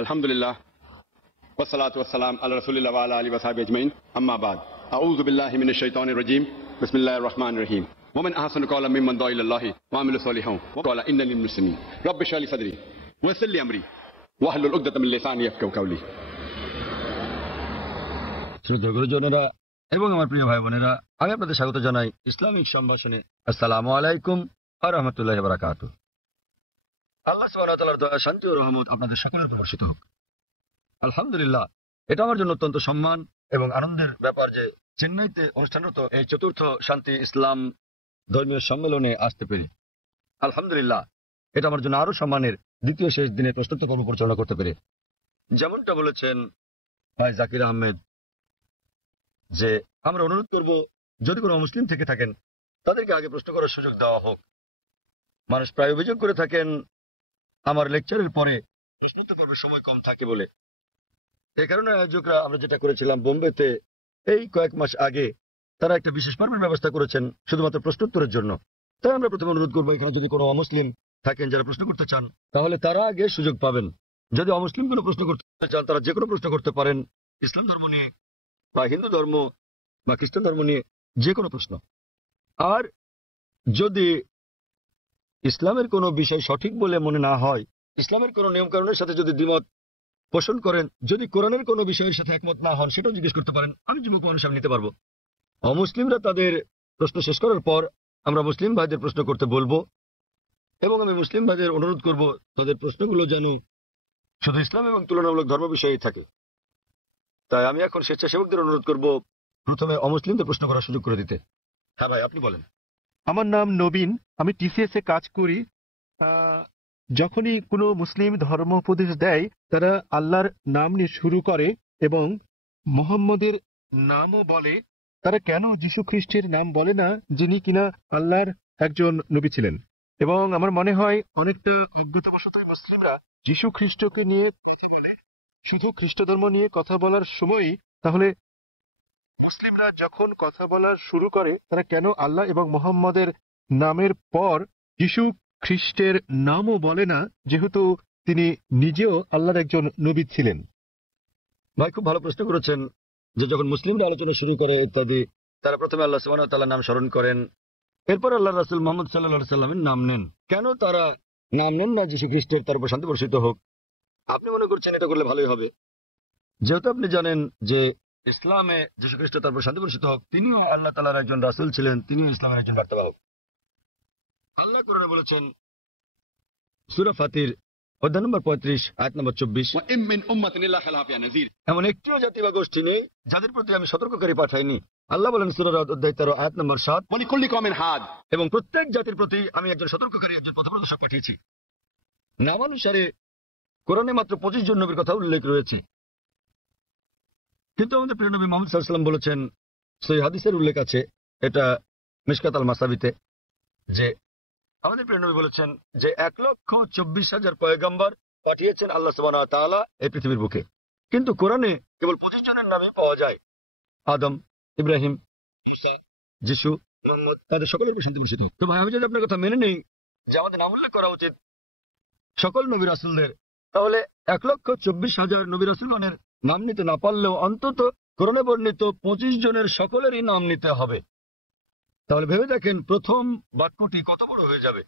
अल्हम्दुलिल्लाह वस्सलातु वस्सलाम अला रसूलिल्लाह व अला आलिहि व सहाबिहि अजमईन अम्मा बाद अऊज़ु बिल्लाहि मिनश शैतानिर रजीम बिस्मिल्लाहिर रहमानिर रहीम वमन अहसनु क़ौलन मिम्मन दुआ इलल्लाहि व अमिला सालिहान व क़ाला इन्ननी मिनल मुस्लिमीन रब्बि इश्रह ली सदरी व यस्सिर ली अमरी वाहलुल उक़दतम मिन लिसानी यफ़क़हू क़ौली। শ্রদ্ধেয় গুরুজনেরা এবং আমার প্রিয় ভাই বোনেরা, আমি আপনাদের স্বাগত জানাই ইসলামিক সম্ভাষণে। আসসালামু আলাইকুম ওয়া রাহমাতুল্লাহি ওয়া বারাকাতুহু। আল্লাহ সুবহানাহু ওয়া তাআলার দয়া, শান্তি ও রহমত আপনাদের সকলের উপর বর্ষিত হোক। আলহামদুলিল্লাহ, এটা আমার জন্য অত্যন্ত সম্মান এবং আনন্দের ব্যাপার যে চেন্নাইতে অনুষ্ঠানরত এই চতুর্থ শান্তি ইসলাম ধর্মীয় সম্মেলনে আসতে পেরে। আলহামদুলিল্লাহ, এটা আমার জন্য আরো সম্মানের দ্বিতীয় শেষ দিনে প্রশ্নোত্তর পর্ব পরিচালনা করতে পেরে। যেমনটা বলেছেন ভাই জাকির আহমেদ, যে আমরা অনুরোধ করব যদি কোনো মুসলিম থেকে থাকেন তাদেরকে আগে প্রশ্ন করার সুযোগ দেওয়া হোক। মানুষ প্রায় অভিযোগ করে থাকেন আমার লেকচারের পরে প্রশ্নোত্তর পর্বের সময় কম থাকে বলে। এই কারণে আয়োজকরা আমরা যেটা করেছিলাম বোম্বেতে এই কয়েক মাস আগে, তারা একটা বিশেষ পর্বের ব্যবস্থা করেছেন শুধুমাত্র প্রশ্নোত্তরের জন্য। তাই আমরা প্রথমে অনুরোধ করবো, এখানে যদি কোনো অমুসলিম থাকেন যারা প্রশ্ন করতে চান তাহলে তারা আগে সুযোগ পাবেন। যদি অমুসলিম কোনো প্রশ্ন করতে চান তারা যে কোনো প্রশ্ন করতে পারেন, ইসলাম ধর্ম নিয়ে বা হিন্দু ধর্ম বা খ্রিস্টান ধর্ম নিয়ে যে কোনো প্রশ্ন। আর যদি ইসলামের কোনো বিষয় সঠিক বলে মনে না হয়, ইসলামের কোনো নিয়মকানুনের সাথে যদি দ্বিমত পোষণ করেন, যদি কোরআনের কোনো বিষয়ের সাথে একমত না হন, সেটাও জিজ্ঞেস করতে পারেন। আমি যুবক মানুষ, আমি নিতে পারবো। অমুসলিমরা তাদের প্রশ্ন শেষ করার পর আমরা মুসলিম ভাইদের প্রশ্ন করতে বলবো এবং আমি মুসলিম ভাইদের অনুরোধ করব তাদের প্রশ্নগুলো যেন শুধু ইসলাম এবং তুলনামূলক ধর্ম বিষয়েই থাকে। তাই আমি এখন স্বেচ্ছাসেবকদের অনুরোধ করব প্রথমে অমুসলিমদের প্রশ্ন করার সুযোগ করে দিতে। হ্যাঁ ভাই, আপনি বলেন। আমার নাম নবীন, আমি টিসিএস এ কাজ করি। যখনই কোনো মুসলিম ধর্ম উপদেশ দেয় তারা আল্লাহর নাম নিয়ে শুরু করে এবং মোহাম্মদের নামও বলে। তারা কেন যীশু খ্রিস্টের নাম বলে না, যিনি কিনা আল্লাহর একজন নবী ছিলেন? এবং আমার মনে হয় অনেকটা অজ্ঞতাবশতই মুসলিমরা যীশু খ্রিস্টকে নিয়ে শুধু খ্রিস্ট ধর্ম নিয়ে কথা বলার সময়, তাহলে মুসলিমরা যখন কথা বলা শুরু করে তারা কেন আল্লাহ এবং মোহাম্মদের নামের পর যীশু খ্রিস্টের নামও বলে না, যেহেতু তিনি নিজেও আল্লাহর একজন নবী ছিলেন? ভাই, খুব ভালো প্রশ্ন করেছেন যে যখন মুসলিমরা আলোচনা শুরু করে ইত্যাদি, তারা প্রথমে আল্লাহ সুবহানাহু ওয়া তাআলার নাম স্মরণ করেন, এরপর আল্লাহ রাসূল মুহাম্মদ সাল্লাল্লাহু আলাইহি সাল্লামের নাম নেন। কেন তারা নাম নেন না যীশু খ্রিস্টের, তার উপর শান্তি বর্ষিত হোক? আপনি মনে করছেন এটা করলে ভালোই হবে, যেহেতু আপনি জানেন যে ইসলামে যীশু খ্রিস্ট, তার উপর শান্তি বর্ষিত হোক, তিনিও আল্লাহ তাআলার একজন রাসূল ছিলেন, তিনিও ইসলামের একজন বার্তাবাহক। আল্লাহ কোরআনে বলেছেন সূরা ফাতির অধ্যায় নম্বর 35 আয়াত নম্বর 24, এমন একটিও জাতি বা গোষ্ঠী নেই যাদের প্রতি আমি সতর্ককারী পাঠাইনি। আল্লাহ বলেন সূরা রাদ অধ্যায় 13 আয়াত নম্বর 7, এবং প্রত্যেক জাতির প্রতি আমি একজন সতর্ককারী, একজন পথপ্রদর্শক পাঠিয়েছি। নামানুসারে কোরআনে মাত্র 25 জন নবীর কথা উল্লেখ রয়েছে, কিন্তু আমাদের প্রিয় নবী মুহাম্মদ সাল্লাল্লাহু আলাইহি ওয়াসাল্লাম বলেছেন, সহিহ হাদিসের উল্লেখ আছে, এটা মিশকাত আল মাসাবিতে, যে আমাদের প্রিয় নবী বলেছেন যে 1,24,000 পয়গম্বর পাঠিয়েছেন আল্লাহ সুবহানাহু ওয়া তাআলা এই পৃথিবীর বুকে, কিন্তু কোরআনে কেবল 25 জনের নামই পাওয়া যায়। আদম, ইব্রাহিম, ঈসা, যিশু, মুহাম্মদ, তাদের সকলের উপর শান্তি বর্ষিত হোক। তো ভাই, আমি যদি আপনার কথা মেনে নেই যে আমাদের নাম উল্লেখ করা উচিত সকল নবী রাসূলদের, তাহলে 1,24,000 নবী রাসূলগণের নাম নিতে না পারলেও অন্তত কোরআনে বর্ণিত 25 জনের সকলেরই নাম নিতে হবে। তাহলে ভেবে দেখেন প্রথম বাক্যটি কত বড় হয়ে যাবে।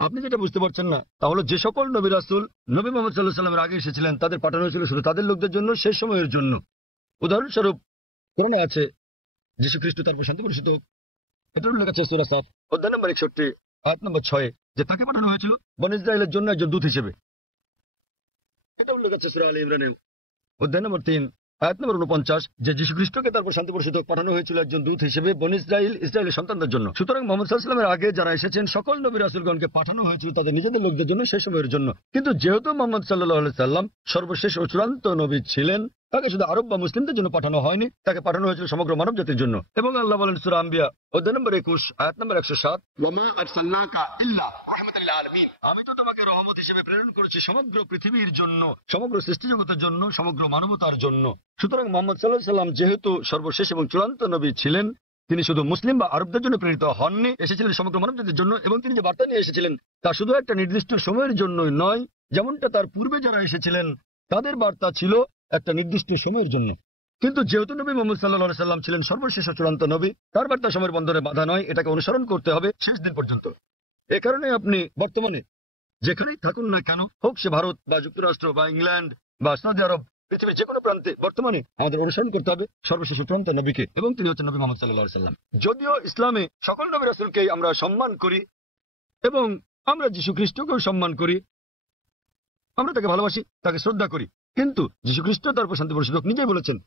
আপনি যেটা বুঝতে পারছেন না, তাহলে যে সকল নবী রাসূল নবী মুহাম্মদ সাল্লাল্লাহু আলাইহি ওয়াসাল্লামের আগে এসেছিলেন তাদের পাঠানো হয়েছিল শুধু তাদের লোকদের জন্য, শেষ সময়ের জন্য। উদাহরণস্বরূপ কোরআনে আছে যীশু খ্রিস্ট, তার উপর শান্তি বর্ষিত হোক, এটা উল্লেখ আছে সূরা সাফ অধ্যায় নম্বর 61 আয়াত নম্বর 6, যে তাকে পাঠানো হয়েছিল বনী ইসরাঈলের জন্য একজন দূত হিসেবে। এটা উল্লেখ আছে সূরা আলে ইমরানে অধ্যায় নম্বর 3 আয়াত নম্বর 49, যে যীশু খ্রিস্টকে তারপর শান্তি বর্ষিত পাঠানো হয়েছিল একজন দূত হিসেবে বনী ইসরাঈলের সন্তানদের জন্য। সুতরাং মুহাম্মদ সাল্লাল্লাহু আলাইহি ওয়াসাল্লামের আগে যারা এসেছেন সকল নবী রাসূলগণকে পাঠানো হয়েছিল তাদের নিজেদের লোকদের জন্য, শেষ সময়ের জন্য। কিন্তু যেহেতু মুহাম্মদ সাল্লাল্লাহু আলাইহি ওয়াসাল্লাম সর্বশেষ ও চূড়ান্ত নবী ছিলেন, তাকে শুধু আরব বা মুসলিমদের জন্য পাঠানো হয়নি, তাকে পাঠানো হয়েছিল সমগ্র মানব জাতির জন্য। এবং আল্লাহ বলেন সূরা আম্বিয়া অধ্যায় নম্বর 21 আয়াত নম্বর 107, আমি তো তোমাকে রহমত হিসেবে প্রেরণ করেছি সমগ্র পৃথিবীর জন্য, সমগ্র সৃষ্টি জগতের জন্য, সমগ্র মানবতার জন্য। সুতরাং মুহাম্মদ সাল্লাল্লাহু আলাইহি ওয়াসাল্লাম যেহেতু সর্বশেষ এবং চূড়ান্ত নবী ছিলেন, তিনি শুধু মুসলিম বা আরবদের জন্য প্রেরিত হননি, এসেছিলেন সমগ্র মানবজাতির জন্য। এবং তিনি যে বার্তা নিয়ে এসেছিলেন তা শুধু একটা নির্দিষ্ট সময়ের জন্যই নয়, যেমনটা তার পূর্বে যারা এসেছিলেন তাদের বার্তা ছিল একটা নির্দিষ্ট সময়ের জন্য। কিন্তু যেহেতু নবী মুহাম্মদ সাল্লাল্লাহু আলাইহি সাল্লাম ছিলেন সর্বশেষ ও চূড়ান্ত নবী, তার বার্তা সময়ের বন্ধনে বাধা নয়, এটাকে অনুসরণ করতে হবে শেষ দিন পর্যন্ত। এ কারণে আপনি বর্তমানে যেখানেই থাকুন না কেন, হোক সে ভারত বা যুক্তরাষ্ট্র বা ইংল্যান্ড বা সৌদি আরব, পৃথিবীর যে কোনো প্রান্তে বর্তমানে আমাদের অনুসরণ করতে হবে সর্বশেষ চূড়ান্ত নবীকে, এবং তিনি হচ্ছেন নবী মুহাম্মদ সাল্লাল্লাহু আলাইহি সাল্লাম। যদিও ইসলামে সকল নবী রাসূলকেই আমরা সম্মান করি এবং আমরা যীশু খ্রিস্টকেও সম্মান করি, আমরা তাকে ভালোবাসি, তাকে শ্রদ্ধা করি, কিন্তু যীশু খ্রিস্ট তার উপর শান্তি বর্ষিত হোক নিজেই বলেছেন,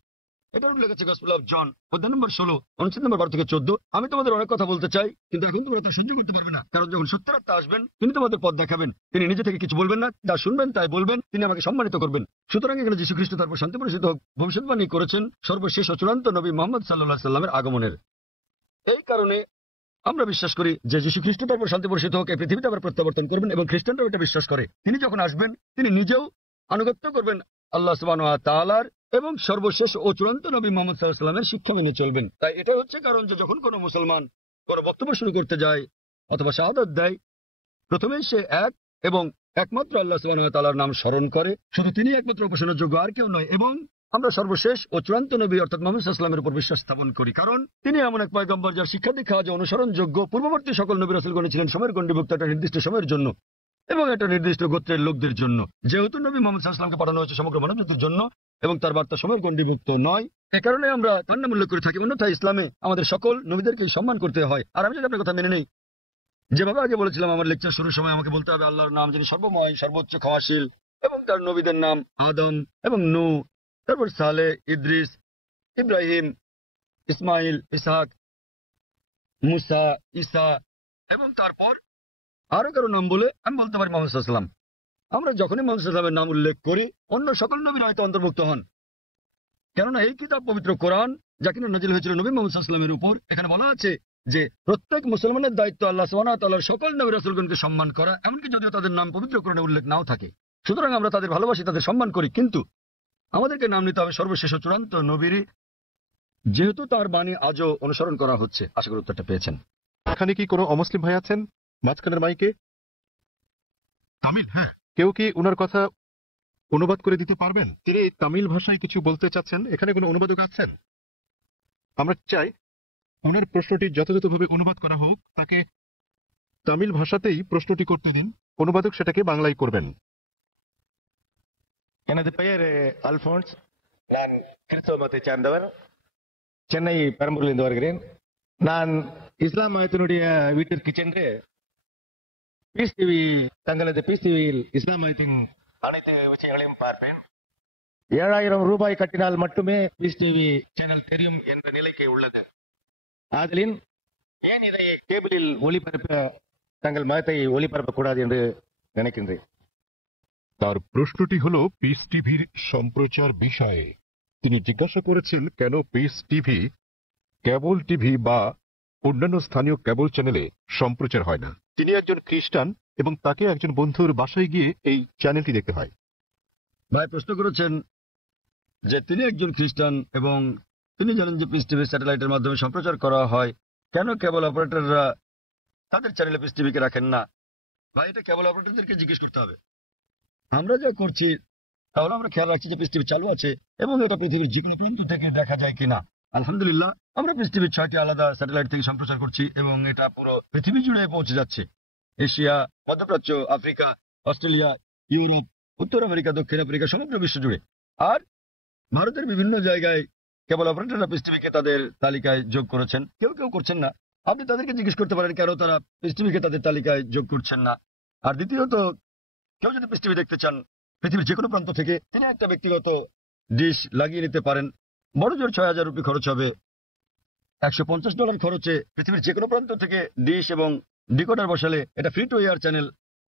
এটা উল্লেখ আছে গসপেল অফ জন অধ্যায় নম্বর 16 অনুচ্ছেদ নম্বর 12 থেকে 14, আমি তোমাদের অনেক কথা বলতে চাই, কিন্তু এখন তোমরা তা সহ্য করতে পারবে না, কারণ যখন সত্যের আত্মা আসবেন তিনি তোমাদের পথ দেখাবেন। তিনি নিজে থেকে কিছু বলবেন না, যা শুনবেন তাই বলবেন, তিনি আমাকে সম্মানিত করবেন। সুতরাং এখানে যীশু খ্রিস্ট তার উপর শান্তি বর্ষিত হোক ভবিষ্যৎবাণী করেছেন সর্বশেষ ও চূড়ান্ত নবী মুহাম্মদ সাল্লাল্লাহু আলাইহি সাল্লামের আগমনের। এই কারণে আমরা বিশ্বাস করি যে যীশু খ্রিস্ট তার উপর শান্তি বর্ষিত হোক এই পৃথিবীতে আবার প্রত্যাবর্তন করবেন, এবং খ্রিস্টানরাও এটা বিশ্বাস করে তিনি যখন আসবেন তিনি নিজেও আনুগত্য করবেন আল্লাহ সুবহানাহু ওয়া তাআলার, এবং সর্বশেষ ও চূড়ান্ত নবী মুহাম্মদ সাল্লাল্লাহু আলাইহি সাল্লামের শিক্ষা মেনে চলবেন। তাই এটা হচ্ছে কারণ যে যখন কোনো মুসলমান কোনো বক্তব্য শুরু করতে যায় অথবা শাহাদাত দেয়, প্রথমেই সে এক এবং একমাত্র আল্লাহ সুবহানাহু ওয়া তাআলার নাম স্মরণ করে, শুধু তিনি একমাত্র উপাসনার যোগ্য, আর কেউ নয়। এবং আমরা সর্বশেষ ও চূড়ান্ত নবী অর্থাৎ মুহাম্মদ সাল্লাল্লাহু আলাইহি ওয়াসাল্লামের উপর বিশ্বাস স্থাপন করি, কারণ তিনি এমন এক পয়গম্বর যার শিক্ষা দীক্ষা যে অনুসরণযোগ্য। পূর্ববর্তী সকল নবী রাসূলগণ ছিলেন সময়ের গণ্ডিভুক্ত একটা নির্দিষ্ট সময়ের জন্য এবং একটা নির্দিষ্ট গোত্রের লোকদের জন্য। যেহেতু নবী মুহাম্মদ সাল্লাল্লাহু আলাইহি ওয়াসাল্লামকে পাঠানো হয়েছে সমগ্র মানবজাতির জন্য এবং তার বার্তা সময়ের গণ্ডিভুক্ত নয়, এ কারণে আমরা তার নাম উল্লেখ করে থাকি। অন্যথায় ইসলামে আমাদের সকল নবীদেরকে সম্মান করতে হয়। আর আমি যদি আপনার কথা মেনে নেই, যেভাবে আগে বলেছিলাম আমার লেকচার শুরুর সময়, আমাকে বলতে হবে আল্লাহর নাম যিনি সর্বময়, সর্বোচ্চ, ক্ষমাশীল, এবং তার নবীদের নাম আদম এবং নূহ, তারপর সালেহ, ইদ্রিস, ইব্রাহিম, ইসমাইল, ইসহাক, মুসা, ঈসা, এবং তারপর আরো কারো নাম বলে আমি বলতে পারি মুহাম্মদ সাল্লাল্লাহু আলাইহি ওয়াসাল্লাম। আমরা যখনই মুহাম্মদ সাল্লাল্লাহু আলাইহি ওয়াসাল্লামের নাম উল্লেখ করি অন্য সকল নবীরা হয়তো অন্তর্ভুক্ত হন, কেননা এই কিতাব পবিত্র কোরআন যা কিনা নাজিল হয়েছিল নবী মুহাম্মদ সাল্লাল্লাহু আলাইহি ওয়াসাল্লামের উপর, এখানে বলা আছে যে প্রত্যেক মুসলমানের দায়িত্ব আল্লাহ সুবহানাহু ওয়া তাআলার সকল নবী রাসূলগণকে সম্মান করা, এমনকি যদিও তাদের নাম পবিত্র কোরআনে উল্লেখ নাও থাকে। সুতরাং আমরা তাদের ভালোবাসি, তাদের সম্মান করি, কিন্তু আমাদেরকে নাম নিতে হবে সর্বশেষ ও চূড়ান্ত নবীরই, যেহেতু তার বাণী আজও অনুসরণ করা হচ্ছে। আশা করি উত্তরটা পেয়েছেন। এখানে কি কোনো অমুসলিম ভাই আছেন মাঝখানের মাইকে? তামিল, হ্যাঁ, কেউ কি ওনার কথা অনুবাদ করে দিতে পারবেন? তিনি তামিল ভাষায় কিছু বলতে চাচ্ছেন, এখানে কোনো অনুবাদক আছেন? আমরা চাই ওনার প্রশ্নটি যথাযথভাবে অনুবাদ করা হোক, তাকে তামিল ভাষাতেই প্রশ্নটি করতে দিন, অনুবাদক সেটাকে বাংলায় করবেন। எனது பெயர் அல்போன்ஸ். நான் கிறிஸ்தவ மதத்தை சார்ந்தவர். சென்னை பெரம்பூரிலிருந்து வருகிறேன். நான் இஸ்லாம் மதத்தினுடைய வீட்டிற்கு சென்று பீஸ் டிவி, தங்களது பீஸ் டிவியில் இஸ்லாம் மதத்தின் அனைத்து விஷயங்களையும் பார்ப்பேன். 7000 ரூபாய் கட்டினால் மட்டுமே பீஸ் டிவி சேனல் தெரியும் என்ற நிலைக்கு உள்ளது. ஆதலின் ஏன் இதை கேபிளில் ஒளிபரப்ப தங்கள் மதத்தை ஒளிபரப்பக்கூடாது என்று நினைக்கின்றேன். তার প্রশ্নটি হল পিস টিভির সম্প্রচার বিষয়ে। তিনি জিজ্ঞাসা করেছেন কেন পিস টিভি কেবল টিভি বা অন্যান্য স্থানীয় কেবল চ্যানেলে সম্প্রচার হয় না। তিনি একজন খ্রিস্টান এবং তাকে একজন বন্ধুর বাসায় গিয়ে এই চ্যানেলটি দেখতে হয়। ভাই প্রশ্ন করেছেন যে তিনি একজন খ্রিস্টান এবং তিনি জানেন যে পিস টিভি স্যাটেলাইটের মাধ্যমে সম্প্রচার করা হয়, কেন কেবল অপারেটররা তাদের চ্যানেলে পিস টিভিকে রাখেন না। ভাই এটা কেবল অপারেটরদেরকে জিজ্ঞেস করতে হবে। আমরা যা করছি তাহলে আমরা খেয়াল রাখছি যে পিস টিভি চালু আছে এবং এটা পৃথিবীর যে কোনো প্রান্ত থেকে দেখা যায় কিনা। আলহামদুলিল্লাহ আমরা পিস টিভির 6টি আলাদা স্যাটেলাইট থেকে সম্প্রচার করছি এবং এটা পুরো পৃথিবী জুড়ে পৌঁছে যাচ্ছে। এশিয়া, মধ্যপ্রাচ্য, আফ্রিকা, অস্ট্রেলিয়া, ইউরোপ, উত্তর আমেরিকা, দক্ষিণ আফ্রিকা, সমগ্র বিশ্ব জুড়ে। আর ভারতের বিভিন্ন জায়গায় কেবল অপারেটররা পিস টিভিকে তাদের তালিকায় যোগ করেছেন, কেউ কেউ করছেন না। আপনি তাদেরকে জিজ্ঞেস করতে পারেন কেন তারা পিস টিভিকে তাদের তালিকায় যোগ করছেন না। আর দ্বিতীয়ত, কেউ যদি পিস টিভি দেখতে চান পৃথিবীর যে কোনো প্রান্ত থেকে, তিনি একটা ব্যক্তিগত ডিশ লাগিয়ে নিতে পারেন। বড় জোর 6000 রুপি খরচ হবে। $150 খরচে পৃথিবীর যে কোনো প্রান্ত থেকে ডিশ এবং ডিকোডার বসালে এটা ফ্রি টু এয়ার চ্যানেল,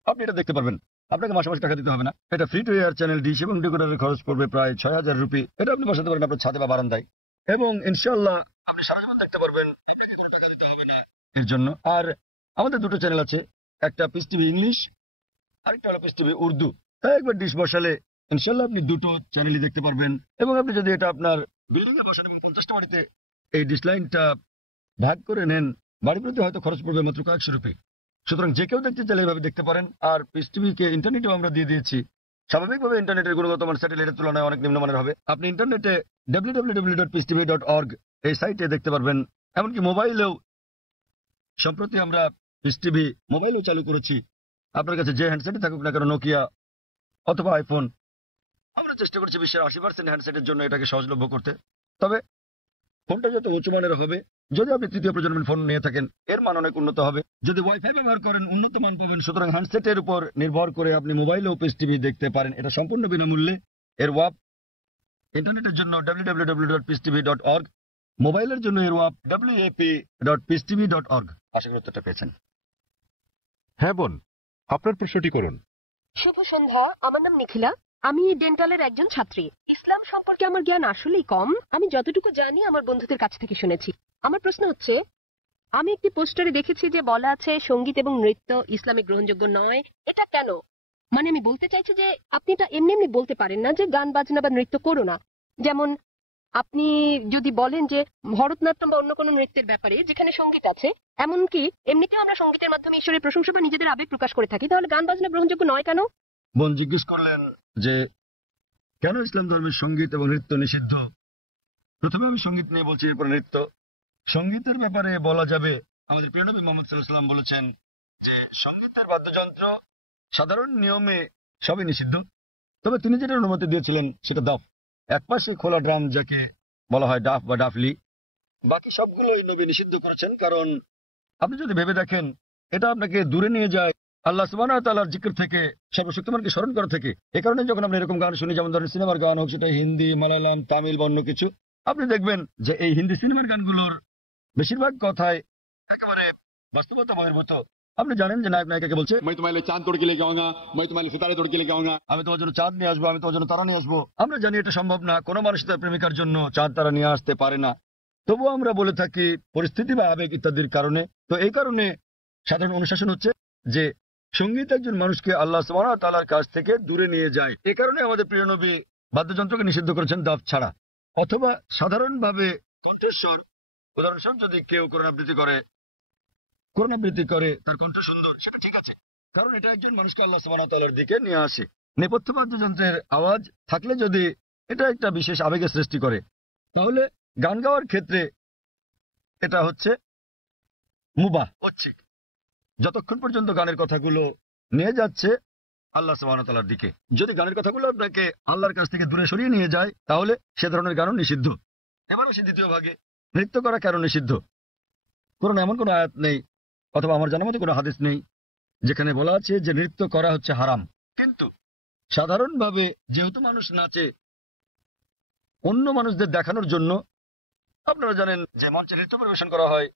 আপনি এটা দেখতে পারবেন। আপনাকে মাসে মাসে টাকা দিতে হবে না। এটা free to air channel, dish এবং ডিকোডারের খরচ পড়বে প্রায় 6000 রুপি। এটা আপনি বসাতে পারেন আপনার ছাদে বা বারান্দায় এবং ইনশাআল্লাহ আপনি সারা জীবন দেখতে পারবেন, টাকা দিতে হবে না এর জন্য। আর আমাদের দুটো চ্যানেল আছে, একটা পিস টিভি ইংলিশ, আরেকটা হলো পিস টিভি উর্দু। তাই একবার ডিশ বসালে ইনশাআল্লাহ আপনি দুটো চ্যানেলই দেখতে পারবেন। এবং আপনি যদি এটা আপনার বিল্ডিং এ বসান এবং 50টা বাড়িতে এই ডিশ লাইনটা ভাগ করে নেন, বাড়ি প্রতি হয়তো খরচ পড়বে মাত্র কয়েকশো রুপি। সুতরাং যে কেউ দেখতে চাইলে এভাবে দেখতে পারেন। আর পিস টিভিকে ইন্টারনেটেও আমরা দিয়ে দিয়েছি, স্বাভাবিকভাবে ইন্টারনেটের গুণগত মান স্যাটেলাইটের তুলনায় অনেক নিম্নমানের হবে। আপনি ইন্টারনেটে www.peacetv.org এই সাইটে দেখতে পারবেন। এমনকি মোবাইলেও সম্প্রতি আমরা পিস টিভি মোবাইলেও চালু করেছি। আপনার কাছে যে হ্যান্ডসেটে থাকুক না কেন, নোকিয়া অথবা আইফোন, আমরা চেষ্টা করছি বিশ্বের 80% হ্যান্ডসেটের জন্য এটাকে সহজলভ্য করতে। তবে ফোনটা যত উঁচু মানের হবে, যদি আপনি তৃতীয় প্রজন্মের ফোন নিয়ে থাকেন এর মান অনেক উন্নত হবে। যদি ওয়াইফাই ব্যবহার করেন উন্নত মান পাবেন। সুতরাং হ্যান্ডসেটের উপর নির্ভর করে আপনি মোবাইলেও পিস টিভি দেখতে পারেন। এটা সম্পূর্ণ বিনামূল্যে। এর ওয়াপ ইন্টারনেটের জন্য www.peacetv.org, মোবাইলের জন্য এর ওয়াপ wap.peacetv.org। আশা করি উত্তরটা পেয়েছেন। হ্যাঁ বোন, আপনার প্রশ্নটি করুন। শুভ সন্ধ্যা, আমার নাম নিখিলা। আমি ডেন্টালের একজন ছাত্রী। ইসলাম সম্পর্কে আমার জ্ঞান আসলেই কম। আমি যতটুকু জানি আমার বন্ধুদের কাছ থেকে শুনেছি। আমার প্রশ্ন হচ্ছে, আমি একটি পোস্টারে দেখেছি যে বলা আছে সঙ্গীত এবং নৃত্য ইসলামে গ্রহণযোগ্য নয়। এটা কেন? মানে আমি বলতে চাইছি যে আপনি এটা এমনি এমনি বলতে পারেন না যে গান বাজনা বা নৃত্য করো না। যেমন আপনি যদি বলেন যে ভরতনাট্যম বা অন্য কোনো নৃত্যের ব্যাপারে যেখানে সঙ্গীত আছে, এমনকি এমনিতেও আমরা সঙ্গীতের মাধ্যমে ঈশ্বরের প্রশংসা বা নিজেদের আবেগ প্রকাশ করে থাকি, তাহলে গান বাজনা গ্রহণযোগ্য নয় কেন? বোন জিজ্ঞেস করলেন যে কেন ইসলাম ধর্মের সঙ্গীত এবং নৃত্য নিষিদ্ধ। প্রথমে আমি সঙ্গীত নিয়ে বলছি, এরপর নৃত্য। সঙ্গীতের ব্যাপারে বলা যাবে, আমাদের প্রিয় নবী মুহাম্মদ সাল্লাল্লাহু আলাইহি ওয়াসাল্লাম বলেছেন যে সঙ্গীতের বাদ্যযন্ত্র সাধারণ নিয়মে সবই নিষিদ্ধ। তবে তিনি যেটা অনুমতি দিয়েছিলেন সেটা দাফ, একপাশে খোলা ড্রাম যাকে বলা হয় ডাফ বা ডাফলি। বাকি সবগুলোই নবী নিষিদ্ধ করেছেন। কারণ আপনি যদি ভেবে দেখেন, এটা আপনাকে দূরে নিয়ে যায় আল্লাহ সুবহানাহু ওয়া তাআলার জিকির থেকে, সর্বশক্তিমানকে স্মরণ করা থেকে। এ কারণে যখন আপনি এরকম গান শুনি, যেমন ধরেন সিনেমার গান হোক, সেটা হিন্দি, মালায়ালাম, তামিল বা অন্য কিছু, আপনি দেখবেন যে এই হিন্দি সিনেমার গানগুলোর বেশিরভাগ কথায় একেবারে বাস্তবতা বহির্ভূত। আপনি জানেন যে নায়ক নায়িকাকে বলছে, मैं तुम्हारे लिए चांद तोड़ के लेके आऊंगा, मैं तुम्हारे लिए सितारे तोड़ के लेके आऊंगा। আমি তোমার জন্য চাঁদ নিয়ে আসবো, আমি তোমার জন্য তারা নিয়ে আসবো। আমরা জানি এটা সম্ভব না, কোনো মানুষ তার প্রেমিকার জন্য চাঁদ তারা নিয়ে আসতে পারে না। তবুও আমরা বলে থাকি পরিস্থিতি বা আবেগ ইত্যাদির কারণে। তো এই কারণে সাধারণ অনুশাসন হচ্ছে যে সঙ্গীত একজন মানুষকে আল্লাহ সুবহানাহু ওয়া তাআলার কাছ থেকে দূরে নিয়ে যায়। এ কারণে আমাদের প্রিয় নবী বাদ্যযন্ত্রকে নিষিদ্ধ করেছেন দাফ ছাড়া। অথবা সাধারণভাবে কণ্ঠস্বর, উদাহরণস্বরূপ যদি কেউ কোরআন আবৃত্তি করে তার কণ্ঠ সুন্দর, সেটা ঠিক আছে, কারণ এটা একজন মানুষকে আল্লাহ সুবহানাহু ওয়া তাআলার দিকে নিয়ে আসে। নেপথ্য বাদ্যযন্ত্রের আওয়াজ থাকলে যদি এটা একটা বিশেষ আবেগের সৃষ্টি করে, তাহলে গান গাওয়ার ক্ষেত্রে এটা হচ্ছে মুবাহ, ঐচ্ছিক, যতক্ষণ পর্যন্ত গানের কথাগুলো নিয়ে যাচ্ছে আল্লাহ সুবহানাহু ওয়া তাআলার দিকে। যদি গানের কথাগুলো আপনাকে আল্লাহর কাছ থেকে দূরে সরিয়ে নিয়ে যায়, তাহলে সে ধরনের গানও নিষিদ্ধ। এবার আসি দ্বিতীয় ভাগে, নৃত্য করা কেন নিষিদ্ধ। কোরআনে এমন কোনো আয়াত নেই অথবা আমার জানার মতো কোনো হাদিস নেই যেখানে বলা আছে যে নৃত্য করা হচ্ছে হারাম। কিন্তু সাধারণভাবে যেহেতু মানুষ নাচে অন্য মানুষদের দেখানোর জন্য, আপনারা জানেন যে মঞ্চে নৃত্য পরিবেশন করা হয়,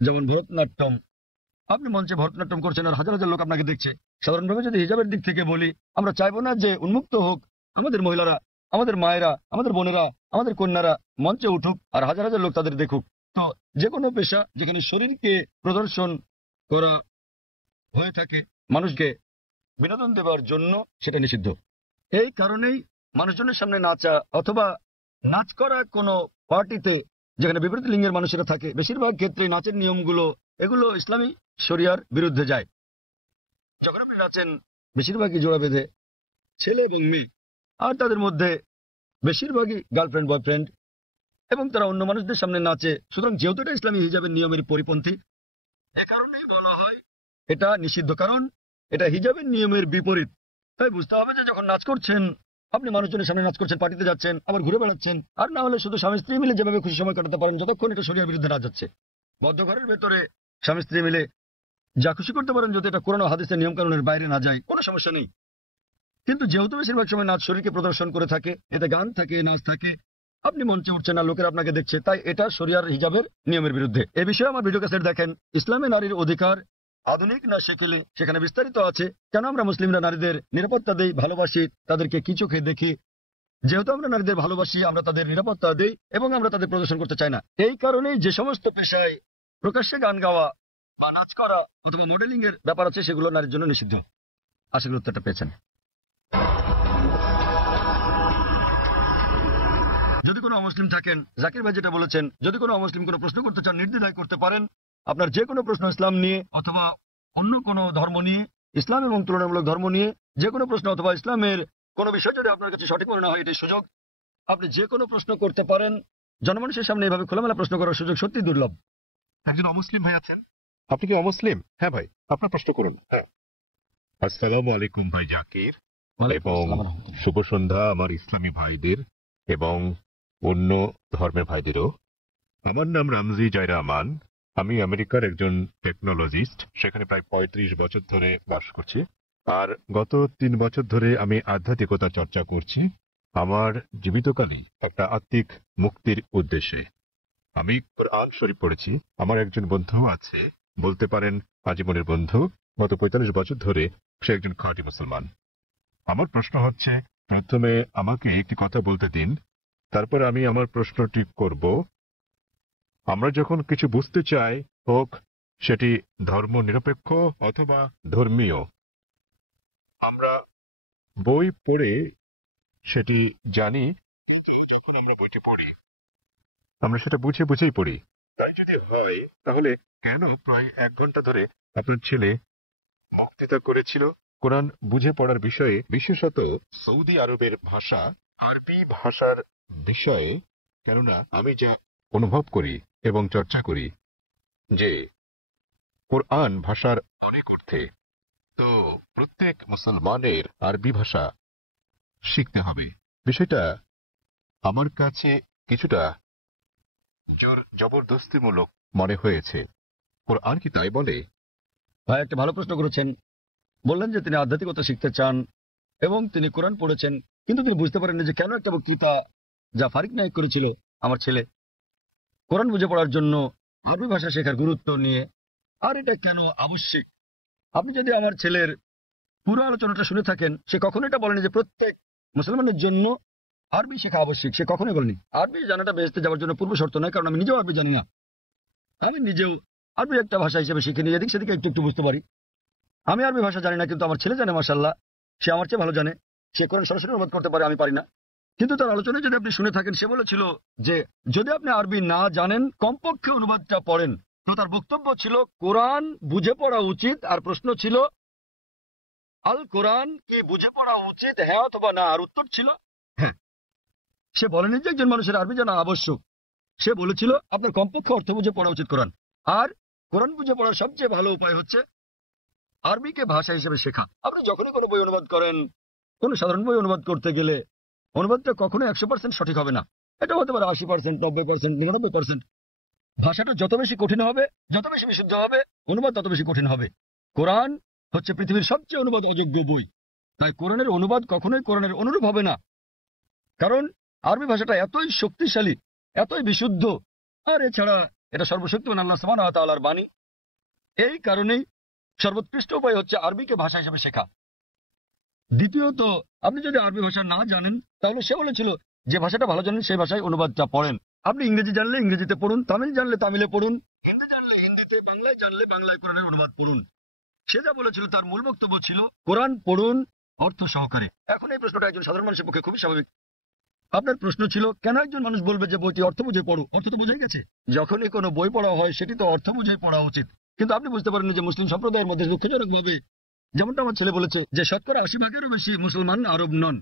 যেমন ভরতনাট্যম। আপনি মঞ্চে ভরতনাট্যম করছেন আর হাজার হাজার লোক আপনাকে দেখছে। সাধারণভাবে যদি হিজাবের দিক থেকে বলি, আমরা চাইবো না যে উন্মুক্ত হোক আমাদের মহিলারা, আমাদের মায়েরা, আমাদের বোনেরা, আমাদের কন্যারা মঞ্চে উঠুক আর হাজার হাজার লোক তাদের দেখুক। তো যে কোনো পেশা যেখানে শরীরকে প্রদর্শন করা হয়ে থাকে মানুষকে বিনোদন দেওয়ার জন্য, সেটা নিষিদ্ধ। এই কারণেই মানুষজনের সামনে নাচা অথবা নাচ করা কোনো পার্টিতে যেখানে বিপরীত লিঙ্গের মানুষেরা থাকে, বেশিরভাগ ক্ষেত্রে নাচের নিয়মগুলো এগুলো ইসলামী শরিয়ার বিরুদ্ধে যায়। যখন আপনি নাচেন বেশিরভাগই জোড়া বেঁধে, ছেলে এবং মেয়ে, আর তাদের মধ্যে বেশিরভাগই গার্লফ্রেন্ড বয়ফ্রেন্ড, এবং তারা অন্য মানুষদের সামনে নাচে। সুতরাং যেহেতু এটা ইসলামী হিজাবের নিয়মের পরিপন্থী, এ কারণেই বলা হয় এটা নিষিদ্ধ, কারণ এটা হিজাবের নিয়মের বিপরীত। তাই বুঝতে হবে যে যখন নাচ করছেন, আপনি মানুষজনের সামনে নাচ করছেন, পার্টিতে যাচ্ছেন, আবার ঘুরে বেড়াচ্ছেন, আর না হলে শুধু স্বামী স্ত্রী মিলে যেভাবে খুশি সময় কাটাতে পারেন, যতক্ষণ এটা শরিয়ার বিরুদ্ধে না যাচ্ছে। বদ্ধ ঘরের ভেতরে স্বামী স্ত্রী মিলে যা খুশি করতে পারেন, যদি এটা কোরআন ও হাদিসের নিয়ম কানুনের বাইরে না যায়, কোনো সমস্যা নেই। কিন্তু যেহেতু বেশিরভাগ সময় নাচ শরীরকে প্রদর্শন করে থাকে, এতে গান থাকে, নাচ থাকে, আপনি মঞ্চে উঠছেন না, লোকের আপনাকে দেখছে, তাই এটা শরিয়ার হিজাবের নিয়মের বিরুদ্ধে। এ বিষয়ে আমার ভিডিও ক্যাসেট দেখেন, ইসলামে নারীর অধিকার আধুনিক না শিখিলে, সেখানে বিস্তারিত আছে কেন আমরা মুসলিমরা নারীদের নিরাপত্তা দেই, ভালোবাসি, তাদেরকে কি চোখে দেখি। যেহেতু আমরা নারীদের ভালোবাসি, আমরা তাদের নিরাপত্তা দেই এবং আমরা তাদের প্রদর্শন করতে চাই না। এই কারণেই যে সমস্ত পেশায় প্রকাশ্যে গান গাওয়া বা নাচ করা অথবা মডেলিং এর ব্যাপার আছে, সেগুলো নারীর জন্য নিষিদ্ধ। আশা করি উত্তরটা পেয়েছেন। যদি কোনো অমুসলিম থাকেন, জাকির ভাই যেটা বলেছেন, যদি কোনো অমুসলিম কোনো প্রশ্ন করতে চান, নির্দ্বিধায় করতে পারেন। আপনার যে কোনো প্রশ্ন ইসলাম নিয়ে অথবা অন্য কোনো ধর্ম নিয়ে, ইসলাম এবং তুলনামূলক ধর্ম নিয়ে, যে কোনো প্রশ্ন অথবা ইসলামের কোনো বিষয় যদি আপনার কাছে সঠিক মনে না হয়, এটাই সুযোগ। আপনি যে কোনো প্রশ্ন করতে পারেন। জনমানুষের সামনে এভাবে খোলামেলা প্রশ্ন করার সুযোগ সত্যি দুর্লভ। একজন অমুসলিম ভাই আছেন। আপনি কি অমুসলিম? হ্যাঁ ভাই, আপনার প্রশ্ন করুন। হ্যাঁ। আসসালামু আলাইকুম ভাই জাকির, এবং শুভ সন্ধ্যা আমার ইসলামী ভাইদের এবং অন্য ধর্মের ভাইদেরও। আমার নাম রামজি জায়রা আমান। আমি আমেরিকার একজন টেকনোলজিস্ট, সেখানে প্রায় 35 বছর ধরে বাস করছি। আর গত 3 বছর ধরে আমি আধ্যাত্মিকতা চর্চা করছি আমার জীবিতকালেই একটা আত্মিক মুক্তির উদ্দেশ্যে। আমি কোরআন শরীফ পড়েছি। আমার একজন বন্ধু আছে, বলতে পারেন আজীবনের বন্ধু। গত 45 বছর ধরে সে একজন খাঁটি মুসলমান। আমার প্রশ্ন হচ্ছে, প্রথমে আমাকে একটি কথা বলতে দিন, তারপর আমি আমার প্রশ্নটি করব। আমরা যখন কিছু বুঝতে চাই, হোক সেটি ধর্ম নিরপেক্ষ অথবা ধর্মীয়, আমরা বই পড়ে সেটি জানি। যখন আমরা বইটি পড়ি আমরা সেটা বুঝে বুঝেই পড়ি। তাই যদি হয়, তাহলে কেন প্রায় 1 ঘন্টা ধরে আপনার ছেলে বক্তৃতা করেছিল কোরআন বুঝে পড়ার বিষয়ে, বিশেষত সৌদি আরবের ভাষা আরবি ভাষার বিষয়ে? কেননা আমি যা অনুভব করি এবং চর্চা করি যে কোরআন ভাষার অনেক অর্থে, তো প্রত্যেক মুসলমানের আরবি ভাষা শিখতে হবে। বিষয়টা আমার কাছে কিছুটা জোর জবরদস্তিমূলক মনে হয়েছে। কোরআন কি তাই বলে? ভাই একটা ভালো প্রশ্ন করেছেন। বললেন যে তিনি আধ্যাত্মিকতা শিখতে চান এবং তিনি কোরআন পড়েছেন, কিন্তু তিনি বুঝতে পারেননি যে কেন একটা বক্তৃতা যা ফারিক নায়েক করেছিল আমার ছেলে কোরআন বুঝে পড়ার জন্য আরবি ভাষা শেখার গুরুত্ব নিয়ে, আর এটা কেন আবশ্যিক। আপনি যদি আমার ছেলের পুরো আলোচনাটা শুনে থাকেন, সে কখনো এটা বলেনি যে প্রত্যেক মুসলমানের জন্য আরবি শেখা আবশ্যিক। সে কখনোই বলেনি। আরবি জানাটা বেহেশতে যাওয়ার জন্য পূর্ব শর্ত নয়, কারণ আমি নিজেও আরবি জানি না। আমি নিজেও আরবি একটা ভাষা হিসেবে শিখে নিয়ে এদিক সেদিকে একটু একটু বুঝতে পারি। আমি আরবি ভাষা জানি না, কিন্তু আমার ছেলে জানে মাশাআল্লাহ। সে আমার চেয়ে ভালো জানে। সে কোরআন সরাসরি অনুবাদ করতে পারে, আমি পারি না। কিন্তু তার আলোচনায় যদি আপনি শুনে থাকেন, সে বলেছিল যে যদি আপনি আরবি না জানেন কমপক্ষে অনুবাদটা পড়েন। তো তার বক্তব্য ছিল কোরআন বুঝে পড়া উচিত, আর প্রশ্ন ছিল আল কোরআন কি বুঝে পড়া উচিত, হ্যাঁ অথবা না? আর উত্তর ছিল হ্যাঁ। সে বলেনি যে একজন মানুষের আরবি জানা আবশ্যক। সে বলেছিল আপনার কমপক্ষে অর্থ বুঝে পড়া উচিত কোরআন। আর কোরআন বুঝে পড়ার সবচেয়ে ভালো উপায় হচ্ছে আরবিকে ভাষা হিসেবে শেখা। আপনি যখনই কোনো বই অনুবাদ করেন, কোনো সাধারণ বই অনুবাদ করতে গেলে অনুবাদটা কখনো 100% সঠিক হবে না। এটা হতে পারে 80%, 90%, 99%। ভাষাটা যত বেশি কঠিন হবে, যত বেশি বিশুদ্ধ হবে, অনুবাদ তত বেশি কঠিন হবে। কোরআন হচ্ছে পৃথিবীর সবচেয়ে অনুবাদ অযোগ্য বই। তাই কোরআনের অনুবাদ কখনোই কোরআনের অনুরূপ হবে না, কারণ আরবি ভাষাটা এতই শক্তিশালী, এতই বিশুদ্ধ, আর এছাড়া এটা সর্বশক্তিমান আল্লাহ সুবহানাহু ওয়া তাআলার বাণী। এই কারণেই সর্বোৎকৃষ্ট উপায় হচ্ছে আরবিকে ভাষা হিসেবে শেখা। দ্বিতীয়ত, আপনি যদি আরবি ভাষা না জানেন, তাহলে সে বলেছিল যে ভাষাটা ভালো জানেন সেই ভাষায় অনুবাদটা পড়েন। আপনি ইংরেজি জানলে ইংরেজিতে পড়ুন, তামিল জানলে তামিলে পড়ুন, হিন্দি জানলে হিন্দিতে, বাংলায় জানলে বাংলায় কোরআনের অনুবাদ পড়ুন। সে যা বলেছিল তার মূল বক্তব্য ছিল কোরআন পড়ুন অর্থ সহকারে। এখন এই প্রশ্নটা একজন সাধারণ মানুষের পক্ষে খুবই স্বাভাবিক। আপনার প্রশ্ন ছিল কেন একজন মানুষ বলবে যে বইটি অর্থ বুঝে পড়ো? অর্থ তো বুঝেই গেছে। যখনই কোনো বই পড়া হয় সেটি তো অর্থ বুঝে পড়া উচিত। কিন্তু আপনি বুঝতে পারেন যে মুসলিম সম্প্রদায়ের মধ্যে দুঃখজনক ভাবে, যেমনটা আমার ছেলে বলেছে, যে শতকরা 80%-এরও বেশি মুসলমান আরব নন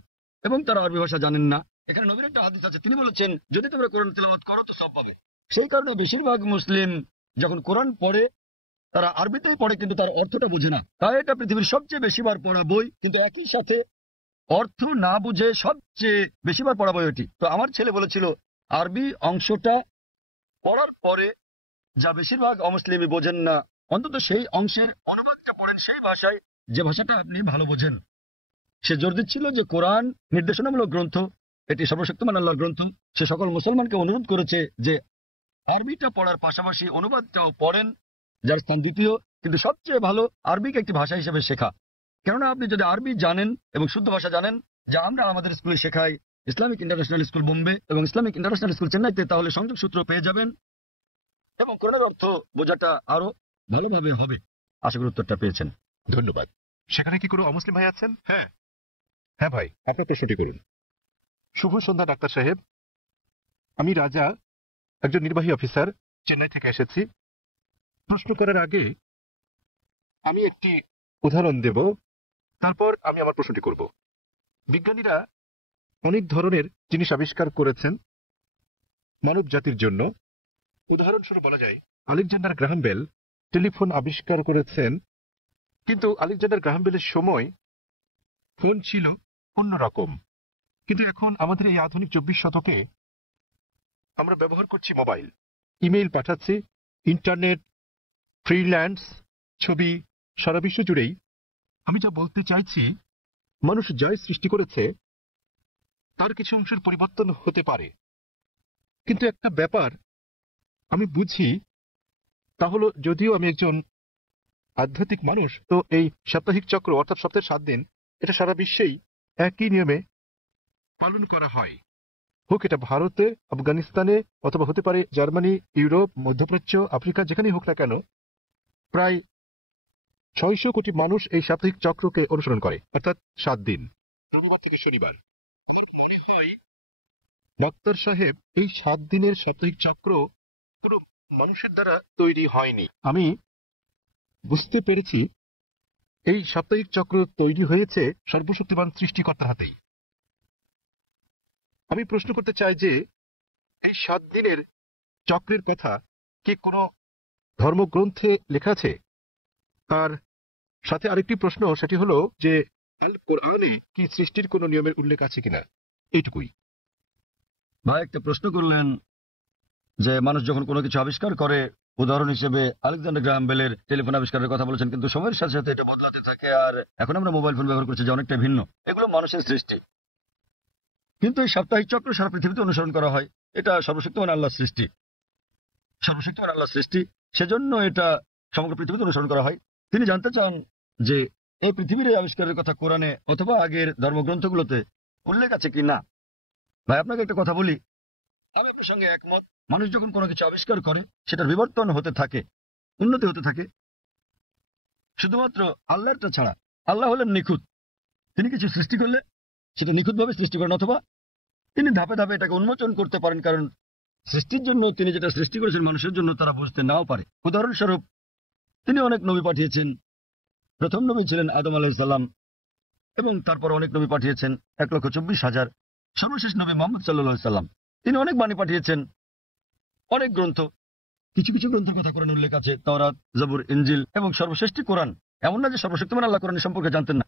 এবং তারা আরবি ভাষা জানেন না। এখানে নবীর একটা হাদিস আছে, তিনি বলেছেন যদি তোমরা কোরআন তেলাওয়াত করো তো সব পাবে। সেই কারণে বেশিরভাগ মুসলিম যখন কোরআন পড়ে তারা আরবিতেই পড়ে, কিন্তু তার অর্থটা বুঝে না। তাই এটা পৃথিবীর সবচেয়ে বেশিবার পড়া বই, কিন্তু একই সাথে অর্থ না বুঝে সবচেয়ে বেশিবার পড়া বই ওটি। তো আমার ছেলে বলেছিল আরবি অংশটা পড়ার পরে যা বেশিরভাগ অমুসলিমই বোঝেন না, অন্তত সেই অংশের অনুবাদটা পড়েন সেই ভাষায় যে ভাষাটা আপনি ভালো বোঝেন। সে জোর দিচ্ছিল যে কোরআন নির্দেশনামূলক গ্রন্থ, এটি সর্বশক্তিমান আল্লাহর গ্রন্থ। সে সকল মুসলমানকে অনুরোধ করেছে যে আরবিটা পড়ার পাশাপাশি অনুবাদটাও পড়েন, যার স্থান দ্বিতীয়। কিন্তু সবচেয়ে ভালো আরবিকে একটি ভাষা হিসেবে শেখা। কেননা আপনি যদি আরবি জানেন এবং শুদ্ধ ভাষা জানেন, যা আমরা আমাদের স্কুলে শেখাই, ইসলামিক ইন্টারন্যাশনাল স্কুল বোম্বে এবং ইসলামিক ইন্টারন্যাশনাল স্কুল চেন্নাইতে, তাহলে সংযোগ সূত্র পেয়ে যাবেন এবং কোরআনের অর্থ বোঝাটা আরো ভালোভাবে হবে। আশা করি উত্তরটা পেয়েছেন। ধন্যবাদ। সেখানে কি কোনো অমুসলিম ভাই আছেন? হ্যাঁ হ্যাঁ ভাই, আপনার প্রশ্নটি করুন। শুভ সন্ধ্যা ডাক্তার সাহেব, আমি রাজা, একজন নির্বাহী অফিসার, চেন্নাই থেকে এসেছি। প্রশ্ন করার আগে আমি একটি উদাহরণ দেব। তারপর আমি আমার প্রশ্নটি করব। বিজ্ঞানীরা অনেক ধরনের জিনিস আবিষ্কার করেছেন মানব জাতির জন্য। উদাহরণস্বরূপ বলা যায় আলেকজান্ডার গ্রাহাম বেল টেলিফোন আবিষ্কার করেছেন, কিন্তু আলেকজান্ডার গ্রাহাম বেলের সময় ফোন ছিল অন্যরকম। কিন্তু এখন আমাদের এই আধুনিক 24 শতকে আমরা ব্যবহার করছি মোবাইল, ইমেইল পাঠাচ্ছি, ইন্টারনেট, ফ্রিল্যান্স, ছবি, সারা বিশ্ব জুড়েই। আমি যা বলতে চাইছি, মানুষ যাই সৃষ্টি করেছে তার কিছু অংশের পরিবর্তন হতে পারে, কিন্তু একটা ব্যাপার আমি বুঝি, তা হলো যদিও আমি একজন আধ্যাত্মিক মানুষ, তো এই সাপ্তাহিক চক্র অর্থাৎ সপ্তাহে 7 দিন এটা সারা বিশ্বেই একই নিয়মে পালন করা হয়। হোক এটা ভারতে, আফগানিস্তানে, অথবা হতে পারে জার্মানি, ইউরোপ, মধ্যপ্রাচ্য, আফ্রিকা, যেখানেই হোক না কেন, প্রায় 600 কোটি মানুষ এই সাপ্তাহিক চক্রকে অনুসরণ করে, অর্থাৎ 7 দিন, রবিবার থেকে শনিবার। ডাক্তার সাহেব, এই 7 দিনের সাপ্তাহিক চক্র পুরো মানুষের দ্বারা তৈরি হয়নি। আমি বুঝতে পেরেছি এই সাপ্তাহিক চক্র তৈরি হয়েছে সর্বশক্তিমান সৃষ্টিকর্তার হাতেই। আমি প্রশ্ন করতে চাই যে এই 7 দিনের চক্রের কথা কি কোনো ধর্মগ্রন্থে লেখা আছে? আর সাথে আরেকটি প্রশ্ন, সেটি হলো যে আল কোরআনে কি সৃষ্টির কোনো নিয়মের উল্লেখ আছে কিনা? এইটুকুই। ভাই একটা প্রশ্ন করলেন যে মানুষ যখন কোনো কিছু আবিষ্কার করে, উদাহরণ হিসেবে আলেকজান্ডার গ্রাহাম বেলের টেলিফোন আবিষ্কারের কথা বলেছেন, কিন্তু সময়ের সাথে সাথে এটা বদলাতে থাকে, আর এখন আমরা মোবাইল ফোন ব্যবহার করছি যে অনেকটা ভিন্ন। এগুলো মানুষের সৃষ্টি, কিন্তু এই সাপ্তাহিক চক্র সারা পৃথিবীতে অনুসরণ করা হয়। এটা সর্বশক্তিমান আল্লাহর সৃষ্টি, সর্বশক্তিমান আল্লাহর সৃষ্টি, সেজন্য এটা সমগ্র পৃথিবীতে অনুসরণ করা হয়। তিনি জানতে চান যে এই পৃথিবীর আবিষ্কারের কথা কোরআনে অথবা আগের ধর্মগ্রন্থগুলোতে উল্লেখ আছে কি না। ভাই আপনাকে একটা কথা বলি, আমি আপনার সঙ্গে একমত। মানুষ যখন কোনো কিছু আবিষ্কার করে সেটার বিবর্তন হতে থাকে, উন্নতি হতে থাকে, শুধুমাত্র আল্লাহরটা ছাড়া। আল্লাহ হলেন নিখুঁত, তিনি কিছু সৃষ্টি করলে সেটা নিখুঁতভাবে সৃষ্টি করেন, অথবা তিনি ধাপে ধাপে এটাকে উন্মোচন করতে পারেন, কারণ সৃষ্টির জন্য তিনি যেটা সৃষ্টি করেছেন মানুষের জন্য তারা বুঝতে নাও পারে। উদাহরণস্বরূপ তিনি অনেক নবী পাঠিয়েছেন। প্রথম নবী ছিলেন আদম আলাইহিস সালাম, এবং তারপর অনেক নবী পাঠিয়েছেন, 1,24,000। সর্বশেষ নবী মুহাম্মদ সাল্লাল্লাহু আলাইহি সাল্লাম, তিনি অনেক বাণী পাঠিয়েছেন, অনেক গ্রন্থ। কিছু কিছু গ্রন্থের কথা কোরআনে উল্লেখ আছে, তাওরাত, জবুর, ইনজিল, এবং সর্বশ্রেষ্ঠ কোরআন। এমন না যে সর্বশক্তিমান আল্লাহ কোরআন সম্পর্কে জানতেন না।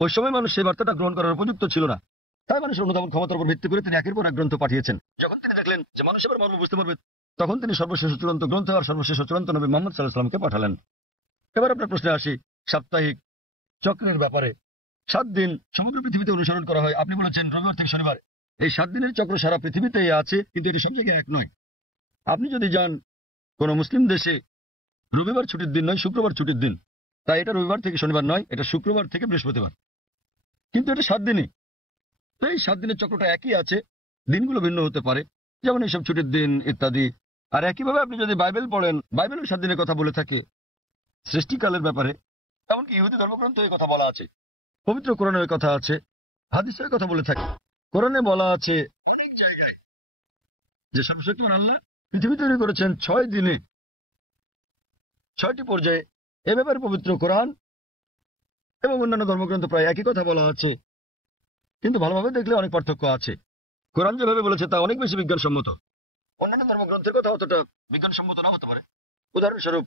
ওই সময় মানুষ সেই বার্তাটা গ্রহণ করার উপযুক্ত ছিল না, তাই মানুষের অনুধাবন ক্ষমতার উপর ভিত্তি করে তিনি একের পর এক গ্রন্থ পাঠিয়েছেন। যখন তিনি দেখলেন যে মানুষ এবার মর্ম বুঝতে পারবে, তখন তিনি সর্বশেষ চূড়ান্ত গ্রন্থ আর সর্বশেষ চূড়ান্ত নবী মুহাম্মদ সাল্লাল্লাহু আলাইহি সাল্লামকে পাঠালেন। এবার আপনার প্রশ্নে আসি, সাপ্তাহিক চক্রের ব্যাপারে। 7 দিন সমগ্র পৃথিবীতে অনুসরণ করা হয়। আপনি বলেছেন রবিবার থেকে শনিবার, এই 7 দিনের চক্র সারা পৃথিবীতেই আছে, কিন্তু এটি সব জায়গায় এক নয়। আপনি যদি যান কোন মুসলিম দেশে, রবিবার ছুটির দিন নয়, শুক্রবার ছুটির দিন, তাই এটা রবিবার থেকে শনিবার নয়, এটা শুক্রবার থেকে বৃহস্পতিবার, কিন্তু এটা 7 দিনই। তো এই 7 দিনের চক্রটা একই আছে, দিনগুলো ভিন্ন হতে পারে, যেমন এইসব ছুটির দিন ইত্যাদি। আর একইভাবে আপনি যদি বাইবেল পড়েন, বাইবেলের 7 দিনের কথা বলে থাকে সৃষ্টিকালের ব্যাপারে। এমনকি ইহুদি ধর্মগ্রন্থ এই কথা বলা আছে, পবিত্র কোরআনের কথা আছে, হাদিসের কথা বলে থাকে। কোরআনে বলা আছে যে সর্বশক্তিমান আল্লাহ পৃথিবী তৈরি করেছেন 6 দিনে, 6টি পর্যায়ে। এ ব্যাপারে পবিত্র কোরআন এবং অন্যান্য ধর্মগ্রন্থ প্রায় একই কথা বলা আছে, কিন্তু ভালোভাবে দেখলে অনেক পার্থক্য আছে। কোরআন যেভাবে বলেছে তা অনেক বেশি বিজ্ঞানসম্মত, অন্যান্য ধর্মগ্রন্থের কথা অতটা বিজ্ঞানসম্মত না হতে পারে। উদাহরণস্বরূপ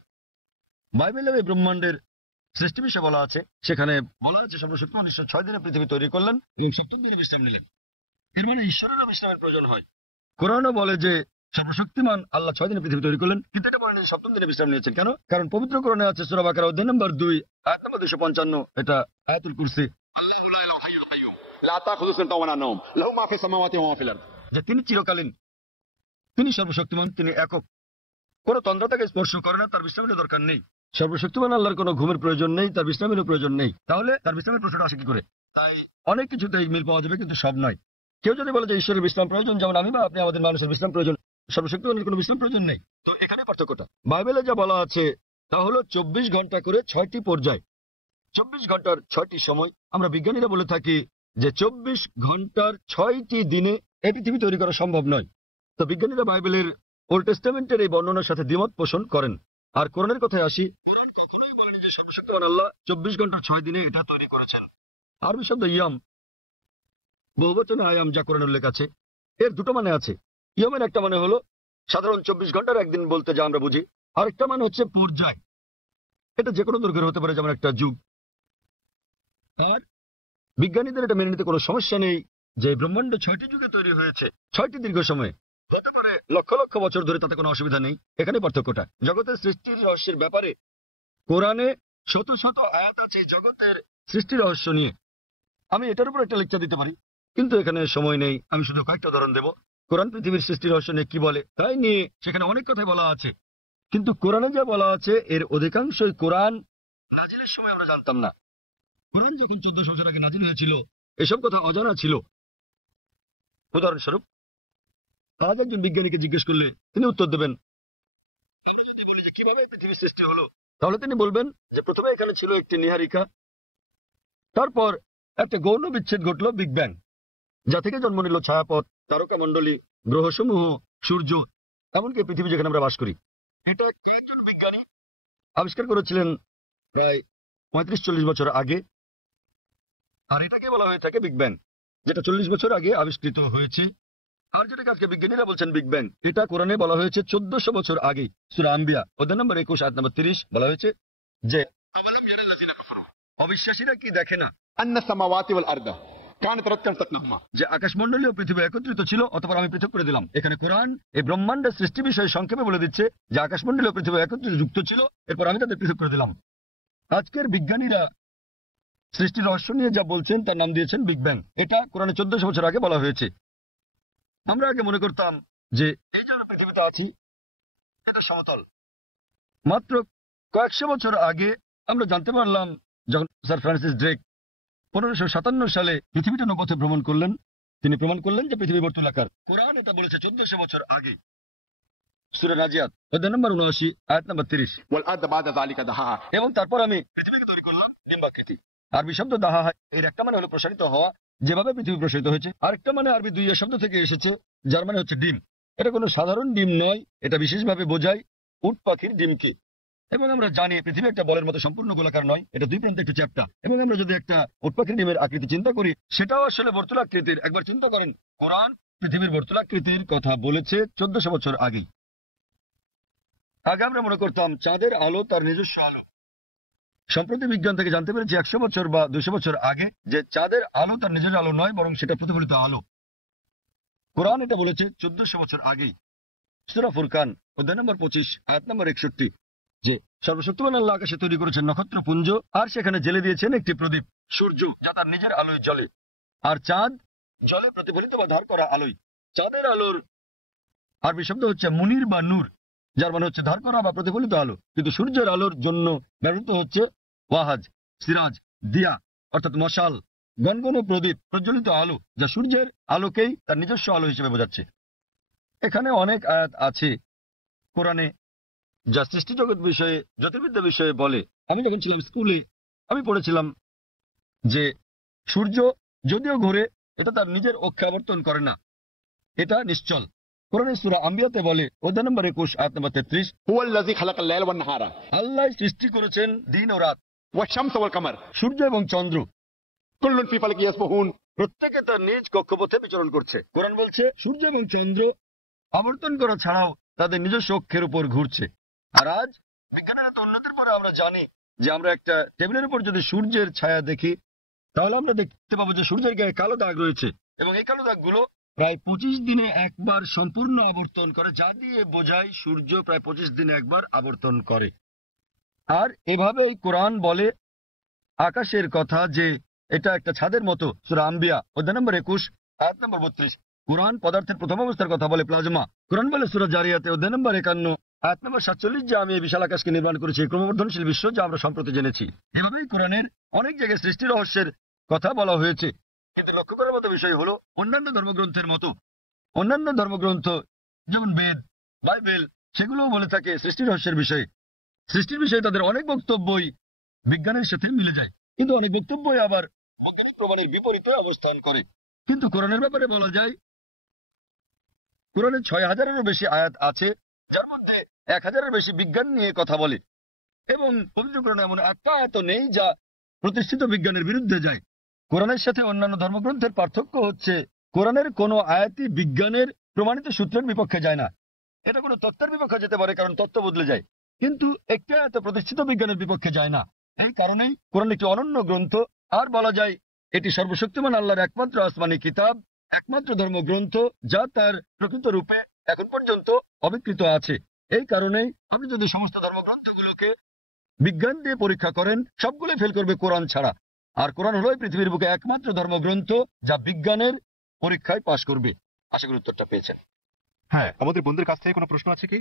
বাইবেলে এই ব্রহ্মাণ্ডের সৃষ্টি বিষয়ে বলা আছে, সেখানে বলা আছে সর্বশক্তিমান ঈশ্বর 6 দিনে পৃথিবী তৈরি করলেন এবং 7ম দিনে বিশ্রাম নিলেন। এর মানে ঈশ্বরেরও বিশ্রামের প্রয়োজন হয়। কোরআনও বলে যে সর্বশক্তিমান আল্লাহ 6 দিনে পৃথিবী তৈরি করলেন, কিন্তু এটা বলেন 7ম দিনে বিশ্রাম নিয়েছেন। কেন? কারণ পবিত্র কোরআনে আছে সূরা বাকারা অধ্যায় নম্বর 2 আয়াত নম্বর 255, এটা আয়াতুল কুরসি, যে তিনি চিরকালীন, তিনি সর্বশক্তিমান, তিনি একক, কোনো তন্দ্রা তাকে স্পর্শ করে না, তার বিশ্রামের দরকার নেই। সর্বশক্তিমান আল্লাহর কোনো ঘুমের প্রয়োজন নেই, তার বিশ্রামের প্রয়োজন নেই। তাহলে তার বিশ্রামের প্রশ্নটা আসে কি করে? অনেক কিছুতে মিল পাওয়া যাবে, কিন্তু সব নয়। কেউ যদি বলে যে ঈশ্বরের বিশ্রাম প্রয়োজন, যেমন আমি বা আপনি আমাদের মানুষের বিশ্রাম প্রয়োজন, সর্বশক্তিমানের কোনো বিশ্রাম প্রয়োজন নেই। তো এখানে পার্থক্যটা বাইবেলে যা বলা আছে তা হলো 24 ঘন্টা করে 6টি পর্যায়, 24 ঘন্টার 6টি সময়। আমরা বিজ্ঞানীরা বলে থাকি যে 24 ঘন্টার 6টি দিনে এই পৃথিবী তৈরি করা সম্ভব নয়। তো বিজ্ঞানীরা বাইবেলের ওল্ড টেস্টামেন্টের এই বর্ণনার সাথে দ্বিমত পোষণ করেন। আর কোরআনের কথায় আসি, কোরআন কখনোই বলেনি যে সর্বশক্তিমান আল্লাহ 24 ঘন্টার 6 দিনে এটা তৈরি করেছেন। আরবি শব্দ ইয়াম, বহুবচনে আয়াম, যা কোরআনে উল্লেখ আছে, এর দুটো মানে আছে। ইয়মের একটা মানে হলো সাধারণ 24 ঘন্টার একদিন বলতে যা আমরা বুঝি, আর একটা মানে হচ্ছে পর্যায়। এটা যে কোনো দৈর্ঘ্যের হতে পারে, যেমন একটা যুগ। আর বিজ্ঞানীদের এটা মেনে নিতে কোনো সমস্যা নেই যে ব্রহ্মাণ্ড 6টি যুগে তৈরি হয়েছে, 6টি দীর্ঘ সময়ে, হতে পারে লক্ষ লক্ষ বছর ধরে, তাতে কোনো অসুবিধা নেই। এখানে পার্থক্যটা জগতের সৃষ্টির রহস্যের ব্যাপারে। কোরআনে শত শত আয়াত আছে জগতের সৃষ্টির রহস্য নিয়ে। আমি এটার উপর একটা লেকচার দিতে পারি, কিন্তু এখানে সময় নেই। আমি শুধু কয়েকটা উদাহরণ দেব। কোরআন পৃথিবীর সৃষ্টির রহস্য নিয়ে কি বলে তাই নিয়ে সেখানে অনেক কথাই বলা আছে, কিন্তু কোরআনে যা বলা আছে এর অধিকাংশই কোরআন নাজিলের সময় আমরা জানতাম না। কোরআন যখন 1400 বছর আগে নাজিল হয়েছিল, এসব কথা অজানা ছিল। উদাহরণস্বরূপ, আজ একজন বিজ্ঞানীকে জিজ্ঞেস করলে তিনি উত্তর দেবেন, যদি বলি যে কিভাবে পৃথিবীর সৃষ্টি হলো, তাহলে তিনি বলবেন যে প্রথমে এখানে ছিল একটি নীহারিকা, তারপর একটা গৌণ বিচ্ছেদ ঘটলো, বিগ ব্যাং, যা থেকে জন্ম নিল ছায়াপথ, তারকা মণ্ডলী, গ্রহসমূহ, সূর্য, এমনকি পৃথিবী যেখানে আমরা বাস করি। এটা একজন বিজ্ঞানী আবিষ্কার করেছিলেন প্রায় 35-40 বছর আগে, আর এটাকে বলা হয়ে থাকে বিগ ব্যাং, যেটা 40 বছর আগে আবিষ্কৃত হয়েছে। আর যেটাকে আজকে বিজ্ঞানীরা বলছেন বিগ ব্যাং, এটা কোরআনে বলা হয়েছে 1400 বছর আগে। সূরা আম্বিয়া অধ্যায় নম্বর 21 আয়াত নম্বর 30 বলা হয়েছে যে অবিশ্বাসীরা কি দেখে না আন্না সামাওয়াতি ওয়াল আরদা কানাত রাতকান তাকনাহুমা, যে আকাশমণ্ডলী ও পৃথিবী একত্রিত ছিল, অতঃপর আমি পৃথক করে দিলাম। এখানে কোরআন এই ব্রহ্মাণ্ডের সৃষ্টি বিষয়ে সংক্ষেপে বলে দিচ্ছে যে আকাশমণ্ডলী ও পৃথিবী একত্রিত যুক্ত ছিল, এরপর আমি তাদের পৃথক করে দিলাম। আজকের বিজ্ঞানীরা সৃষ্টির রহস্য নিয়ে যা বলছেন তার নাম দিয়েছেন বিগ ব্যাং। এটা কোরআনে 1400 বছর আগে বলা হয়েছে। আমরা আগে মনে করতাম যে এই যে আমরা পৃথিবীতে আছি এটা সমতল। মাত্র কয়েকশো বছর আগে আমরা জানতে পারলাম, যখন স্যার ফ্রান্সিস ড্রেক 1557 সালে পৃথিবীটা নৌপথে ভ্রমণ করলেন, তিনি প্রমাণ করলেন যে পৃথিবী বর্তুলাকার। কোরআন এটা বলেছে 1400 বছর আগে। সূরা নাজিয়াত অধ্যায় নম্বর 79 আয়াত নম্বর 30। ওয়াল আরদা বাদা যালিকা দাহা, এবং তারপর আমি পৃথিবীকে তৈরি করলাম ডিম্বাকৃতি। আরবি শব্দ দাহা, এর একটা মানে হলো প্রসারিত হওয়া, যেভাবে পৃথিবী প্রসারিত হয়েছে। আরেকটা মানে আরবি দুইয়া শব্দ থেকে এসেছে, যার মানে হচ্ছে ডিম। এটা কোনো সাধারণ ডিম নয়, এটা বিশেষভাবে বোঝায় উট পাখির ডিমকে। এবং আমরা জানি পৃথিবী একটা বলের মতো সম্পূর্ণ গোলাকার নয়, এটা দুই প্রান্তে একটু চ্যাপ্টা। এবং আমরা যদি একটা উট পাখির ডিমের আকৃতি চিন্তা করি, সেটাও আসলে বর্তুলাকৃতির। একবার চিন্তা করেন, কোরআন পৃথিবীর বর্তুলাকৃতির কথা বলেছে 1400 বছর আগেই। আগে আমরা মনে করতাম চাঁদের আলো তার নিজস্ব আলো। সম্প্রতি বিজ্ঞান থেকে জানতে পেরেছি 100 বছর বা 200 বছর আগে যে চাঁদের আলো তার নিজের আলো নয়, বরং সেটা প্রতিফলিত আলো। কোরআন এটা বলেছে 1400 বছর আগেই। সূরা ফুরকান অধ্যায় নম্বর 25 আয়াত নম্বর 61, যে সর্বশক্তিমান আল্লাহ আকাশে তৈরি করেছেন নক্ষত্রপুঞ্জ, আর সেখানে জেলে দিয়েছেন একটি প্রদীপ, সূর্য, যা তার নিজের আলোয় জ্বলে, আর চাঁদ জলে প্রতিফলিত বা ধার করা আলোয়। চাঁদের আলোর আরবি শব্দ হচ্ছে মুনির বা নূর, যার মানে হচ্ছে ধার করা বা প্রতিফলিত আলো। কিন্তু সূর্যের আলোর জন্য ব্যবহৃত হচ্ছে ওয়াহাজ, সিরাজ, দিয়া, অর্থাৎ মশাল, গনগনে প্রদীপ, প্রজ্বলিত আলো, যা সূর্যের আলোকেই তার নিজস্ব আলো হিসেবে বোঝাচ্ছে। এখানে অনেক আয়াত আছে কোরআনে যা সৃষ্টি জগৎ বিষয়ে, জ্যোতির্বিদ্যা বিষয়ে বলে। আমি যখন ছিলাম স্কুলে আমি পড়েছিলাম যে সূর্য যদিও ঘুরে, এটা তার নিজের অক্ষে আবর্তন করে না, এটা নিশ্চল। কোরআনে সূরা আম্বিয়াতে বলে অধ্যায় নম্বর 21 আয়াত নম্বর 33, হুয়াল্লাযী খালাকাল লাইলা ওয়ান নাহারা, আল্লাহ সৃষ্টি করেছেন দিন ও রাত, ওয়াশ শামস ওয়াল কামার, সূর্য এবং চন্দ্র, কুল্লুন ফি ফালাকি ইয়াসবাহুন, প্রত্যেকে তার নিজ কক্ষপথে বিচরণ করছে। কোরআন বলছে সূর্য এবং চন্দ্র আবর্তন করা ছাড়াও তাদের নিজস্ব অক্ষের উপর ঘুরছে। আর আজ বিজ্ঞানের এত উন্নতির পরে আমরা জানি যে আমরা একটা টেবিলের উপর যদি সূর্যের ছায়া দেখি, তাহলে আমরা দেখতে পাবো যে সূর্যের গায়ে কালো দাগ রয়েছে, এবং এই কালো দাগগুলো প্রায় 25 দিনে একবার সম্পূর্ণ আবর্তন করে, যা দিয়ে বোঝায় সূর্য প্রায় 25 দিনে একবার আবর্তন করে। আর এভাবেই কোরআন বলে আকাশের কথা যে এটা একটা ছাদের মতো। সূরা আম্বিয়া অধ্যায় নম্বর 21 আয়াত নম্বর 32। কোরআন পদার্থের প্রথম অবস্থার কথা বলে প্লাজমা। কোরআন বলে সূরা জারিয়াতে অধ্যায় নম্বর 51 আয়াত নম্বর 47 যে আমি এই বিশাল আকাশকে নির্মাণ করেছি, ক্রমবর্ধনশীল বিশ্ব, যা আমরা সম্প্রতি জেনেছি। এভাবেই কোরআনের অনেক জায়গায় সৃষ্টি রহস্যের কথা বলা হয়েছে। কিন্তু লক্ষ্য করার মতো বিষয় হলো, অন্যান্য ধর্মগ্রন্থের মতো অন্যান্য ধর্মগ্রন্থ যেমন বেদ, বাইবেল, সেগুলোও বলে থাকে সৃষ্টি রহস্যের বিষয়ে। সৃষ্টির বিষয়ে তাদের অনেক বক্তব্যই বিজ্ঞানের সাথে মিলে যায়, কিন্তু অনেক বক্তব্যই আবার বৈজ্ঞানিক প্রমাণের বিপরীতে অবস্থান করে। কিন্তু কোরআনের ব্যাপারে বলা যায়, কোরআনে 6000-এরও বেশি আয়াত আছে, যার মধ্যে 1000-এর বেশি বিজ্ঞান নিয়ে কথা বলে। এবং পবিত্র কোরআনে এমন একটা আয়াত নেই যা প্রতিষ্ঠিত বিজ্ঞানের বিরুদ্ধে যায়। কোরআনের সাথে অন্যান্য ধর্মগ্রন্থের পার্থক্য হচ্ছে কোরআনের কোনো আয়াতই বিজ্ঞানের প্রমাণিত সূত্রের বিপক্ষে যায় না। এটা কোনো তত্ত্বের বিপক্ষে যেতে পারে, কারণ তত্ত্ব বদলে যায়, কিন্তু একটি আয়াত প্রতিষ্ঠিত বিজ্ঞানের বিপক্ষে যায় না। এই কারণেই কোরআন একটি অনন্য গ্রন্থ, আর বলা যায় এটি সর্বশক্তিমান আল্লাহর একমাত্র আসমানি কিতাব, একমাত্র ধর্মগ্রন্থ যা তার প্রকৃত রূপে এখন পর্যন্ত অবিকৃত আছে। এই কারণেই আপনি যদি সমস্ত ধর্মগ্রন্থগুলোকে বিজ্ঞান দিয়ে পরীক্ষা করেন, সবগুলোই ফেল করবে কোরআন ছাড়া। আর কোরআন হলো পৃথিবীর বুকে একমাত্র ধর্মগ্রন্থ যা বিজ্ঞানের পরীক্ষায় পাশ করবে। আশা করি উত্তরটা পেয়েছেন। হ্যাঁ, আমাদের বোনদের কাছ থেকে কোনো প্রশ্ন আছে কি?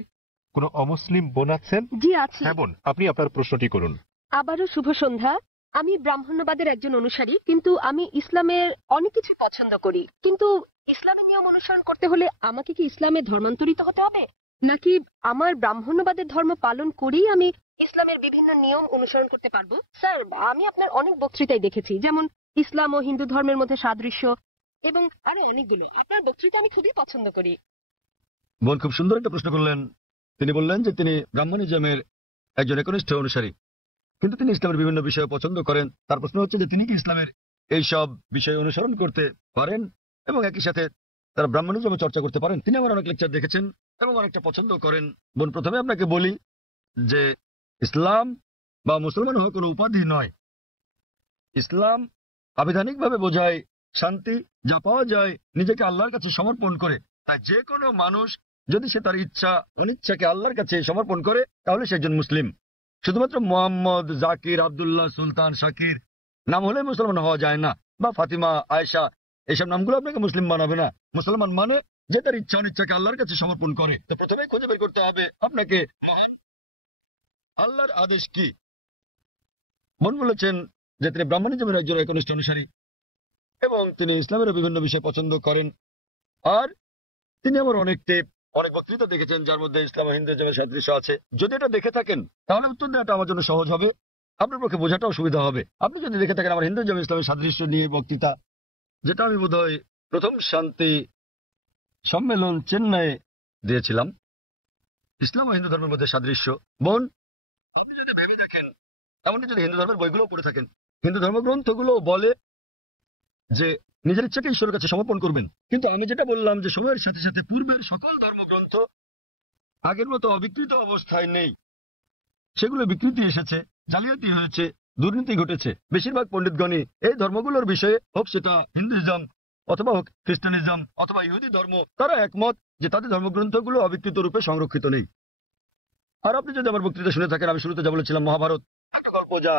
কোনো অমুসলিম বোন আছেন? জি আছে। হ্যাঁ বোন, আপনি আপনার প্রশ্নটি করুন। আবারও শুভ সন্ধ্যা। আমি ব্রাহ্মণ্যবাদের একজন অনুসারী, কিন্তু আমি ইসলামের অনেক কিছু পছন্দ করি। কিন্তু ইসলামের নিয়ম অনুসরণ করতে হলে আমাকে কি ইসলামে ধর্মান্তরিত হতে হবে, নাকি আমার ব্রাহ্মণ্যবাদের ধর্ম পালন করেই আমি ইসলামের বিভিন্ন নিয়ম অনুসরণ করতে পারবো? স্যার, আমি আপনার অনেক বক্তৃতায় দেখেছি, যেমন ইসলাম ও হিন্দু ধর্মের মধ্যে সাদৃশ্য এবং আরো অনেকগুলো। আপনার বক্তৃতা আমি খুবই পছন্দ করি। বোন খুব সুন্দর একটা প্রশ্ন করলেন। তিনি বললেন যে তিনি ব্রাহ্মণিজমের একজন একনিষ্ঠ অনুসারী, কিন্তু তিনি ইসলামের বিভিন্ন বিষয় পছন্দ করেন। তার প্রশ্ন হচ্ছে যে তিনি কি ইসলামের এইসব বিষয় অনুসরণ করতে পারেন এবং একই সাথে তারা ব্রাহ্মণিজমে চর্চা করতে পারেন। তিনি আমার অনেক লেকচার দেখেছেন এবং অনেকটা পছন্দ করেন। বোন, প্রথমে আপনাকে বলি যে ইসলাম বা মুসলমান হওয়া কোনো উপাধি নয়। ইসলাম আবিধানিকভাবে বোঝায় শান্তি, যা পাওয়া যায় নিজেকে আল্লাহর কাছে সমর্পণ করে। তাই যে কোনো মানুষ যদি সে তার ইচ্ছা অনিচ্ছাকে আল্লাহর কাছে সমর্পণ করে, তাহলে সে একজন মুসলিম। শুধুমাত্র মোহাম্মদ, জাকির, আব্দুল্লাহ, সুলতান, শাকির নাম হলে মুসলমান হওয়া যায় না, বা ফাতিমা, আয়েশা, এইসব নামগুলো আপনাকে মুসলিম বানাবে না। মুসলমান মানে যে তার ইচ্ছা অনিচ্ছাকে আল্লাহর কাছে সমর্পণ করে। তো প্রথমে খুঁজে বের করতে হবে আপনাকে আল্লাহর আদেশ কি। বোন বলেছেন যে তিনি ব্রাহ্মণিজমের একজন একনিষ্ঠ অনুসারী এবং তিনি ইসলামের বিভিন্ন বিষয় পছন্দ করেন। আর তিনি আমার অনেক বক্তৃতা দেখেছেন যার মধ্যে ইসলাম ও হিন্দুইজমের সাদৃশ্য আছে। যদি এটা দেখে থাকেন তাহলে উত্তর দেওয়াটা আমার জন্য সহজ হবে, আপনার পক্ষে বোঝাটাও সুবিধা হবে। আপনি যদি দেখে থাকেন আমার হিন্দুইজম ইসলামের সাদৃশ্য নিয়ে বক্তৃতা, যেটা আমি বোধহয় প্রথম শান্তি সম্মেলন চেন্নাই দিয়েছিলাম, ইসলাম ও হিন্দু ধর্মের মধ্যে সাদৃশ্য। বোন, আপনি যদি ভেবে দেখেন, এমনকি যদি হিন্দু ধর্মের বইগুলো পড়ে থাকেন, হিন্দু ধর্মগ্রন্থগুলো বলে যে নিজের ইচ্ছাকে ঈশ্বরের কাছে সমর্পণ করবেন। কিন্তু আমি যেটা বললাম যে সময়ের সাথে সাথে পূর্বের সকল ধর্মগ্রন্থ আগের মতো অবিকৃত অবস্থায় নেই, সেগুলো বিকৃতি এসেছে, জালিয়াতি হয়েছে, দুর্নীতি ঘটেছে। বেশিরভাগ পণ্ডিতগণই এই ধর্মগুলোর বিষয়ে, হোক সেটা হিন্দুইজম অথবা হোক খ্রিস্টানিজম অথবা ইহুদি ধর্ম, তারা একমত যে তাদের ধর্মগ্রন্থগুলো অবিকৃত রূপে সংরক্ষিত নেই। আর আপনি যদি আমার বক্তৃতা শুনে থাকেন, আমি শুরুতে যা বলেছিলাম মহাভারত একটা গল্প যা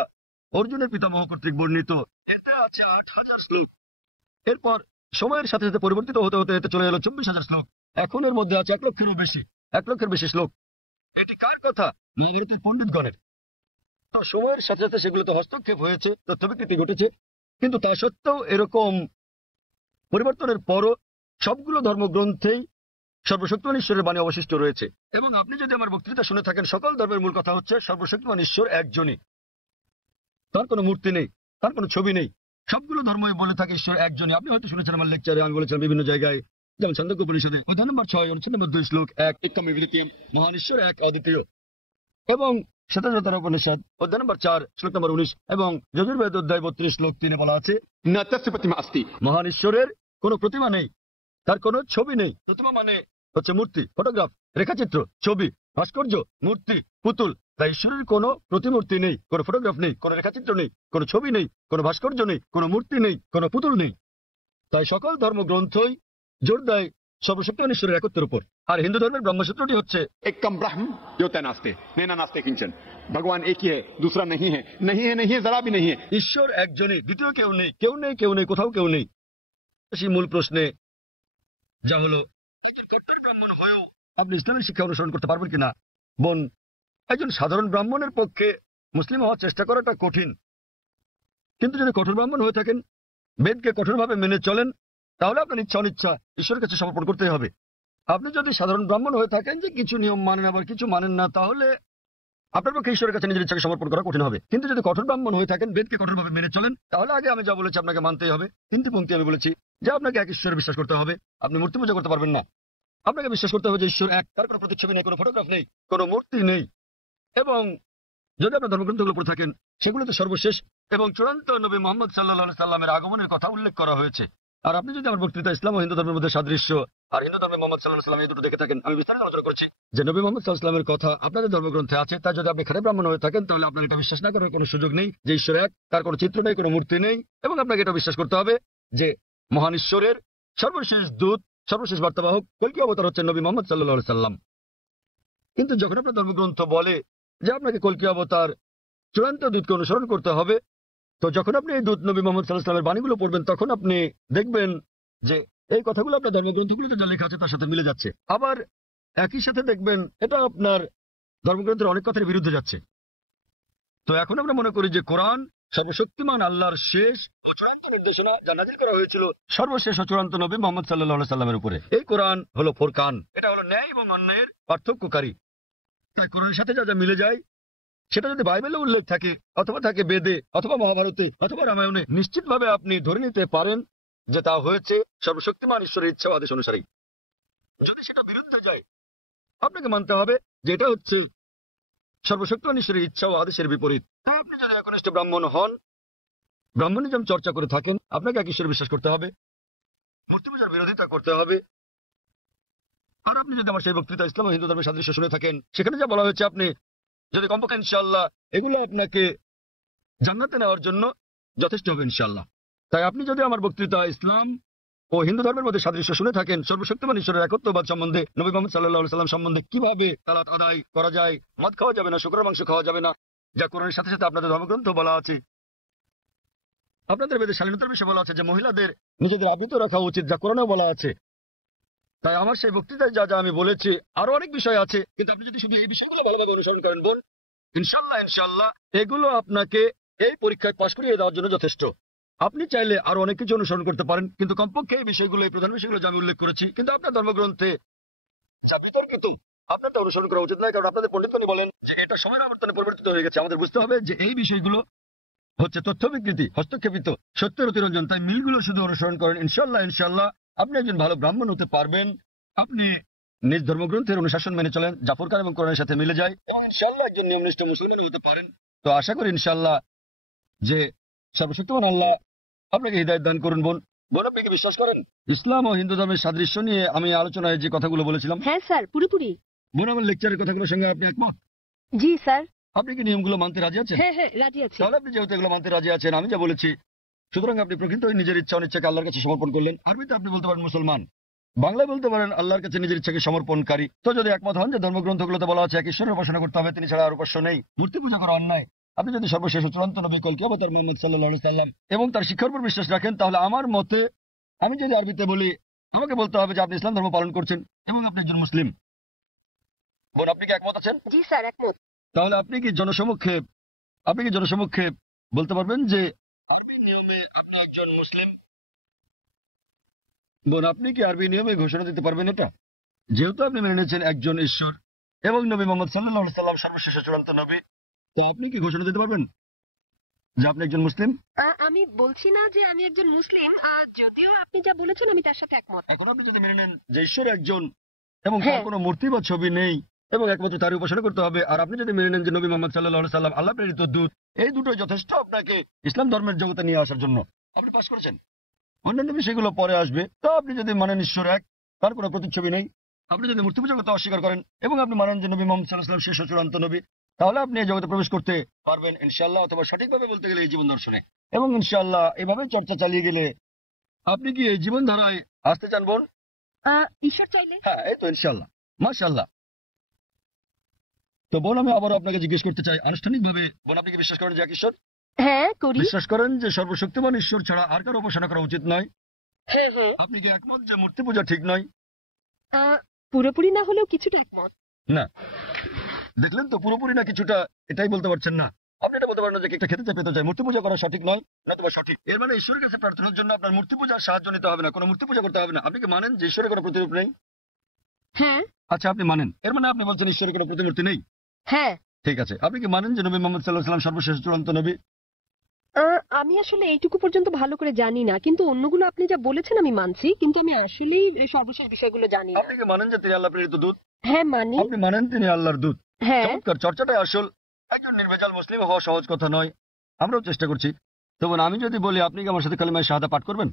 অর্জুনের পিতামহ কর্তৃক বর্ণিত, এতে আছে ৮,০০০ শ্লোক। এরপর সময়ের সাথে সাথে পরিবর্তিত হতে হতে এতে চলে এলো ২৪,০০০ শ্লোক। এখন এর মধ্যে আছে ১ লক্ষের বেশি শ্লোক। এটি কার কথা? মহাভারতের পণ্ডিতগণের। তো সময়ের সাথে সাথে সেগুলোতে হস্তক্ষেপ হয়েছে, তথ্য বিকৃতি ঘটেছে, কিন্তু তা সত্ত্বেও এরকম পরিবর্তনের পরও সবগুলো ধর্মগ্রন্থেই সর্বশক্তিমান ঈশ্বরের বাণী অবশিষ্ট রয়েছে। এবং আপনি যদি আমার বক্তৃতা শুনে থাকেন, সকল ধর্মের মূল কথা হচ্ছে সর্বশক্তিমান ঈশ্বর একজনই, তার কোনো মূর্তি নেই, তার কোনো ছবি নেই। সবগুলো ধর্মই বলে থাকে ঈশ্বর একজনই। আপনি হয়তো শুনেছেন আমার লেকচারে, আমি বলেছিলাম বিভিন্ন জায়গায়, যেমন ছান্দোক্য উপনিষদে অধ্যায় নম্বর ৬ অনুচ্ছেদ নম্বর ২ শ্লোক ১, একম বিভৃতিম, মহান ঈশ্বর এক অদ্বিতীয়। এবং শ্বেতাজ্যোতির উপনিষদ অধ্যায় নম্বর ৪ শ্লোক নম্বর ১৯ এবং যজুর্বেদ অধ্যায় ৩২ শ্লোক ৩ বলা আছে न तस्य प्रतिमा अस्ति। মহান ঈশ্বরের কোনো প্রতিমা নেই, তার কোনো ছবি নেই। প্রতিমা মানে হচ্ছে মূর্তি, ফটোগ্রাফ, রেখাচিত্র, ছবি, ভাস্কর্য, মূর্তি, পুতুল। তাই ঈশ্বরের কোনো প্রতিমূর্তি নেই, কোনো ফটোগ্রাফ নেই, কোনো রেখাচিত্র নেই, কোনো ছবি নেই, কোনো ভাস্কর্য নেই, কোনো মূর্তি নেই, কোনো পুতুল নেই। তাই সকল ধর্মগ্রন্থই জোর দেয় সর্বশক্তিমান ঈশ্বরের একত্বের উপর। আর হিন্দু ধর্মের ব্রহ্মসূত্রটি হচ্ছে एकम ब्रह्म ज्योति नास्ते नैना नास्ते किंचन। भगवान एक ही है, दूसरा नहीं है, नहीं है, नहीं है, जरा भी नहीं है। ঈশ্বর একজনই, দ্বিতীয় কেউ নেই, কেউ নেই, কেউ নেই, কোথাও কেউ নেই। সেই মূল প্রশ্নে যা হলো কট্টর ব্রাহ্মণ হয়েও আপনি ইসলামের শিক্ষা অনুসরণ করতে পারবেন কিনা। বোন, একজন সাধারণ ব্রাহ্মণের পক্ষে মুসলিম হওয়ার চেষ্টা করাটা কঠিন, কিন্তু যদি কঠোর ব্রাহ্মণ হয়ে থাকেন, বেদকে কঠোরভাবে মেনে চলেন, তাহলে আপনার ইচ্ছা অনিচ্ছা ঈশ্বরের কাছে সমর্পণ করতেই হবে। আপনি যদি সাধারণ ব্রাহ্মণ হয়ে থাকেন যে কিছু নিয়ম মানেন আবার কিছু মানেন না, তাহলে আপনার পক্ষে ঈশ্বরের কাছে নিজের ইচ্ছাকে সমর্পণ করা কঠিন হবে। কিন্তু যদি কঠোর ব্রাহ্মণ হয়ে থাকেন, বেদকে কঠোরভাবে মেনে চলেন, তাহলে আগে আমি যা বলেছি আপনাকে মানতেই হবে। ৩টি পংক্তি আমি বলেছি যে আপনাকে এক ঈশ্বরে বিশ্বাস করতে হবে, আপনি মূর্তি পূজা করতে পারবেন না। আপনাকে বিশ্বাস করতে হবে যে ঈশ্বর এক, তার কোনো প্রতিচ্ছবি নেই, কোনো ফটোগ্রাফ নেই, কোনো মূর্তি নেই। এবং যদি আপনার ধর্মগ্রন্থগুলো পড়ে থাকেন, সেগুলোতে সর্বশেষ এবং চূড়ান্ত নবী মোহাম্মদ সাল্লাল্লাহু সাল্লামের আগমনের কথা উল্লেখ করা হয়েছে। আর আপনি যদি আমার বক্তৃতা ইসলাম ও হিন্দু ধর্মের মধ্যে সাদৃশ্য আর হিন্দু ধর্মে মোহাম্মদ সাল্লাল্লাহু সাল্লাম এই দুটো দেখে থাকেন, আমি বিস্তারিত আলোচনা করছি যে নবী মোহাম্মদ সাল্লাল্লাহু সাল্লামের কথা আপনাদের ধর্মগ্রন্থে আছে, তাই যদি আপনি খারাপ ব্রাহ্মণ হয়ে থাকেন তাহলে আপনার এটা বিশ্বাস না করার কোনো সুযোগ নেই যে ঈশ্বর এক, তার কোনো চিত্র নেই, কোনো মূর্তি নেই। এবং আপনাকে এটা বিশ্বাস করতে হবে যে মহান ঈশ্বরের সর্বশেষ দূত, সর্বশেষ বার্তাবাহক কল্কি অবতার হচ্ছেন নবী মোহাম্মদ সাল্লাল্লাহু সাল্লাম। কিন্তু যখন আপনার ধর্মগ্রন্থ বলে যে আপনাকে কল্কি অবতার চূড়ান্ত দূতকে অনুসরণ করতে হবে, তো যখন আপনি এই দূত নবী মোহাম্মদ সাল্লাল্লাহু সাল্লামের বাণীগুলো পড়বেন তখন আপনি দেখবেন যে এই কথাগুলো আপনার ধর্মগ্রন্থগুলোতে যা লেখা আছে তার সাথে মিলে যাচ্ছে। আবার একই সাথে দেখবেন এটা আপনার ধর্মগ্রন্থের অনেক কথার বিরুদ্ধে যাচ্ছে। তো এখন আমরা মনে করি যে কোরআন সর্বশক্তিমান আল্লাহর শেষ ও চূড়ান্ত নির্দেশনা যা নাযিল করা হয়েছিল সর্বশেষ ও চূড়ান্ত নবী মোহাম্মদ সাল্লাল্লাহু সাল্লামের উপরে। এই কোরআন হলো ফুরকান, এটা হলো ন্যায় এবং অন্যায়ের পার্থক্যকারী। তাই কোরআনের সাথে যা যা মিলে যায় সেটা যদি বাইবেলে উল্লেখ থাকে অথবা থাকে বেদে অথবা মহাভারতে অথবা রামায়ণে, নিশ্চিতভাবে আপনি ধরে নিতে পারেন যে তা হয়েছে সর্বশক্তিমান ঈশ্বরের ইচ্ছা ও আদেশ অনুসারী। যদি সেটা বিরুদ্ধে যায় আপনাকে মানতে হবে যে এটা হচ্ছে সর্বশক্তিমান ঈশ্বরের ইচ্ছা ও আদেশের বিপরীত। তাই আপনি যদি একনিষ্ঠ ব্রাহ্মণ হন, ব্রাহ্মণিজম চর্চা করে থাকেন, আপনাকে এক ঈশ্বরে বিশ্বাস করতে হবে, মূর্তি পূজার বিরোধিতা করতে হবে। আর আপনি যদি আমার সেই বক্তৃতা ইসলাম ও হিন্দু ধর্মের সাদৃশ্য শুনে থাকেন, সেখানে যা বলা হয়েছে আপনি যদি কমপক্ষে ইনশাআল্লাহ এগুলো আপনাকে জান্নাতে নেওয়ার জন্য যথেষ্ট হবে ইনশাআল্লাহ। তাই আপনি যদি আমার বক্তৃতা ইসলাম ও হিন্দু ধর্মের মধ্যে সাদৃশ্য শুনে থাকেন, সর্বশক্তিমান ঈশ্বরের একত্ববাদ সম্বন্ধে, নবী মুহাম্মদ সাল্লাল্লাহু সাল্লাম সম্বন্ধে, কিভাবে সালাত আদায় করা যায়, মদ খাওয়া যাবে না, শুকরের মাংস খাওয়া যাবে না, যা কোরআনের সাথে সাথে আপনাদের ধর্মগ্রন্থ বলা আছে, আপনাদের বেদে শালীনতার বিষয়ে বলা আছে যে মহিলাদের নিজেদের আবৃত রাখা উচিত, যা কোরআনেও বলা আছে। তাই আমার সেই বক্তৃতায় যা যা আমি বলেছি আরো অনেক বিষয় আছে, কিন্তু আপনি যদি শুধু এই বিষয়গুলো ভালোভাবে অনুসরণ করেন বোন, ইনশাআল্লাহ ইনশাআল্লাহ এগুলো আপনাকে এই পরীক্ষায় পাশ করিয়ে দেওয়ার জন্য যথেষ্ট। আপনি চাইলে আরো অনেক কিছু অনুসরণ করতে পারেন, কিন্তু কমপক্ষে এই বিষয়গুলো, এই প্রধান বিষয়গুলো যা আমি উল্লেখ করেছি, কিন্তু আপনার ধর্মগ্রন্থে যা বিতর্কিত আপনারটা অনুসরণ করা উচিত নয়, কারণ আপনাদের পণ্ডিতগণ বলেন যে এটা সময়ের আবর্তনে পরিবর্তিত হয়ে গেছে। আমাদের বুঝতে হবে যে এই বিষয়গুলো হচ্ছে তথ্য বিকৃতি, হস্তক্ষেপিত, সত্যের অতিরঞ্জন। তাই মিলগুলো শুধু অনুসরণ করেন, ইনশাআল্লাহ ইনশাআল্লাহ আপনি একজন ভালো ব্রাহ্মণ হতে পারবেন। আপনি নিজ ধর্মগ্রন্থের অনুশাসন মেনে চলেন, যা ফুরকান এবং কোরআনের সাথে মিলে যায়, ইনশাআল্লাহ একজন নিয়মনিষ্ঠ মুসলমান হতে পারেন। তো আশা করি ইনশাআল্লাহ যে সর্বশক্তিমান আল্লাহ আপনাকে হৃদায়ত দান করুন। বোন, আপনি কি বিশ্বাস করেন ইসলাম ও হিন্দু ধর্মের সাদৃশ্য নিয়ে আমি আলোচনায় যে কথাগুলো বলেছিলাম? হ্যাঁ স্যার, পুরোপুরি। বোন, আমার লেকচারের কথাগুলোর সঙ্গে আপনি একমত? জি স্যার। আপনি কি নিয়মগুলো মানতে রাজি আছেন? হ্যাঁ হ্যাঁ, রাজি আছি। তাহলে আপনি যেহেতু এগুলো মানতে রাজি আছেন, আমি যা বলেছি, সুতরাং আপনি প্রকৃতই নিজের ইচ্ছা অনিচ্ছাকে আল্লাহর কাছে সমর্পণ করলেন। আরবিতে আপনি বলতে পারেন মুসলমান, বাংলায় বলতে পারেন আল্লাহর কাছে নিজের ইচ্ছাকে সমর্পণকারী। তো যদি একমত হন যে ধর্মগ্রন্থগুলোতে বলা আছে এক ঈশ্বরের উপাসনা করতে হবে, তিনি ছাড়া আর উপাস্য নেই, মূর্তি পূজা করা অন্যায়, আপনি যদি সর্বশেষ চূড়ান্ত নবী কল্কি অবতার মুহাম্মদ সাল্লাল্লাহু সাল্লাম এবং তার শিক্ষার উপর বিশ্বাস রাখেন, তাহলে আমার মতে আমি যদি আরবিতে বলি, আমাকে বলতে হবে যে আপনি ইসলাম ধর্ম পালন করছেন এবং আপনি একজন মুসলিম। বোন, আপনি কি একমত আছেন? জি স্যার, একমত। তাহলে আপনি কি জনসমক্ষে বলতে পারবেন যে আরবি নিয়মে আপনি একজন মুসলিম? বোন, আপনি কি আরবি নিয়মে ঘোষণা দিতে পারবেন এটা? যেহেতু আপনি মেনে নিয়েছেন একজন ঈশ্বর এবং নবী মুহাম্মদ সাল্লাল্লাহু সাল্লাম সর্বশেষ চূড়ান্ত নবী, তো আপনি কি ঘোষণা দিতে পারবেন যে আপনি একজন মুসলিম? আমি বলছি না যে আমি একজন মুসলিম, যদিও আপনি যা বলেছেন আমি তার সাথে একমত। এখন আপনি যদি মেনে নেন যে ঈশ্বর একজন এবং তার হ্যাঁ। কোনো মূর্তি বা ছবি নেই এবং একমাত্র তার উপাসনা করতে হবে, আর আপনি যদি মেনে নেন যে নবী মুহাম্মদ সাল্লাল্লাহু সাল্লাম আল্লাহ প্রেরিত দূত, এই দুটোই যথেষ্ট আপনাকে ইসলাম ধর্মের জগতে নিয়ে আসার জন্য। আপনি পাস করেছেন। অন্যান্য বিষয়গুলো পরে আসবে। তো আপনি যদি মানেন ঈশ্বর এক, তার কোনো প্রতিচ্ছবি নেই, আপনি যদি মূর্তি পূজা করতে অস্বীকার করেন এবং আপনি মানেন যে নবী মুহাম্মদ সাল্লাল্লাহু আলাইহি ওয়াসাল্লাম শেষ ও চূড়ান্ত নবী, তাহলে আপনি এই জগতে প্রবেশ করতে পারবেন ইনশাআল্লাহ, অথবা সঠিকভাবে বলতে গেলে এই জীবন দর্শনে। এবং ইনশাআল্লাহ এভাবে চর্চা চালিয়ে গেলে আপনি কি এই জীবন ধারায় আসতে চান বোন? ঈশ্বর চাইলে? হ্যাঁ, এই তো ইনশাআল্লাহ, মাশাআল্লাহ। তো বোন, আমি আবারও আপনাকে জিজ্ঞেস করতে চাই আনুষ্ঠানিকভাবে, বোন আপনি কি বিশ্বাস করেন যে এক ঈশ্বর? হ্যাঁ করি। বিশ্বাস করেন যে সর্বশক্তিমান ঈশ্বর ছাড়া আর কারো উপাসনা করা উচিত নয়? হ্যাঁ হ্যাঁ। আপনি কি একমত যে মূর্তি পূজা ঠিক নয়? পুরোপুরি না হলেও কিছুটা একমত। না, দেখলেন তো, পুরোপুরি না কিছুটা, এটাই বলতে পারছেন না। আপনি এটা বলতে পারেন না যে একটা খেতে চাই পেতে চাই, মূর্তি পূজা করা সঠিক নয়, নয়তো সঠিক। এর মানে ঈশ্বরের কাছে প্রার্থনার জন্য আপনার মূর্তি পূজার সাহায্য নিতে হবে না, কোনো মূর্তি পূজা করতে হবে না। আপনি কি মানেন যে ঈশ্বরের কোনো প্রতিরূপ নেই? হ্যাঁ। আচ্ছা, আপনি মানেন, এর মানে আপনি বলছেন ঈশ্বরের কোনো প্রতিমূর্তি নেই? হ্যাঁ। ঠিক আছে। আপনি কি মানেন যে নবী মুহাম্মদ সাল্লাল্লাহু আলাইহি ওয়াসাল্লাম সর্বশেষ চূড়ান্ত নবী? আমি আসলে এইটুকু পর্যন্ত ভালো করে জানি না, কিন্তু অন্যগুলো আপনি যা বলেছেন আমি মানছি, কিন্তু আমি আসলেই এই সর্বশেষ বিষয়গুলো জানি না। আপনি কি মানেন যে তিনি আল্লাহ প্রেরিত দূত? হ্যাঁ মানি। আপনি মানেন তিনি আল্লাহর দূত? হ্যাঁ। চমৎকার, চর্চাটাই আসল। একজন নির্ভেজাল মুসলিম হওয়া সহজ কথা নয়। আমরাও চেষ্টা করছি। তবে আমি যদি বলি আপনি কি আমার সাথে কালিমায়ে শাহাদাত পাঠ করবেন,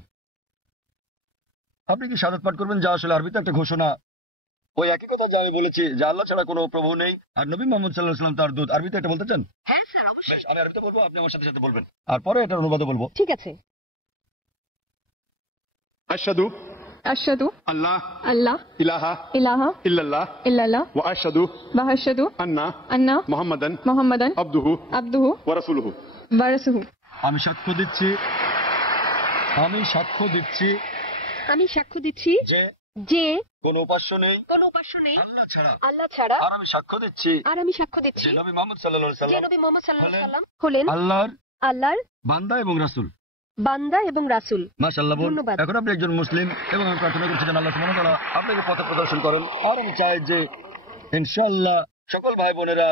আপনি কি শাহাদাত পাঠ করবেন, যা আসলে আরবিতে একটা ঘোষণা, ওই একই কথা যা আমি বলেছি যে আল্লাহ ছাড়া কোনো প্রভু নেই আর নবী মুহাম্মদ সাল্লাল্লাহু আলাইহি ওয়াসাল্লাম তার দূত। আরবিতে এটা বলতে চান? হ্যাঁ স্যার, অবশ্যই। বেশ, আমি আরবিতে বলবো, আপনি আমার সাথে সাথে বলবেন, আর পরে এটার অনুবাদও বলবো। ঠিক আছে। আশহাদু আশহাদু আল্লাহ আল্লাহ ইলাহা ইলাহা ইল্লাল্লাহ ইল্লাল্লাহ ওয়া আশহাদু ওয়া আশহাদু আন্না আন্না মুহাম্মাদান মুহাম্মাদান আবদুহু আবদুহু ওয়া রাসূলুহু। ওয়া রাসূলুহু। আমি সাক্ষ্য দিচ্ছি, আমি সাক্ষ্য দিচ্ছি আমি সাক্ষ্য দিচ্ছি যে যে কোনো উপাস্য নেই কোনো উপাস্য নেই আল্লাহ ছাড়া, আল্লাহ ছাড়া, আর আমি সাক্ষ্য দিচ্ছি আর আমি সাক্ষ্য দিচ্ছি যে নবী মুহাম্মদ সাল্লাল্লাহু আলাইহি যে ওয়াসাল্লাম নবী মুহাম্মদ সাল্লাল্লাহু আলাইহি ওয়াসাল্লাম হলেন আল্লাহর আল্লাহর বান্দা এবং রাসূল। বান্দা এবং রাসূল। মাশাআল্লাহ বোন, ধন্যবাদ। এখন আপনি একজন মুসলিম এবং আমি প্রার্থনা করছি যেন আল্লাহ সুবহানাহু ওয়া তাআলা আপনাকে পথ প্রদর্শন করেন। আর আমি চাই যে ইনশাআল্লাহ সকল ভাই বোনেরা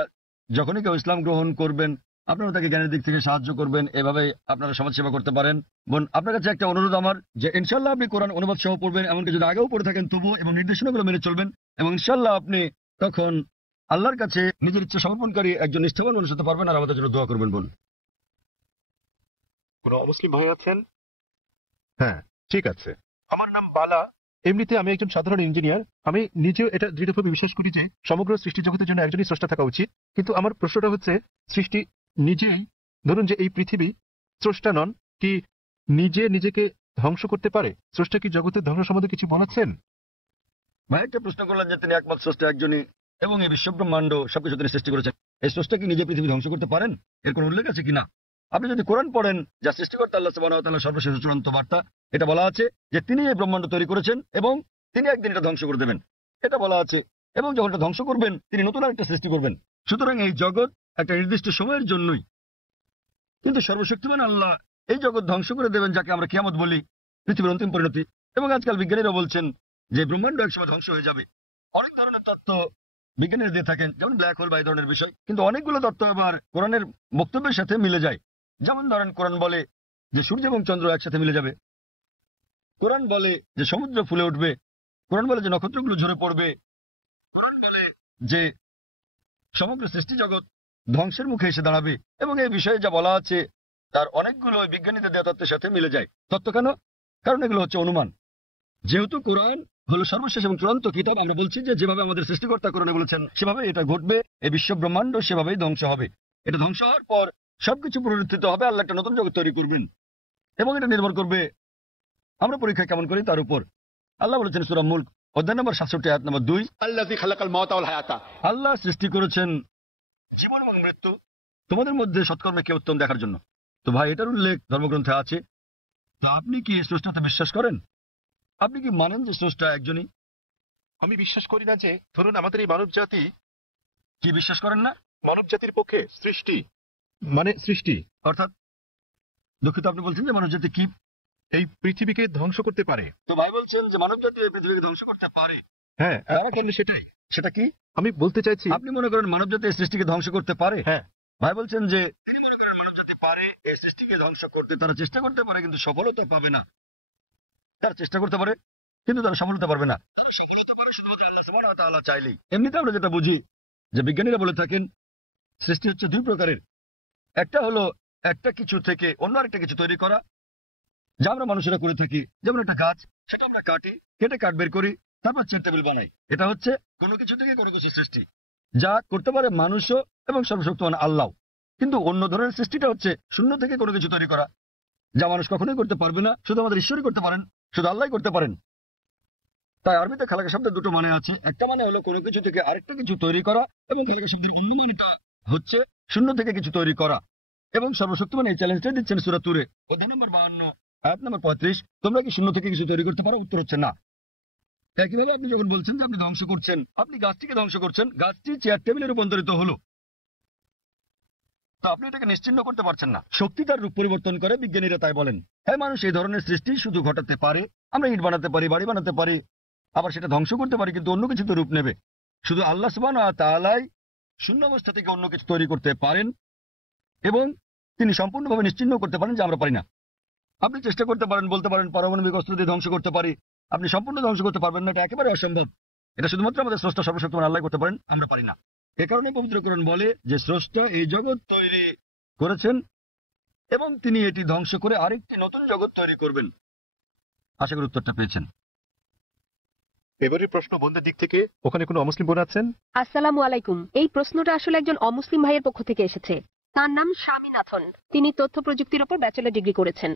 যখনই কেউ ইসলাম গ্রহণ করবেন আপনারা তাকে জ্ঞানের দিক থেকে সাহায্য করবেন, এভাবে আপনারা সমাজ সেবা করতে পারেন। বোন, আপনার কাছে একটা অনুরোধ আমার যে ইনশাআল্লাহ আপনি কোরআন অনুবাদ সহ পড়বেন, এমনকি যদি আগেও পড়ে থাকেন তবুও, এবং নির্দেশনাগুলো মেনে চলবেন, এবং ইনশাআল্লাহ আপনি তখন আল্লাহর কাছে নিজের ইচ্ছা সমর্পণকারী একজন নিষ্ঠাবান মানুষ হতে পারবেন। আর আমাদের জন্য দোয়া করবেন বোন। কোনো অমুসলিম ভাই আছেন? হ্যাঁ, ঠিক আছে। আমার নাম বালা। এমনিতে আমি একজন সাধারণ ইঞ্জিনিয়ার। আমি নিজেও এটা দৃঢ়ভাবে বিশ্বাস করি যে সমগ্র সৃষ্টি জগতের জন্য একজনই স্রষ্টা থাকা উচিত। কিন্তু আমার প্রশ্নটা হচ্ছে, সৃষ্টি নিজেই, ধরুন যে এই পৃথিবী স্রষ্টা নন, কি নিজে নিজেকে ধ্বংস করতে পারে? স্রষ্টা কি জগতের ধ্বংস সম্বন্ধে কিছু বলেছেন? ভাই একটা প্রশ্ন করলেন যে তিনি একমাত্র স্রষ্টা একজনই এবং এই বিশ্বব্রহ্মাণ্ড সবকিছু তিনি সৃষ্টি করেছেন। এই স্রষ্টা কি নিজে পৃথিবী ধ্বংস করতে পারেন? এর কোনো উল্লেখ আছে কিনা? আপনি যদি কোরআন পড়েন, যা সৃষ্টিকর্তা আল্লাহ সুবহানাহু ওয়া তাআলার সর্বশেষ চূড়ান্ত বার্তা, এটা বলা আছে যে তিনি এই ব্রহ্মাণ্ড তৈরি করেছেন এবং তিনি একদিন এটা ধ্বংস করে দেবেন, এটা বলা আছে। এবং যখন এটা ধ্বংস করবেন তিনি নতুন আরেকটা সৃষ্টি করবেন। সুতরাং এই জগৎ একটা নির্দিষ্ট সময়ের জন্যই, কিন্তু সর্বশক্তিমান আল্লাহ এই জগৎ ধ্বংস করে দেবেন, যাকে আমরা কিয়ামত বলি, পৃথিবীর অন্তিম পরিণতি। এবং আজকাল বিজ্ঞানীরা বলছেন যে ব্রহ্মাণ্ড একসময় ধ্বংস হয়ে যাবে। অনেক ধরনের তত্ত্ব বিজ্ঞানীরা দিয়ে থাকেন, যেমন ব্ল্যাক হোল বা এই ধরনের বিষয়, কিন্তু অনেকগুলো তত্ত্ব আবার কোরআনের বক্তব্যের সাথে মিলে যায়। যেমন ধরেন, কোরআন বলে যে সূর্য এবং চন্দ্র একসাথে মিলে যাবে, কোরআন বলে যে সমুদ্র ফুলে উঠবে, কোরআন বলে যে নক্ষত্রগুলো ঝরে পড়বে, কোরআন বলে যে সমগ্র সৃষ্টি জগৎ ধ্বংসের মুখে এসে দাঁড়াবে। এবং এই বিষয়ে যা বলা আছে তার অনেকগুলো বিজ্ঞানীদের দেওয়া তত্ত্বের সাথে মিলে যায়। তত্ত্ব কেন? কারণ এগুলো হচ্ছে অনুমান। যেহেতু কোরআন হলো সর্বশেষ এবং চূড়ান্ত কিতাব, আমরা বলছি যে যেভাবে আমাদের সৃষ্টিকর্তা কোরআনে বলেছেন সেভাবে এটা ঘটবে। এই বিশ্ব ব্রহ্মাণ্ড সেভাবেই ধ্বংস হবে। এটা ধ্বংস হওয়ার পর সবকিছু পুনরুত্থিত হবে, আল্লাহ একটা নতুন জগৎ তৈরি করবেন, এবং এটা নির্ভর করবে আমরা পরীক্ষা কেমন করি তার উপর। আল্লাহ বলেছেন সূরা মুলক অধ্যায় নম্বর 67 আয়াত নম্বর 2, আল্লাযী খালাকাল মাউতা ওয়াল হায়াতা। আল্লাহ সৃষ্টি করেছেন জীবন এবং মৃত্যু, তোমাদের মধ্যে সৎকর্মে কে উত্তম দেখার জন্য। তো ভাই, এটার উল্লেখ ধর্মগ্রন্থে আছে। তো আপনি কি এই স্রষ্টাতে বিশ্বাস করেন? আপনি কি মানেন যে স্রষ্টা একজনই? আমি বিশ্বাস করি না যে, ধরুন আমাদের এই মানব জাতি, কি বিশ্বাস করেন না? মানব জাতির পক্ষে সৃষ্টি মানে সৃষ্টি অর্থাৎ, দুঃখিত, আপনি বলছেন যে মানবজাতি কি এই পৃথিবীকে ধ্বংস করতে পারে। তো ভাই বলছেন যে মানবজাতি এই পৃথিবীকে ধ্বংস করতে পারে। হ্যাঁ, তারা করলে সেটাই, সেটা কি আমি বলতে চাইছি। আপনি মনে করেন মানবজাতি এই সৃষ্টিকে ধ্বংস করতে পারে? হ্যাঁ। ভাই বলছেন যে তিনি মনে করেন মানবজাতি পারে এই সৃষ্টিকে ধ্বংস করতে। তারা চেষ্টা করতে পারে কিন্তু সফলতা পাবে না। তারা চেষ্টা করতে পারে কিন্তু তারা সফলতা পারবে না। তারা সফলতা পারে শুধুমাত্র আল্লাহ সুবহানাহু ওয়া তাআলা চাইলেই। এমনিতে আমরা যেটা বুঝি যে বিজ্ঞানীরা বলে থাকেন সৃষ্টি হচ্ছে দুই প্রকারের। একটা হলো একটা কিছু থেকে অন্য আরেকটা কিছু তৈরি করা, যা আমরা মানুষেরা করে থাকি। যেমন একটা গাছ, সেটা আমরা কাটি, কেটে কাঠ বের করি, তারপর চেয়ার টেবিল বানাই। এটা হচ্ছে কোনো কিছু থেকে কোনো কিছু সৃষ্টি, যা করতে পারে মানুষও এবং সর্বশক্তিমান আল্লাহ। কিন্তু অন্য ধরনের সৃষ্টিটা হচ্ছে শূন্য থেকে কোনো কিছু তৈরি করা, যা মানুষ কখনোই করতে পারবে না, শুধু আমাদের ঈশ্বরই করতে পারেন, শুধু আল্লাহই করতে পারেন। তাই আরবিতে খালাকা শব্দের দুটো মানে আছে। একটা মানে হলো কোনো কিছু থেকে আরেকটা কিছু তৈরি করা, এবং খালাকা শব্দের অন্য মানেটা হচ্ছে শূন্য থেকে কিছু তৈরি করা। এবং সর্বশক্তিমান এই চ্যালেঞ্জটা দিচ্ছেন সূরা তুরে অধ্যায় নম্বর 52 আয়াত নম্বর 35, তোমরা কি শূন্য থেকে কিছু তৈরি করতে পারো? উত্তর হচ্ছে না। একইভাবে আপনি যখন বলছেন যে আপনি ধ্বংস করছেন, আপনি গাছটিকে ধ্বংস করছেন, গাছটি চেয়ার টেবিলে রূপান্তরিত হলো, তো আপনি এটাকে নিশ্চিহ্ন করতে পারছেন না। শক্তি তার রূপ পরিবর্তন করে, বিজ্ঞানীরা তাই বলেন। হ্যাঁ, মানুষ এই ধরনের সৃষ্টি শুধু ঘটাতে পারে। আমরা ইট বানাতে পারি, বাড়ি বানাতে পারি, আবার সেটা ধ্বংস করতে পারি, কিন্তু অন্য কিছু তো রূপ নেবে। শুধু আল্লাহ সুবহানাহু ওয়া তাআলাই শূন্য অবস্থা থেকে অন্য কিছু তৈরি করতে পারেন, এবং তিনি সম্পূর্ণভাবে নিশ্চিহ্ন করতে পারেন, যে আমরা পারি না। আপনি চেষ্টা করতে পারেন, বলতে পারেন পারমাণবিক অস্ত্র দিয়ে ধ্বংস করতে পারি, আপনি সম্পূর্ণ ধ্বংস করতে পারবেন না, এটা একেবারে অসম্ভব। এটা শুধুমাত্র আমাদের স্রষ্টা সর্বশক্তিমান আল্লাহ করতে পারেন, আমরা পারি না। এ কারণে পবিত্র কোরআন বলে যে স্রষ্টা এই জগৎ তৈরি করেছেন এবং তিনি এটি ধ্বংস করে আরেকটি নতুন জগৎ তৈরি করবেন। আশা করি উত্তরটা পেয়েছেন। এবারে প্রশ্ন বোনদের দিক থেকে, ওখানে কোনো অমুসলিম বোন আছেন? আসসালামু আলাইকুম। এই প্রশ্নটা আসলে একজন অমুসলিম ভাইয়ের পক্ষ থেকে এসেছে। তার নাম স্বামীনাথন। তিনি তথ্য প্রযুক্তির উপর ব্যাচেলর ডিগ্রি করেছেন।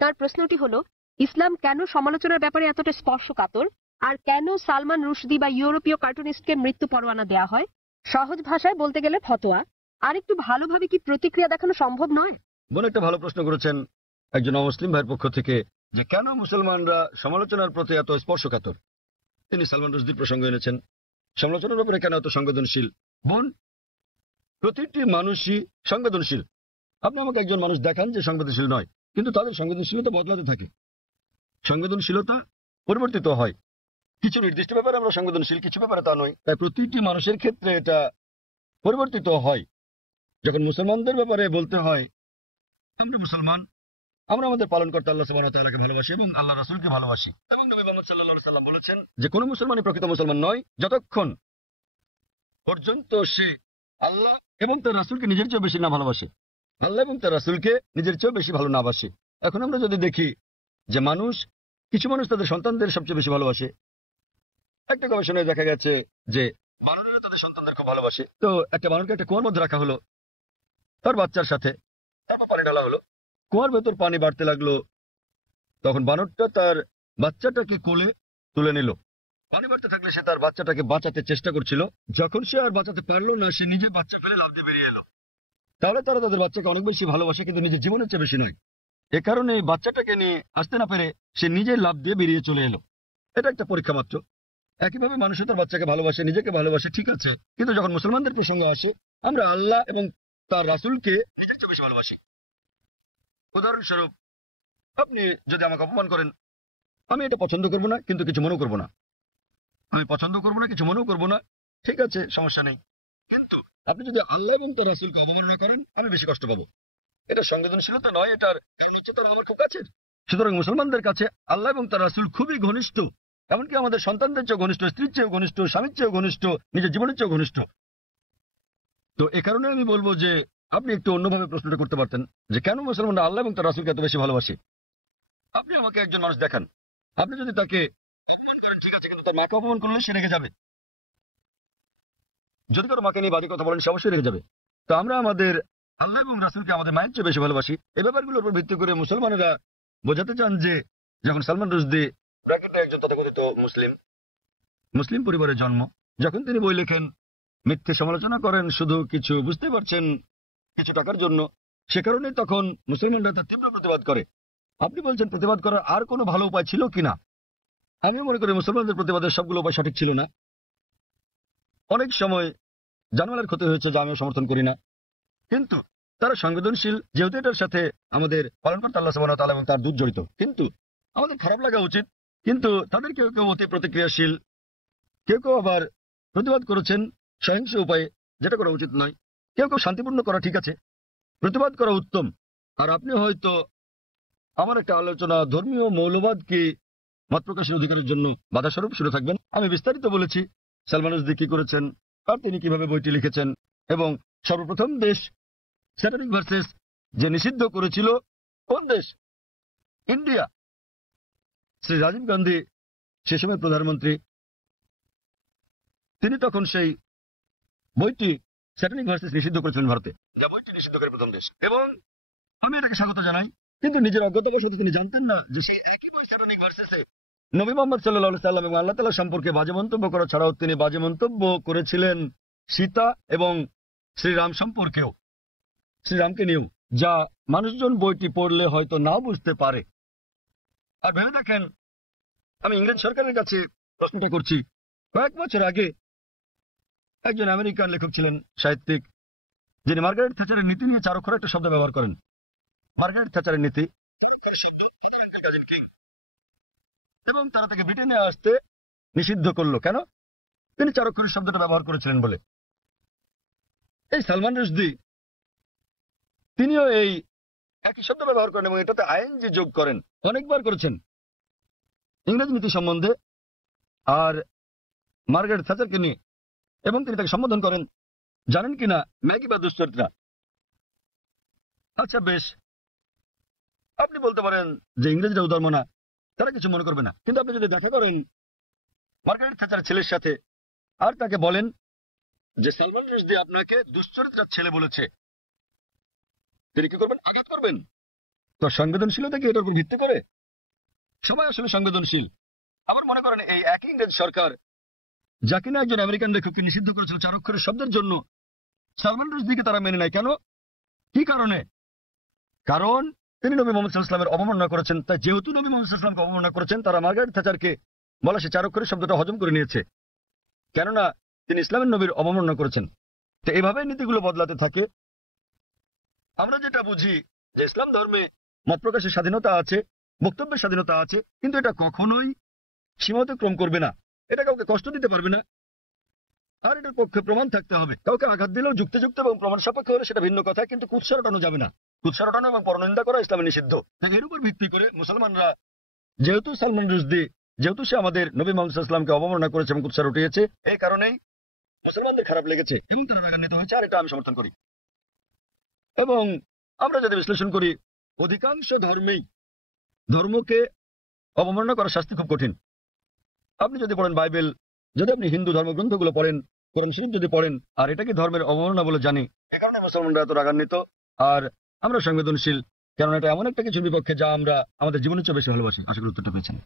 তার প্রশ্নটি হলো, ইসলাম কেন সমালোচনার ব্যাপারে এতটা স্পর্শকাতর, আর কেন সালমান রুশদি বা ইউরোপীয় কার্টুনিস্টকে মৃত্যু পরোয়ানা দেওয়া হয়? সহজ ভাষায় বলতে গেলে ফতোয়া। আর একটু ভালোভাবে কি প্রতিক্রিয়া দেখানো সম্ভব নয়? বোন একটা ভালো প্রশ্ন করেছেন একজন অমুসলিম ভাইয়ের পক্ষ থেকে, যে কেন মুসলমানরা সমালোচনার প্রতি এত স্পর্শকাতর। তিনি সালমান রুশদির প্রসঙ্গ এনেছেন। সমালোচনার উপরে কেন এত সংবেদনশীল? বোন, প্রতিটি মানুষই সংবেদনশীল। আপনি আমাকে একজন মানুষ দেখান যে সংবেদনশীল নয়, কিন্তু তাদের সংবেদনশীলতা বদলাতে থাকে। সংবেদনশীলতা পরিবর্তিত হয়। কিছু নির্দিষ্ট ব্যাপারে আমরা সংবেদনশীল, কিছু ব্যাপারে তা নয়। তাই প্রতিটি মানুষের ক্ষেত্রে এটা পরিবর্তিত হয়। যখন মুসলমানদের ব্যাপারে বলতে হয়, আমরা মুসলমান, আমরা আমাদের পালন করতে আল্লাহ সুবহানাহু ওয়া তাআলাকে ভালোবাসি এবং আল্লাহ রাসূলকে ভালোবাসি। এবং নবী মুহাম্মদ সাল্লাল্লাহু আলাইহি সাল্লাম বলেছেন যে কোনো মুসলমানই প্রকৃত মুসলমান নয় যতক্ষণ পর্যন্ত সে আল্লাহ এবং তার রাসূলকে নিজের চেয়ে বেশি না ভালোবাসে, আল্লাহ এবং তার রাসূলকে নিজের চেয়ে বেশি ভালো না বাসে। এখন আমরা যদি দেখি যে কিছু মানুষ তাদের সন্তানদের সবচেয়ে বেশি ভালোবাসে। একটা গবেষণায় দেখা গেছে যে বানরেরা তাদের সন্তানদের খুব ভালোবাসে। তো একটা বানরকে একটা কুয়ার মধ্যে রাখা হলো তার বাচ্চার সাথে, তারপর পানি ঢালা হলো, কুয়ার ভেতর পানি বাড়তে লাগলো। তখন বানরটা তার বাচ্চাটাকে কোলে তুলে নিল। পানি বাড়তে থাকলে সে তার বাচ্চাটাকে বাঁচাতে চেষ্টা করছিল। যখন সে আর বাঁচাতে পারলো না, সে নিজে বাচ্চা ফেলে লাফ দিয়ে বেরিয়ে এলো। তাহলে তারা তাদের বাচ্চাকে অনেক বেশি ভালোবাসে, কিন্তু নিজের জীবনের চেয়ে বেশি নয়। এ কারণে বাচ্চাটাকে নিয়ে আসতে না পেরে সে নিজে লাফ দিয়ে বেরিয়ে চলে এলো। এটা একটা পরীক্ষা মাত্র। একইভাবে মানুষ তার বাচ্চাকে ভালোবাসে, নিজেকে ভালোবাসে, ঠিক আছে, কিন্তু যখন মুসলমানদের প্রসঙ্গ আসে, আমরা আল্লাহ এবং তার রাসূলকে নিজের চেয়ে বেশি ভালোবাসি। উদাহরণস্বরূপ, আপনি যদি আমাকে অপমান করেন, আমি এটা পছন্দ করব না, কিন্তু কিছু মনেও করব না। আমি পছন্দ করব না, কিছু মনেও করব না, ঠিক আছে, সমস্যা নেই। কিন্তু আপনি যদি আল্লাহ এবং তার রাসূলকে অবমাননা করেন, আমি বেশি কষ্ট পাবো। এটা সংবেদনশীলতা নয়, এটার নিশ্চয়তা আমার খুব কাছের। সুতরাং মুসলমানদের কাছে আল্লাহ এবং তার রাসূল খুবই ঘনিষ্ঠ, এমনকি আমাদের সন্তানদের চেয়েও ঘনিষ্ঠ, স্ত্রীর চেয়েও ঘনিষ্ঠ, স্বামীর চেয়েও ঘনিষ্ঠ, নিজের জীবনের চেয়েও ঘনিষ্ঠ। তো এ কারণে আমি বলবো যে আপনি একটু অন্যভাবে প্রশ্নটা করতে পারতেন যে কেন মুসলমানরা আল্লাহ এবং তার রাসূলকে এত বেশি ভালোবাসে। আপনি আমাকে একজন মানুষ দেখান, আপনি যদি তাকে অপমান করেন, ঠিক আছে, কিন্তু তার মাকে অপমান করলে সে রেগে যাবে। যদি কারো মাকে নিয়ে বাজে কথা বলেন, সে অবশ্যই রেগে যাবে। তো আমরা আমাদের আল্লাহ এবং রাসূলকে আমাদের মায়ের চেয়ে বেশি ভালোবাসি। এই ব্যাপারগুলোর উপর ভিত্তি করে মুসলমানেরা বোঝাতে চান যে যখন সালমান রুশদি ব্র্যাকেটে একজন তথাকথিত মুসলিম পরিবারের জন্ম, যখন তিনি বই লেখেন, মিথ্যে সমালোচনা করেন শুধু কিছু বুঝতে পারছেন কিছু টাকার জন্য, সে কারণে তখন মুসলমানরা তার তীব্র প্রতিবাদ করে। আপনি বলছেন প্রতিবাদ করার আর কোনো ভালো উপায় ছিল কিনা? আমিও মনে করি মুসলমানদের প্রতিবাদের সবগুলো উপায় সঠিক ছিল না। অনেক সময় জানমালের ক্ষতি হয়েছে, যা আমিও সমর্থন করি না, কিন্তু তারা সংবেদনশীল, যেহেতু এটার সাথে আমাদের পালনকর্তা আল্লাহ সুবহানাহু ওয়া তাআলা এবং তার দূত জড়িত। কিন্তু আমাদের খারাপ লাগা উচিত। কিন্তু তাদের কেউ কেউ অতি প্রতিক্রিয়াশীল, কেউ কেউ আবার প্রতিবাদ করেছেন সহিংস উপায়ে, যেটা করা উচিত নয়। কেউ কেউ শান্তিপূর্ণ করা ঠিক আছে, প্রতিবাদ করা উত্তম। আর আপনি হয়তো আমার একটা আলোচনা ধর্মীয় মৌলবাদকে মত প্রকাশের অধিকারের জন্য বাধাস্বরূপ শুনে থাকবেন। আমি বিস্তারিত বলেছি সালমান রুশদি কি করেছেন আর তিনি কিভাবে বইটি লিখেছেন, এবং সর্বপ্রথম দেশ স্যাটানিক ভার্সেস যে নিষিদ্ধ করেছিল, কোন দেশ? ইন্ডিয়া। শ্রী রাজীব গান্ধী সে সময় প্রধানমন্ত্রী, তিনি তখন সেই বইটি স্যাটানিক ভার্সেস নিষিদ্ধ করেছিলেন ভারতে, যা বইটি নিষিদ্ধ করে প্রথম দেশ। এবং আমি এটাকে স্বাগত জানাই, কিন্তু নিজের অজ্ঞতাবশত তিনি জানতেন না যে সেই একই বই স্যাটানিক ভার্সেসে নবী মুহাম্মদ সাল্লাল্লাহু আলাইহি সাল্লাম এবং আল্লাহ তাআলা সম্পর্কে বাজে মন্তব্য করা ছাড়াও তিনি বাজে মন্তব্য করেছিলেন সীতা এবং শ্রীরাম সম্পর্কেও, শ্রীরামকে নিয়েও, যা মানুষজন বইটি পড়লে হয়তো নাও বুঝতে পারে। আর ভেবে দেখেন, আমি ইংরেজ সরকারের কাছে প্রশ্নটা করছি। কয়েক বছর আগে একজন আমেরিকান লেখক ছিলেন, সাহিত্যিক, যিনি মার্গারেট থ্যাচারের নীতি নিয়ে 4 অক্ষরের একটা শব্দ ব্যবহার করেন। মার্গারেট থ্যাচারের নীতি, এবং তারা তাকে ব্রিটেনে আসতে নিষিদ্ধ করলো। কেন? তিনি 4 অক্ষরের শব্দটা ব্যবহার করেছিলেন বলে। এই সালমান রুশদি তিনিও এই একই শব্দ ব্যবহার করেন এবং এটাতে আইএনজি যোগ করেন, অনেকবার করেছেন ইংরেজ নীতি সম্বন্ধে আর মার্গারেট থ্যাচারকে নিয়ে, এবং তিনি তাকে সম্বোধন করেন, জানেন কিনা, ম্যাগি বা দুশ্চরিত্রা। আচ্ছা বেশ, আপনি বলতে পারেন যে ইংরেজরা উদার মনা, তারা কিছু মনে করবে না। কিন্তু আপনি যদি দেখা করেন মার্গারেট থ্যাচার ছেলের সাথে আর তাকে বলেন যে সালমান রুশদি আপনাকে দুশ্চরিত্রার ছেলে বলেছে, তিনি কি করবেন? আঘাত করবেন। তো সংবেদনশীলতা কি এটার উপর ভিত্তি করে? সবাই আসলে সংবেদনশীল। আবার মনে করেন এই একই ইংরেজ সরকার যা কিনা একজন আমেরিকান লেখককে নিষিদ্ধ করেছিল 4 অক্ষরের শব্দের জন্য, সালমান রুশদিকে তারা মেনে নেয় কেন? কি কারণে? কারণ তিনি নবী মোহাম্মদ সাল্লাল্লাহু আলাইহি ওয়াসাল্লামের অবমাননা করেছেন। তাই যেহেতু নবী মোহাম্মদ সাল্লাল্লাহু আলাইহি ওয়াসাল্লামকে অবমাননা করেছেন, তারা মার্গারেট থ্যাচারকে বলা সে 4 অক্ষরের শব্দটা হজম করে নিয়েছে, কেননা তিনি ইসলামের নবীর অবমাননা করেছেন। তো এভাবে নীতিগুলো বদলাতে থাকে। আমরা যেটা বুঝি যে ইসলাম ধর্মে মত প্রকাশের স্বাধীনতা আছে, বক্তব্যের স্বাধীনতা আছে, কিন্তু এটা কখনোই সীমা অতিক্রম করবে না, এটা কাউকে কষ্ট দিতে পারবে না, আর এটার পক্ষে প্রমাণ থাকতে হবে। কাউকে আঘাত দিলেও যুক্তিযুক্ত এবং প্রমাণ সাপেক্ষ হলে সেটা ভিন্ন কথা, কিন্তু কুৎসা রটানো যাবে না। কুৎসা রটানো এবং পরনিন্দা করা ইসলামে নিষিদ্ধ। তাই এর উপর ভিত্তি করে মুসলমানরা যেহেতু সালমান রুশদি যেহেতু সে আমাদের নবী মুহাম্মদ সাল্লাল্লাহু আলাইহি ওয়াসাল্লামকে অবমাননা করেছে এবং কুৎসা রটিয়েছে, এই কারণেই মুসলমানদের খারাপ লেগেছে এবং তারা রাগান্বিত হয়েছে, আর এটা আমি সমর্থন করি। এবং আমরা যদি বিশ্লেষণ করি, অধিকাংশ ধর্মেই ধর্মকে অবমাননা করার শাস্তি খুব কঠিন। আপনি যদি পড়েন বাইবেল, যদি আপনি হিন্দু ধর্মগ্রন্থগুলো পড়েন, কোরআন শরীফ যদি পড়েন, আর এটাকে ধর্মের অবমাননা বলে জানি, এ কারণে মুসলমানরা এত রাগান্বিত। আর আমরা সংবেদনশীল, কারণ এটা এমন একটা কিছুর বিপক্ষে যা আমরা আমাদের জীবনের চেয়ে বেশি ভালোবাসি। আশা করি উত্তরটা পেয়েছেন।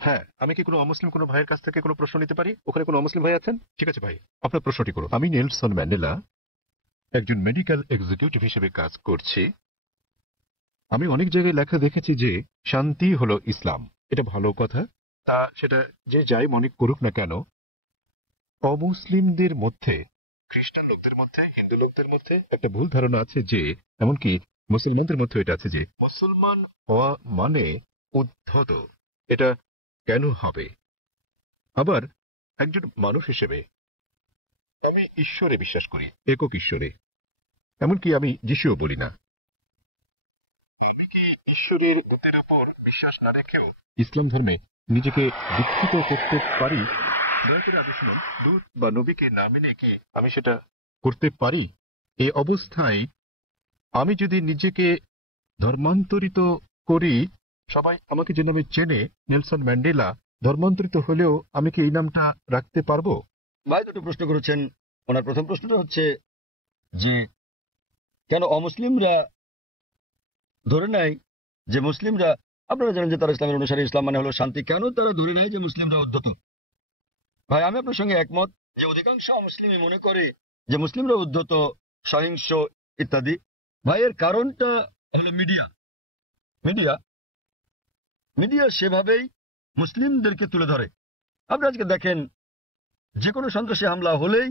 হ্যাঁ, আমি কি কোনো অমুসলিম কোনো ভাইয়ের কাছ থেকে কোনো প্রশ্ন নিতে পারি? ওখানে কোনো অমুসলিম ভাই আছেন? ঠিক আছে ভাই, আপনার প্রশ্নটি করুন। আমি নেলসন ম্যান্ডেলা, একজন মেডিকেল এক্সিকিউটিভ হিসেবে কাজ করছি। আমি অনেক জায়গায় লেখা দেখেছি যে শান্তি হলো ইসলাম। এটা ভালো কথা, তা সেটা যে যাই মনে করুক না কেন, অমুসলিমদের মধ্যে, খ্রিস্টান লোকদের মধ্যে, হিন্দু লোকদের মধ্যে একটা ভুল ধারণা আছে যে, এমনকি মুসলমানদের মধ্যে এটা আছে যে মুসলমান হওয়া মানে উদ্ধত। এটা কেন হবে? আবার একজন মানুষ হিসেবে আমি ঈশ্বরে বিশ্বাস করি, একক ঈশ্বরে। এমনকি আমি যিশুও বলি না। ঈশ্বরের দূতের উপর বিশ্বাস না রেখেও ইসলাম ধর্মে নিজেকে দীক্ষিত করতে পারি? দয়া করে আগে শুনুন, দূত বা নবীকে না মেনে কি আমি সেটা করতে পারি? এই অবস্থায় আমি যদি নিজেকে ধর্মান্তরিত করি, সবাই আমাকে যে নামে চেনে, নেলসন ম্যান্ডেলা, ধর্মান্তরিত হলেও আমি কি এই নামটা রাখতে পারবো? ভাই দুটো প্রশ্ন করেছেন। ওনার প্রথম প্রশ্নটা হচ্ছে যে কেন অমুসলিমরা ধরে নেয় যে মুসলিমরা, আপনারা জানেন যে তারা ইসলামের অনুসারী, ইসলাম মানে হলো শান্তি, কেন তারা ধরে নেয় যে মুসলিমরা উদ্ধত? ভাই আমি আপনার সঙ্গে একমত যে অধিকাংশ মুসলিমই মনে করে যে মুসলিমরা উদ্ধত, সহিংস ইত্যাদি। ভাই এর কারণটা হলো মিডিয়া। মিডিয়া মিডিয়া সেভাবেই মুসলিমদেরকে তুলে ধরে। আপনি আজকে দেখেন যে কোনো সন্ত্রাসী হামলা হলেই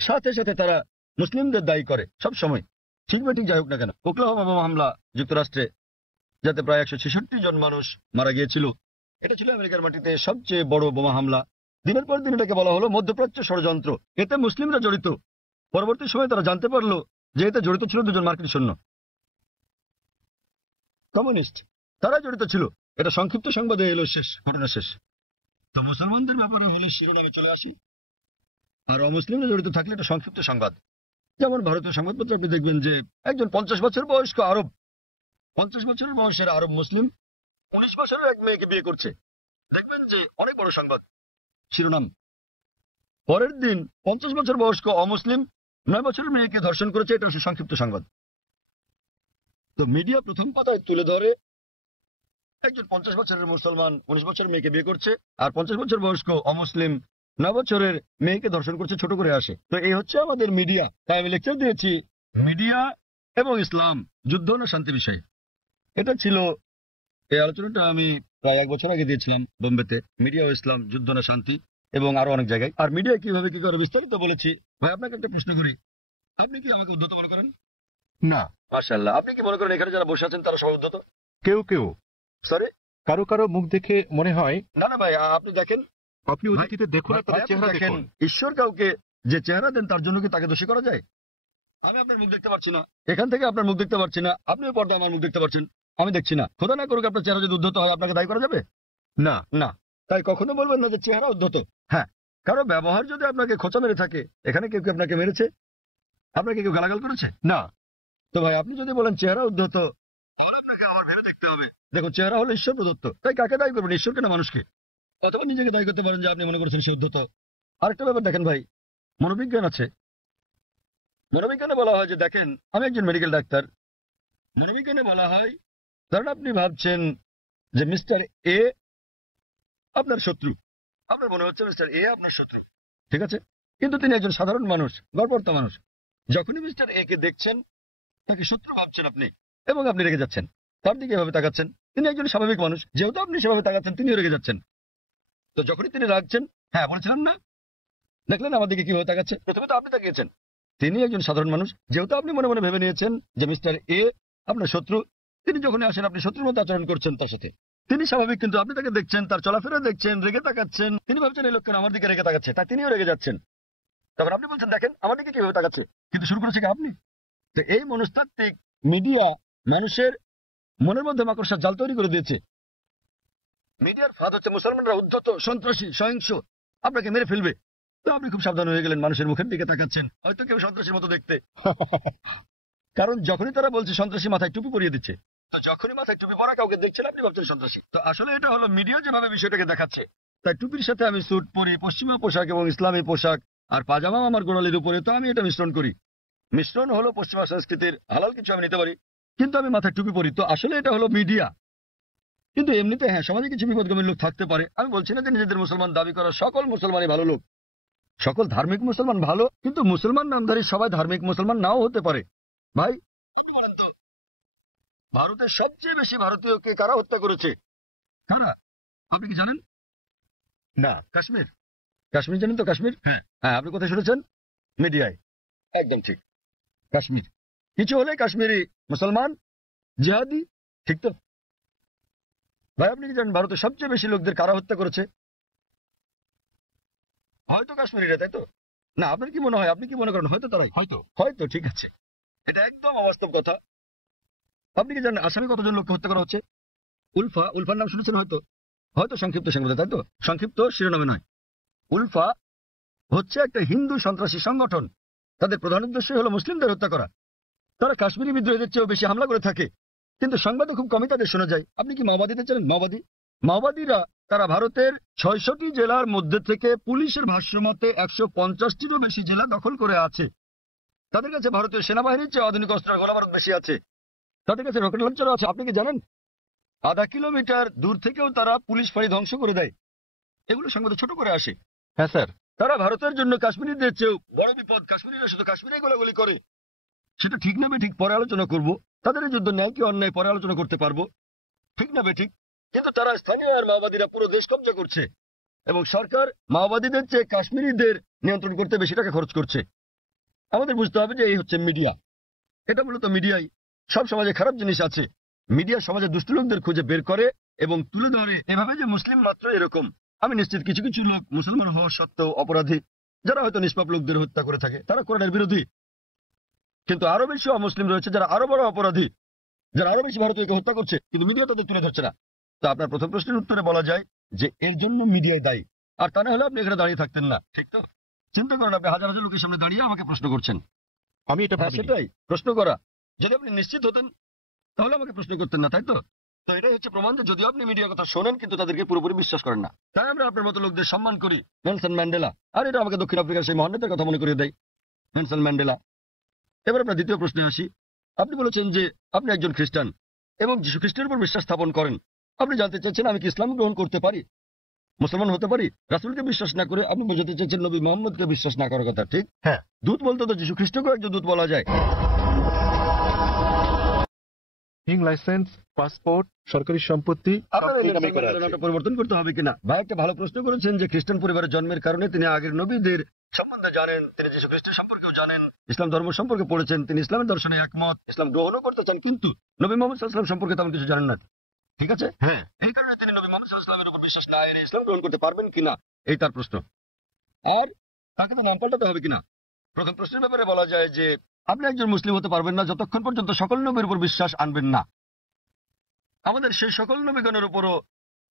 সাথে সাথে তারা মুসলিমদের দায়ী করে, সব সময়, ঠিক বা ঠিক যাই হোক না কেন। ওকলাহোমা বোমা হামলা যুক্তরাষ্ট্রে, যাতে প্রায় 166 জন মানুষ মারা গিয়েছিল, এটা ছিল আমেরিকার মাটিতে সবচেয়ে বড় বোমা হামলা। দিনের পর দিন এটাকে বলা হলো মধ্যপ্রাচ্য ষড়যন্ত্র, এতে মুসলিমরা জড়িত। পরবর্তী সময়ে তারা জানতে পারলো যে এতে জড়িত ছিল 2 জন মার্কিন সৈন্য, কমিউনিস্ট, তারা জড়িত ছিল। এটা সংক্ষিপ্ত সংবাদে এলো শেষ, ঘটনা শেষ। তো মুসলমানদের ব্যাপারে হলো শিরোনামে চলে আসি, আর অমুসলিমরা জড়িত থাকলে এটা সংক্ষিপ্ত সংবাদ। যেমন ভারতীয় সংবাদপত্র আপনি দেখবেন যে একজন 50 বছর বয়স্ক আরব, 50 বছরের বয়সের আরব মুসলিম 19 বছরের এক মেয়েকে বিয়ে করছে, দেখবেন যে অনেক বড় সংবাদ শিরোনাম। পরের দিন 50 বছর বয়স্ক অমুসলিম 9 বছরের মেয়েকে ধর্ষণ করেছে, এটা হচ্ছে সংক্ষিপ্ত সংবাদ। তো মিডিয়া প্রথম পাতায় তুলে ধরে একজন 50 বছরের মুসলমান 19 বছরের মেয়েকে বিয়ে করছে, আর 50 বছর বয়স্ক অমুসলিম 9 বছরের মেয়েকে ধর্ষণ করছে, ছোট করে আসে। তো এই হচ্ছে আমাদের মিডিয়া। তাই আমি লেকচার দিয়েছি মিডিয়া এবং ইসলাম, যুদ্ধ না শান্তি বিষয়। এটা ছিল এই আলোচনাটা আমি প্রায় 1 বছর আগে দিয়েছিলাম বোম্বেতে, মিডিয়া ও ইসলাম, যুদ্ধ না শান্তি, এবং আরো অনেক জায়গায়। আর মিডিয়া কিভাবে কি করে বিস্তারিত বলেছি। ভাই আপনাকে একটা প্রশ্ন করি, আপনি কি আমাকে উদ্ধত মনে করেন? না। মাশাআল্লাহ। আপনি কি মনে করেন এখানে যারা বসে আছেন তারা সবাই উদ্ধত? কেউ কেউ, সরি, কারো কারো মুখ দেখে মনে হয়। না না ভাই, আপনি দেখেন, আপনি অতীতে দেখুন, তাদের চেহারা দেখুন। ঈশ্বর কাউকে যে চেহারা দেন তার জন্য কি তাকে দোষী করা যায়? আমি আপনার মুখ দেখতে পাচ্ছি না, এখান থেকে আপনার মুখ দেখতে পাচ্ছি না, আপনিও পর্দা আমার মুখ দেখতে পাচ্ছেন, আমি দেখছি না। খোদা না করুক আপনার চেহারা যদি উদ্ধত হয়, আপনাকে দায়ী করা যাবে না। না। তাই কখনো বলবেন না যে চেহারা উদ্ধত। হ্যাঁ, কারো ব্যবহার যদি আপনাকে খোঁচা মেরে থাকে, এখানে কেউ আপনাকে মেরেছে, আপনাকে কেউ গালাগাল করেছে? না। তো ভাই আপনি যদি বলেন চেহারা উদ্ধত, দেখতে হবে। দেখুন, চেহারা হলো ঈশ্বর প্রদত্ত, তাই কাকে দায়ী করবেন, ঈশ্বরকে না মানুষকে? অথবা নিজেকে দায়ী করতে পারেন যে আপনি মনে করছেন সে উদ্ধত। আরেকটা ব্যাপার দেখেন ভাই, মনোবিজ্ঞান আছে। মনোবিজ্ঞানে বলা হয় যে, দেখেন আমি একজন মেডিকেল ডাক্তার, মনোবিজ্ঞানে বলা হয় ধরেন আপনি ভাবছেন যে মিস্টার এ আপনার শত্রু, আপনার মনে হচ্ছে মিস্টার এ আপনার শত্রু, ঠিক আছে? কিন্তু তিনি একজন সাধারণ মানুষ, গড়পড়তা মানুষ। যখনই মিস্টার এ কে দেখছেন তাকে শত্রু ভাবছেন আপনি, এবং আপনি রেগে যাচ্ছেন, তার দিকে এভাবে তাকাচ্ছেন। তিনি একজন স্বাভাবিক মানুষ, যেহেতু আপনি সেভাবে তাকাচ্ছেন তিনিও রেগে যাচ্ছেন। তো যখনই তিনি রাগছেন, হ্যাঁ বলেছিলাম না, দেখলেন আমার দিকে কিভাবে তাকাচ্ছে? প্রথমে তো আপনি তাকিয়েছেন, তিনি একজন সাধারণ মানুষ, যেহেতু আপনি মনে মনে ভেবে নিয়েছেন যে মিস্টার এ আপনার শত্রু, তিনি যখনই আসেন আপনি শত্রুর মতো আচরণ করছেন তার সাথে। তিনি স্বাভাবিক, কিন্তু আপনি তাকে দেখছেন, তার চলাফেরা দেখছেন, রেগে তাকাচ্ছেন। তিনি ভাবছেন এই লোকটা আমার দিকে রেগে তাকাচ্ছে, তাই তিনিও রেগে যাচ্ছেন। তখন আপনি বলছেন দেখেন আমার দিকে কিভাবে তাকাচ্ছে, কিন্তু শুরু করেছে কি আপনি? তো এই মনস্তাত্ত্বিক মিডিয়া মানুষের মনের মধ্যে মাকড়সার জাল তৈরি করে দিয়েছে। মিডিয়ার ফাঁদ হচ্ছে মুসলমানরা উদ্ধত, সন্ত্রাসী, সহিংস, আপনাকে মেরে ফেলবে। তো আপনি খুব সাবধান হয়ে গেলেন, মানুষের মুখের দিকে তাকাচ্ছেন, হয়তো কেউ সন্ত্রাসীর মতো দেখতে। কারণ যখনই তারা বলছে সন্ত্রাসী মাথায় টুপি পরিয়ে দিচ্ছে, তো যখনই মাথায় টুপি পরা কাউকে দেখছেন আপনি ভাবছেন সন্ত্রাসী। তো আসলে এটা হলো মিডিয়া যেভাবে বিষয়টাকে দেখাচ্ছে। তাই টুপির সাথে আমি স্যুট পরি, পশ্চিমা পোশাক এবং ইসলামী পোশাক, আর পাজামাও আমার গোড়ালির উপরে, তো আমি এটা মিশ্রণ করি। মিশ্রণ হলো পশ্চিমা সংস্কৃতির, হালাল কিছু আমি নিতে পারি, কিন্তু আমি মাথায় টুপি পরি। তো আসলে এটা হলো মিডিয়া। কিন্তু এমনিতে হ্যাঁ, সমাজে কিছু বিপদগামী লোক থাকতে পারে। আমি বলছি না যে নিজেদের মুসলমান দাবি করা সকল মুসলমানই ভালো লোক, সকল ধার্মিক মুসলমান ভালো, কিন্তু মুসলমান নামধারী সবাই ধার্মিক মুসলমান নাও হতে পারে। ভাই বলেন তো, ভারতের সবচেয়ে বেশি ভারতীয়কে কারা হত্যা করেছে? কারা? আপনি কি জানেন? না। কাশ্মীর। কাশ্মীর জানেন তো? কাশ্মীর, হ্যাঁ হ্যাঁ, আপনি কোথায় শুনেছেন? মিডিয়ায়। একদম ঠিক, কাশ্মীর। কিছু হলে কাশ্মীরি মুসলমান, জিহাদি, ঠিক তো? ভাই আপনি কি জানেন ভারতের সবচেয়ে বেশি লোকদের কারা হত্যা করেছে? হয়তো কাশ্মীরিরা, তাই তো? না, আপনার কি মনে হয়, আপনি কি মনে করেন হয়তো তারাই? হয়তো। হয়তো, ঠিক আছে, এটা একদম অবাস্তব কথা। আপনি কি জানেন আসামে কতজন লোককে হত্যা করা হচ্ছে? উলফা, উলফার নাম শুনেছেন হয়তো? হয়তো সংক্ষিপ্ত সংবাদে, তাই তো? সংক্ষিপ্ত শিরোনামে নয়। উলফা হচ্ছে একটা হিন্দু সন্ত্রাসী সংগঠন। তাদের প্রধান উদ্দেশ্য হলো মুসলিমদের হত্যা করা। তারা কাশ্মীরি বিদ্রোহীদের চেয়েও বেশি হামলা করে থাকে, কিন্তু সংবাদে খুব কমই তাদের শোনা যায়। আপনি কি মাওবাদীদের জানেন? মাওবাদীরা তারা ভারতের ৬০০টি জেলার মধ্যে থেকে পুলিশের ভাষ্যমতে ১৫০টিরও বেশি জেলা দখল করে আছে। তাদের কাছে ভারতীয় সেনাবাহিনীর চেয়ে আধুনিক অস্ত্র গোলাবারুদ বেশি আছে। তাদের কাছে রকেট লঞ্চারও আছে। আপনি কি জানেন আধা কিলোমিটার দূর থেকেও তারা পুলিশ ফাঁড়ি ধ্বংস করে দেয়? এগুলো সংবাদে ছোট করে আসে। হ্যাঁ স্যার। তারা ভারতের জন্য কাশ্মীরিদের চেয়েও বড় বিপদ। কাশ্মীরিরা শুধু কাশ্মীরে গোলাগুলি করে। সেটা ঠিক না বেঠিক পরে আলোচনা করব। তাদের এই যুদ্ধ ন্যায় কি অন্যায় পরে আলোচনা করতে পারবো, ঠিক না বেঠিক? কিন্তু তারা স্থানীয় আর মাওবাদীরা পুরো দেশ কব্জা করছে, এবং সরকার মাওবাদীদের চেয়ে কাশ্মীরিদের নিয়ন্ত্রণ করতে বেশি টাকা খরচ করছে। আমাদের বুঝতে হবে যে এই হচ্ছে মিডিয়া। এটা মূলত মিডিয়াই। সব সমাজে খারাপ জিনিস আছে, মিডিয়া সমাজে দুষ্ট লোকদের খুঁজে বের করে এবং তুলে ধরে এভাবে যে মুসলিম মাত্র এরকম। আমি নিশ্চিত কিছু কিছু লোক মুসলমান হওয়া সত্ত্বেও অপরাধী, যারা হয়তো নিষ্পাপ লোকদের হত্যা করে থাকে, তারা কোরআনের বিরোধী। কিন্তু আরো বেশি অমুসলিম রয়েছে যারা আরো বড় অপরাধী, যারা আরো বেশি ভারতীয়কে হত্যা করছে, কিন্তু মিডিয়া তাদের তুলে ধরছে না। তো আপনার প্রথম প্রশ্নের উত্তরে বলা যায় যে এর জন্য মিডিয়ায় দায়ী, আর তা না হলে আপনি এখানে দাঁড়িয়ে থাকতেন না, ঠিক তো? চিন্তা করেন, আপনি হাজার হাজার লোকের সামনে দাঁড়িয়ে আমাকে প্রশ্ন করছেন। আমি এটা হ্যাঁ, ভাবিনি। সেটাই প্রশ্ন করা। যদি আপনি নিশ্চিত হতেন তাহলে আমাকে প্রশ্ন করতেন না, তাই তো? তো এটাই হচ্ছে প্রমাণ যে যদিও আপনি মিডিয়ার কথা শোনেন কিন্তু তাদেরকে পুরোপুরি বিশ্বাস করেন না। তাই আমরা আপনার মতো লোকদের সম্মান করি। নেলসন ম্যান্ডেলা, আর এটা আমাকে দক্ষিণ আফ্রিকার সেই মহান নেতার কথা মনে করিয়ে দেয়, নেলসন ম্যান্ডেলা। এবার আপনার দ্বিতীয় প্রশ্নে আসি। আপনি বলেছেন যে আপনি একজন খ্রিস্টান এবং যীশু খ্রিস্টের উপর বিশ্বাস স্থাপন করেন। আপনি জানতে চাইছেন আমি কি ইসলাম গ্রহণ করতে পারি, মুসলমান হতে পারি? রাসূলকে বিশ্বাস না করে আপনি বোঝাতে চাইছেন নবী মুহাম্মদকে বিশ্বাস না করার কথা, ঠিক? হ্যাঁ। দূত বলতে তো যীশু খ্রিস্টকেও একজন দূত বলা যায়। লাইসেন্স, পাসপোর্ট, সরকারি সম্পত্তি আপনার এই সব নামে করা আছে। নামটা পরিবর্তন করতে হবে কিনা? ভাই একটা ভালো প্রশ্ন করেছেন যে খ্রিস্টান পরিবারের জন্মের কারণে তিনি আগের নবীদের সম্বন্ধে জানেন, তিনি যীশু খ্রিস্টের সম্পর্কেও জানেন, ইসলাম ধর্ম সম্পর্কে পড়েছেন, তিনি ইসলামের দর্শনে একমত, ইসলাম গ্রহণও করতে চান, কিন্তু নবী মুহাম্মদ সাল্লাল্লাহু আলাইহি ওয়াসাল্লাম সম্পর্কে তেমন কিছু জানেন না, ঠিক আছে? হ্যাঁ। এই কারণে তিনি নবী মুহাম্মদ সাল্লাল্লাহু আলাইহি ওয়াসাল্লামের উপর বিশ্বাস না এনে ইসলাম গ্রহণ করতে পারবেন কিনা, এই তার প্রশ্ন। আর তাকে তো নাম পাল্টাতে হবে কিনা? প্রথম প্রশ্নের ব্যাপারে বলা যায় যে আপনি একজন মুসলিম হতে পারবেন না যতক্ষণ পর্যন্ত সকল নবীর উপর বিশ্বাস আনবেন না। আমাদের সেই সকল নবীগণের উপরও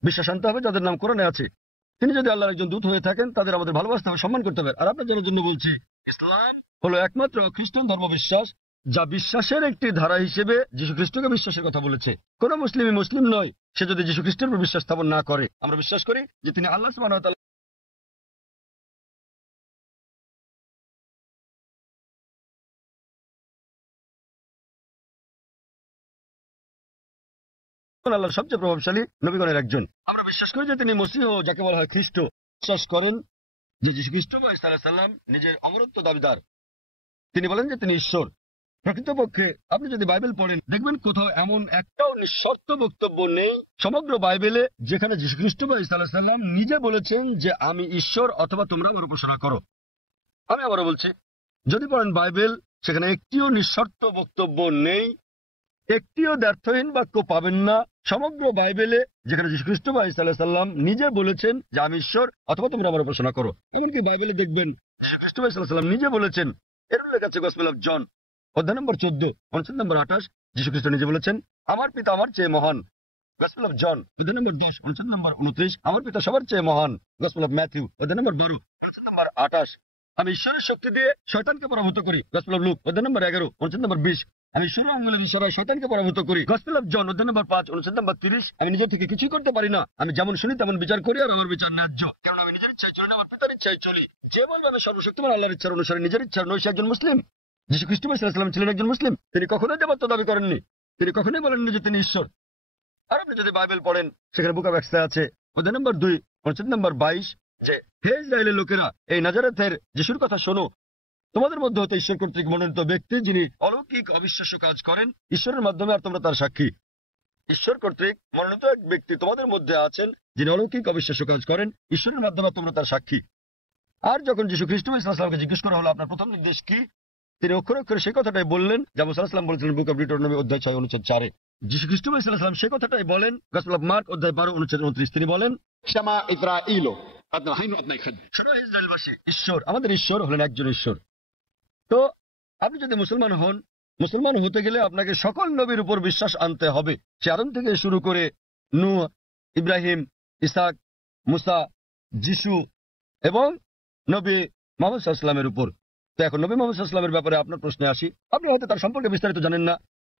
বিশ্বাস আনতে হবে যাদের নাম কোরআনে আছে। তিনি যদি আল্লাহর একজন দূত হয়ে থাকেন তাদের আমাদের ভালোবাসতে হবে, সম্মান করতে হবে। আর আপনার জানার জন্য বলছি, ইসলাম হলো একমাত্র খ্রিস্টান ধর্ম বিশ্বাস যা বিশ্বাসের একটি ধারা হিসেবে যীশু খ্রিস্টকে বিশ্বাসের কথা বলেছে। কোন মুসলিমই মুসলিম নয় সে যদি যীশু খ্রিস্টের উপর বিশ্বাস স্থাপন না করে। আমরা বিশ্বাস করি যে তিনি আল্লাহ সুবহানাহু ওয়া তাআলা আল্লাহর সবচেয়ে প্রভাবশালী নবীগণের একজন। আমরা বিশ্বাস করি যে তিনি মসীহ, যাকে বলা হয় খ্রিস্ট। বিশ্বাস করেন যে যীশু খ্রিস্ট সাল্লাল্লাহু আলাইহি সাল্লাম নিজের অমরত্ব দাবিদার। তিনি বলেন যে তিনি ঈশ্বর। প্রকৃতপক্ষে আপনি যদি বাইবেল পড়েন দেখবেন কোথাও এমন একটাও নিঃশর্ত বক্তব্য নেই সমগ্র বাইবেলে যেখানে যীশু খ্রিস্ট সাল্লাল্লাহু আলাইহি সাল্লাম নিজে বলেছেন যে আমি ঈশ্বর অথবা তোমরা আমার উপাসনা করো। আমি আবারও বলছি, যদি পড়েন বাইবেল সেখানে একটিও নিঃশর্ত বক্তব্য নেই, একটিও দ্ব্যর্থহীন বাক্য পাবেন না সমগ্র বাইবেলে যেখানে যীশু খ্রিস্ট সাল্লাল্লাহু আলাইহি সাল্লাম নিজে বলেছেন যে আমি ঈশ্বর অথবা তোমরা আমার উপাসনা করো। এমনকি বাইবেলে দেখবেন যীশু খ্রিস্ট সাল্লাল্লাহু আলাইহি সাল্লাম নিজে বলেছেন, এর উল্লেখ আছে গসপেল অফ জন অধ্যায় নম্বর 14 অনুচ্ছেদ নম্বর 28। যীশু খ্রিস্ট নিজে বলেছেন আমার পিতা আমার চেয়ে মহান। গসপেল অফ জন অধ্যায় নম্বর 10 অনুচ্ছেদ নম্বর 29। আমার পিতা সবার চেয়ে মহান। গসপেল অফ ম্যাথিউ অধ্যায় নম্বর 12 অনুচ্ছেদ নম্বর 28। আমি ঈশ্বরের শক্তি দিয়ে শয়তানকে পরাভূত করি। গসপেল অফ লুক অধ্যায় নম্বর 11 অনুচ্ছেদ নম্বর 20। আমি ঈশ্বরের আঙ্গুলে ইশারায় শয়তানকে পরাভূত করি। গসপেল অফ জন অধ্যায় নম্বর 5 অনুচ্ছেদ নম্বর 30। আমি নিজে থেকে কিছুই করতে পারি না, আমি যেমন শুনি তেমন বিচার করি, আর আমার বিচার ন্যায্য, কারণ আমি নিজের ইচ্ছায় চলি না, আমার পিতার ইচ্ছায় চলি। যে বলবে আমি সর্বশক্তিমান আল্লাহর ইচ্ছার অনুসারে নিজের ইচ্ছার নয়, সে একজন মুসলিম। যীশু খ্রিস্ট সাল্লাল্লাহু আলাইহি সাল্লাম ছিলেন একজন মুসলিম। তিনি কখনোই দেবত্ব দাবি করেননি, তিনি কখনোই বলেননি যে তিনি ঈশ্বর। আর আপনি যদি বাইবেল পড়েন সেখানে বুক অফ অ্যাক্টসে আছে অধ্যায় নম্বর 2 অনুচ্ছেদ নম্বর 22 যে হে ইসরায়েলের লোকেরা, এই নাজারেথের যিশুর কথা শোনো। তোমাদের মধ্যে হতে ঈশ্বর কর্তৃক মনোনীত ব্যক্তি যিনি অলৌকিক অবিশ্বাস্য কাজ করেন ঈশ্বরের মাধ্যমে, আর তোমরা তার সাক্ষী। ঈশ্বর কর্তৃক মনোনীত এক ব্যক্তি তোমাদের মধ্যে আছেন যিনি অলৌকিক অবিশ্বাস্য কাজ করেন ঈশ্বরের মাধ্যমে, তোমরা তার সাক্ষী। আর যখন যীশু খ্রিস্ট সাল্লাল্লাহু আলাইহি সাল্লামকে জিজ্ঞেস করা হলো আপনার প্রথম নির্দেশ কি, তিনি অক্ষরে অক্ষরে সেই কথাটাই বললেন যা মুসা আলাইহিস সালাম বলেছিলেন বুক অফ ডিউটেরোনমি অধ্যায় 6 অনুচ্ছেদ 4-এ। যীশু খ্রিস্ট সাল্লাল্লাহু আলাইহি সাল্লাম সেই কথাটাই বলেন গসপেল অফ মার্ক অধ্যায় 12 অনুচ্ছেদ 29। তিনি বলেন শামা ইসরাঈল আদনা হাইনু আদনাই খাদ। শোনো ইসরায়েলবাসী, ঈশ্বর, আমাদের ঈশ্বর হলেন একজন ঈশ্বর। তো আপনি যদি মুসলমান হন, মুসলমান হতে গেলে আপনাকে সকল নবীর উপর বিশ্বাস আনতে হবে, সে আদম থেকে শুরু করে নূহ, ইব্রাহিম, ইসহাক, মুসা, যিশু এবং নবী মুহাম্মদ সাল্লাল্লাহু আলাইহি ওয়াসাল্লামের উপর। তো এখন নবী মুহাম্মদ সাল্লাল্লাহু আলাইহি ওয়াসাল্লামের ব্যাপারে আপনার প্রশ্নে আসি। আপনি হয়তো তার সম্পর্কে বিস্তারিত জানেন না,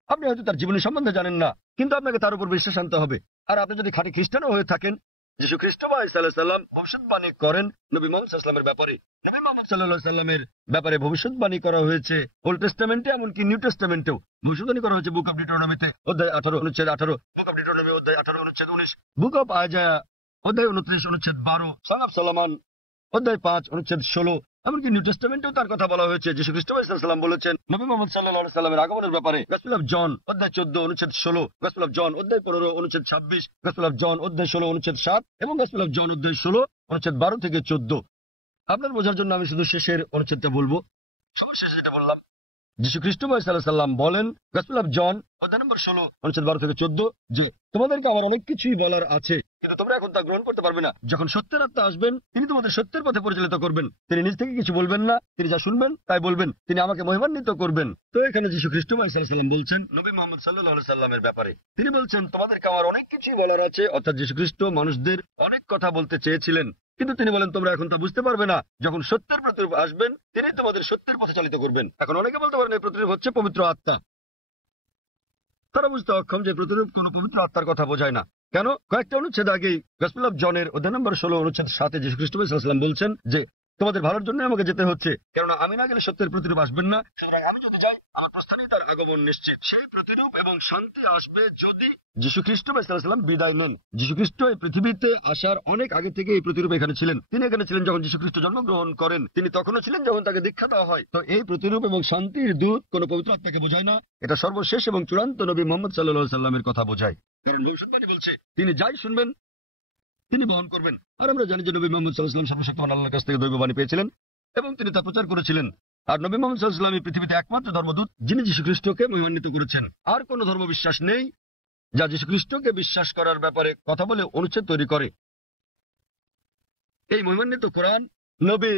আপনি হয়তো তার জীবনী সম্বন্ধে জানেন না, কিন্তু আপনাকে তার উপর বিশ্বাস আনতে হবে। আর আপনি যদি খাঁটি খ্রিস্টানও হয়ে থাকেন, যীশু খ্রিস্ট সাল্লাল্লাহু আলাইহি সাল্লাম ভবিষ্যৎবাণী করেন নবী মুহাম্মদ সাল্লাল্লাহু আলাইহি ওয়াসাল্লামের ব্যাপারে। নবী মুহাম্মদ সাল্লাল্লাহু আলাইহি সাল্লামের ব্যাপারে ভবিষ্যৎবাণী করা হয়েছে ওল্ড টেস্টামেন্টে, এমনকি নিউ টেস্টামেন্টেও ভবিষ্যৎবাণী করা হয়েছে বুক অফ ডিউটেরোনমিতে অধ্যায় 18 অনুচ্ছেদ 18, বুক অফ ডিউটেরোনমি অধ্যায় 18 অনুচ্ছেদ 19, বুক অফ আইজায়া অধ্যায় 29 অনুচ্ছেদ 12, সং অফ সলোমন অধ্যায় 5 অনুচ্ছেদ 16। এমনকি নিউ টেস্টামেন্টেও তার কথা বলা হয়েছে। যীশু খ্রিস্ট সাল্লাল্লাহু আলাইহি সাল্লাম বলেছেন নবী মুহাম্মদ সাল্লাল্লাহু আলাইহি সাল্লামের আগমনের ব্যাপারে। গসপেল অফ জন অধ্যায় 14 অনুচ্ছেদ 16, গসপেল অফ জন অধ্যায় 15 অনুচ্ছেদ 26, গসপেল অফ জন অধ্যায় 16 অনুচ্ছেদ 7 এবং গসপেল অফ জন অধ্যায় 16 অনুচ্ছেদ 12 থেকে 14। আপনার বোঝার জন্য আমি শুধু শেষের অনুচ্ছেদটা বলবো। শেষে যেটা বললাম, যীশু খ্রিস্ট সাল্লাল্লাহু আলাইহি সাল্লাম বলেন গসপেল অফ জন অধ্যায় নম্বর 16 অনুচ্ছেদ 12 থেকে 14 যে তোমাদেরকে আমার অনেক কিছুই বলার আছে, কিন্তু তোমরা এখন তা গ্রহণ করতে পারবে না। যখন সত্যের আত্মা আসবেন তিনি তোমাদের সত্যের পথে পরিচালিত করবেন। তিনি নিজ থেকে কিছু বলবেন না, তিনি যা শুনবেন তাই বলবেন, তিনি আমাকে মহিমান্বিত করবেন। তো এখানে যীশু খ্রিস্ট সাল্লাল্লাহু আলাইহি সাল্লাম বলছেন নবী মুহাম্মদ সাল্লাল্লাহু আলাইহি সাল্লামের ব্যাপারে, তিনি বলছেন তোমাদেরকে আমার অনেক কিছুই বলার আছে। অর্থাৎ যীশু খ্রিস্ট মানুষদের অনেক কথা বলতে চেয়েছিলেন, কিন্তু তিনি বলেন তোমরা এখন তা বুঝতে পারবে না। যখন সত্যের প্রতিরূপ আসবেন তিনি তোমাদের সত্যের পথে চালিত করবেন। এখন অনেকে বলতে পারেন এই প্রতিরূপ হচ্ছে পবিত্র আত্মা। তারা বুঝতে অক্ষম যে প্রতিরূপ কোন পবিত্র আত্মার কথা বোঝায় না। কেন? কয়েকটা অনুচ্ছেদ আগেই গসপেল অফ জনের অধ্যায় নম্বর 16 অনুচ্ছেদ 7 যীশু খ্রিস্ট সাল্লাল্লাহু আলাইহি সাল্লাম বলছেন যে তোমাদের ভালোর জন্য আমাকে যেতে হচ্ছে, কেননা আমি না গেলে সত্যের প্রতিরূপ আসবেন না। আমি যদি যাই আমার প্রস্থানেই তার আগমন নিশ্চিত। সেই প্রতিরূপ এবং শান্তি আসবে যদি যীশু খ্রিস্ট সাল্লাল্লাহু আলাইহি সাল্লাম বিদায় নেন। যীশু খ্রিস্ট এই পৃথিবীতে আসার অনেক আগে থেকে এই প্রতিরূপ এখানে ছিলেন। তিনি এখানে ছিলেন যখন যীশু খ্রিস্ট জন্মগ্রহণ করেন, তিনি তখনও ছিলেন যখন তাকে দীক্ষা দেওয়া হয়। তো এই প্রতিরূপ এবং শান্তির দূত কোন পবিত্র আত্মাকে বোঝায় না, এটা সর্বশেষ এবং চূড়ান্ত নবী মুহাম্মদ সাল্লাল্লাহু আলাইহি সাল্লামের কথা বোঝায়। কারণ ভবিষ্যৎবাণী বলছে তিনি যাই শুনবেন তিনি বহন করবেন। আর আমরা জানি যে নবী মুহাম্মদ সাল্লাল্লাহু আলাইহি সাল্লাম সর্বশক্তিমান আল্লাহর কাছ থেকে দৈববাণী পেয়েছিলেন এবং তিনি তা প্রচার করেছিলেন। আর নবী মুহাম্মদ সাল্লাল্লাহু আলাইহি সাল্লাম পৃথিবীতে একমাত্র ধর্মদূত যিনি যীশু খ্রিস্টকে মহিমান্বিত করেছেন। আর কোন ধর্ম বিশ্বাস নেই যা যীশু খ্রিস্টকে বিশ্বাস করার ব্যাপারে কথা বলে অনুচ্ছেদ তৈরি করে। এই মহিমান্বিত কোরআন নবী